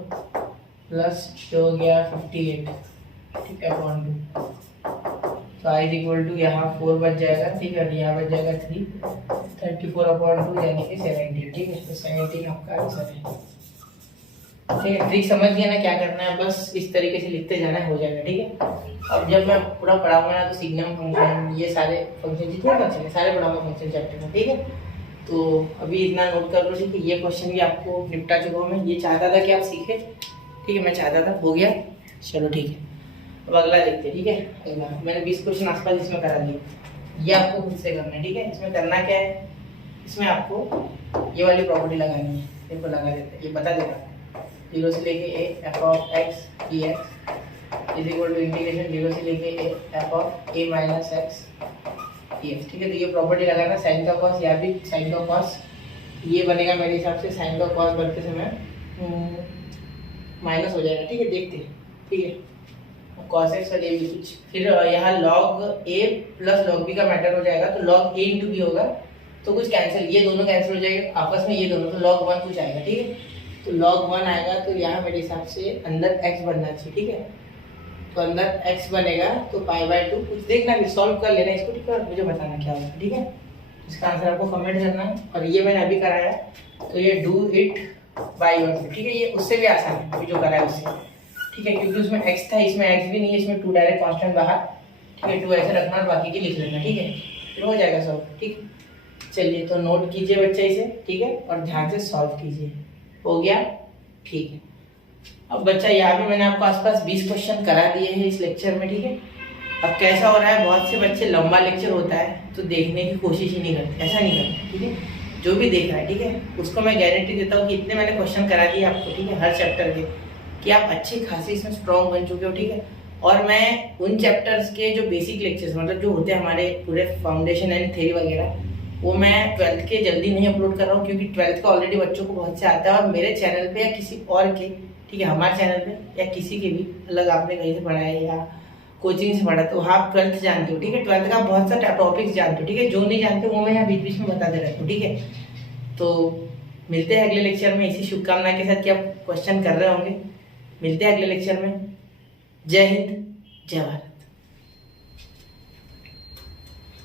प्लस जो हो गया 58, ठीक है, अपॉन 2, तो i इज इक्वल टू, यहाँ 4 बच जाएगा, ठीक है, यहाँ बच जाएगा 3, 34/2 यानी कि 17, ठीक है, तो 17 आपका आंसर है, ठीक है। ट्रिक समझ गया ना क्या करना है, बस इस तरीके से लिखते जाना है, हो जाएगा, ठीक है। अब जब मैं पूरा पढ़ाऊंगा ना, तो सिग्नम फंक्शन, ये सारे फंक्शन जितने फंक्शन है सारे पढ़ाऊंगा फंक्शन चैप्टर में, ठीक है। तो अभी इतना नोट कर लो, ठीक है, ये क्वेश्चन भी आपको निपटा चुका हूँ मैं, ये चाहता था कि आप सीखे, ठीक है, मैं चाहता था, हो गया, चलो ठीक है। अब अगला देखते हैं, ठीक है, अगला मैंने 20 क्वेश्चन आसपास इसमें करा दिए, ये आपको खुद से करना है, ठीक है। इसमें करना क्या है, इसमें आपको ये वाली प्रॉपर्टी लगानी है, इनको लगा देते हैं, ये बता देगा 0 से लेके a f of x dx is equal to integration 0 से लेके f of a minus x dx, ठीक है। तो ये प्रॉपर्टी लगाना, साइन का कॉस, या भी साइन का कॉस, ये बनेगा मेरे हिसाब से साइन का कॉस बनते समय माइनस हो जाएगा, ठीक है, देखते हैं, ठीक है, कॉस एक्स और ये भी कुछ, फिर यहाँ log a plus log b का मैटर हो जाएगा, तो log a इंटू b होगा, तो कुछ कैंसिल, ये दोनों कैंसिल हो जाएगा आपस में, ये दोनों, तो log 1 कुछ आएगा, ठीक है, तो log 1 आएगा, तो यहाँ मेरे हिसाब से अंदर x बनना चाहिए, ठीक है, तो अंदर x बनेगा, तो π/2 कुछ देखना, फिर सॉल्व कर लेना इसको, ठीक है, और मुझे बताना क्या होगा, ठीक है, इसका आंसर आपको कमेंट करना है, और ये मैंने अभी कराया, तो ये डू इट बाय योरसेल्फ, ठीक है, ये उससे भी आसान है अभी जो कराया उससे, ठीक है, क्योंकि उसमें x था, इसमें x भी नहीं है, इसमें 2 डायरेक्ट कांस्टेंट बाहर, ठीक है, 2 ऐसे रखना और बाकी की लिख लेना, ठीक है, फिर हो जाएगा सॉल्व, ठीक। चलिए तो नोट कीजिए बच्चे इसे, ठीक है, और ध्यान से सॉल्व कीजिए, हो गया, ठीक है। अब बच्चा यहाँ पे मैंने आपको आसपास 20 क्वेश्चन करा दिए हैं इस लेक्चर में, ठीक है। अब कैसा हो रहा है, बहुत से बच्चे लंबा लेक्चर होता है तो देखने की कोशिश ही नहीं करते, ऐसा नहीं करते, ठीक है। जो भी देख रहा है, ठीक है, उसको मैं गारंटी देता हूँ कि इतने मैंने क्वेश्चन करा दिए आपको, ठीक है, हर चैप्टर के, कि आप अच्छी खासी इसमें स्ट्रॉन्ग बन चुके हो, ठीक है। और मैं उन चैप्टर्स के जो बेसिक लेक्चर्स मतलब जो होते हैं हमारे पूरे फाउंडेशन एंड थ्योरी वगैरह, वो मैं 12th के जल्दी नहीं अपलोड कर रहा हूँ, क्योंकि 12th का ऑलरेडी बच्चों को बहुत से आता है। और मेरे चैनल पे या किसी और के, ठीक है, हमारे चैनल पे या किसी के भी अलग आपने कहीं से पढ़ा है या कोचिंग से पढ़ा, तो आप 12th जानते हो, ठीक है, 12th का बहुत सा टॉपिक्स जानते हो, ठीक है। जो नहीं जानते वो मैं यहाँ बीच बीच में बताते रहता हूँ, ठीक है। तो मिलते हैं अगले लेक्चर में इसी शुभकामना के साथ कि आप क्वेश्चन कर रहे होंगे। मिलते हैं अगले लेक्चर में। जय हिंद, जय भारत।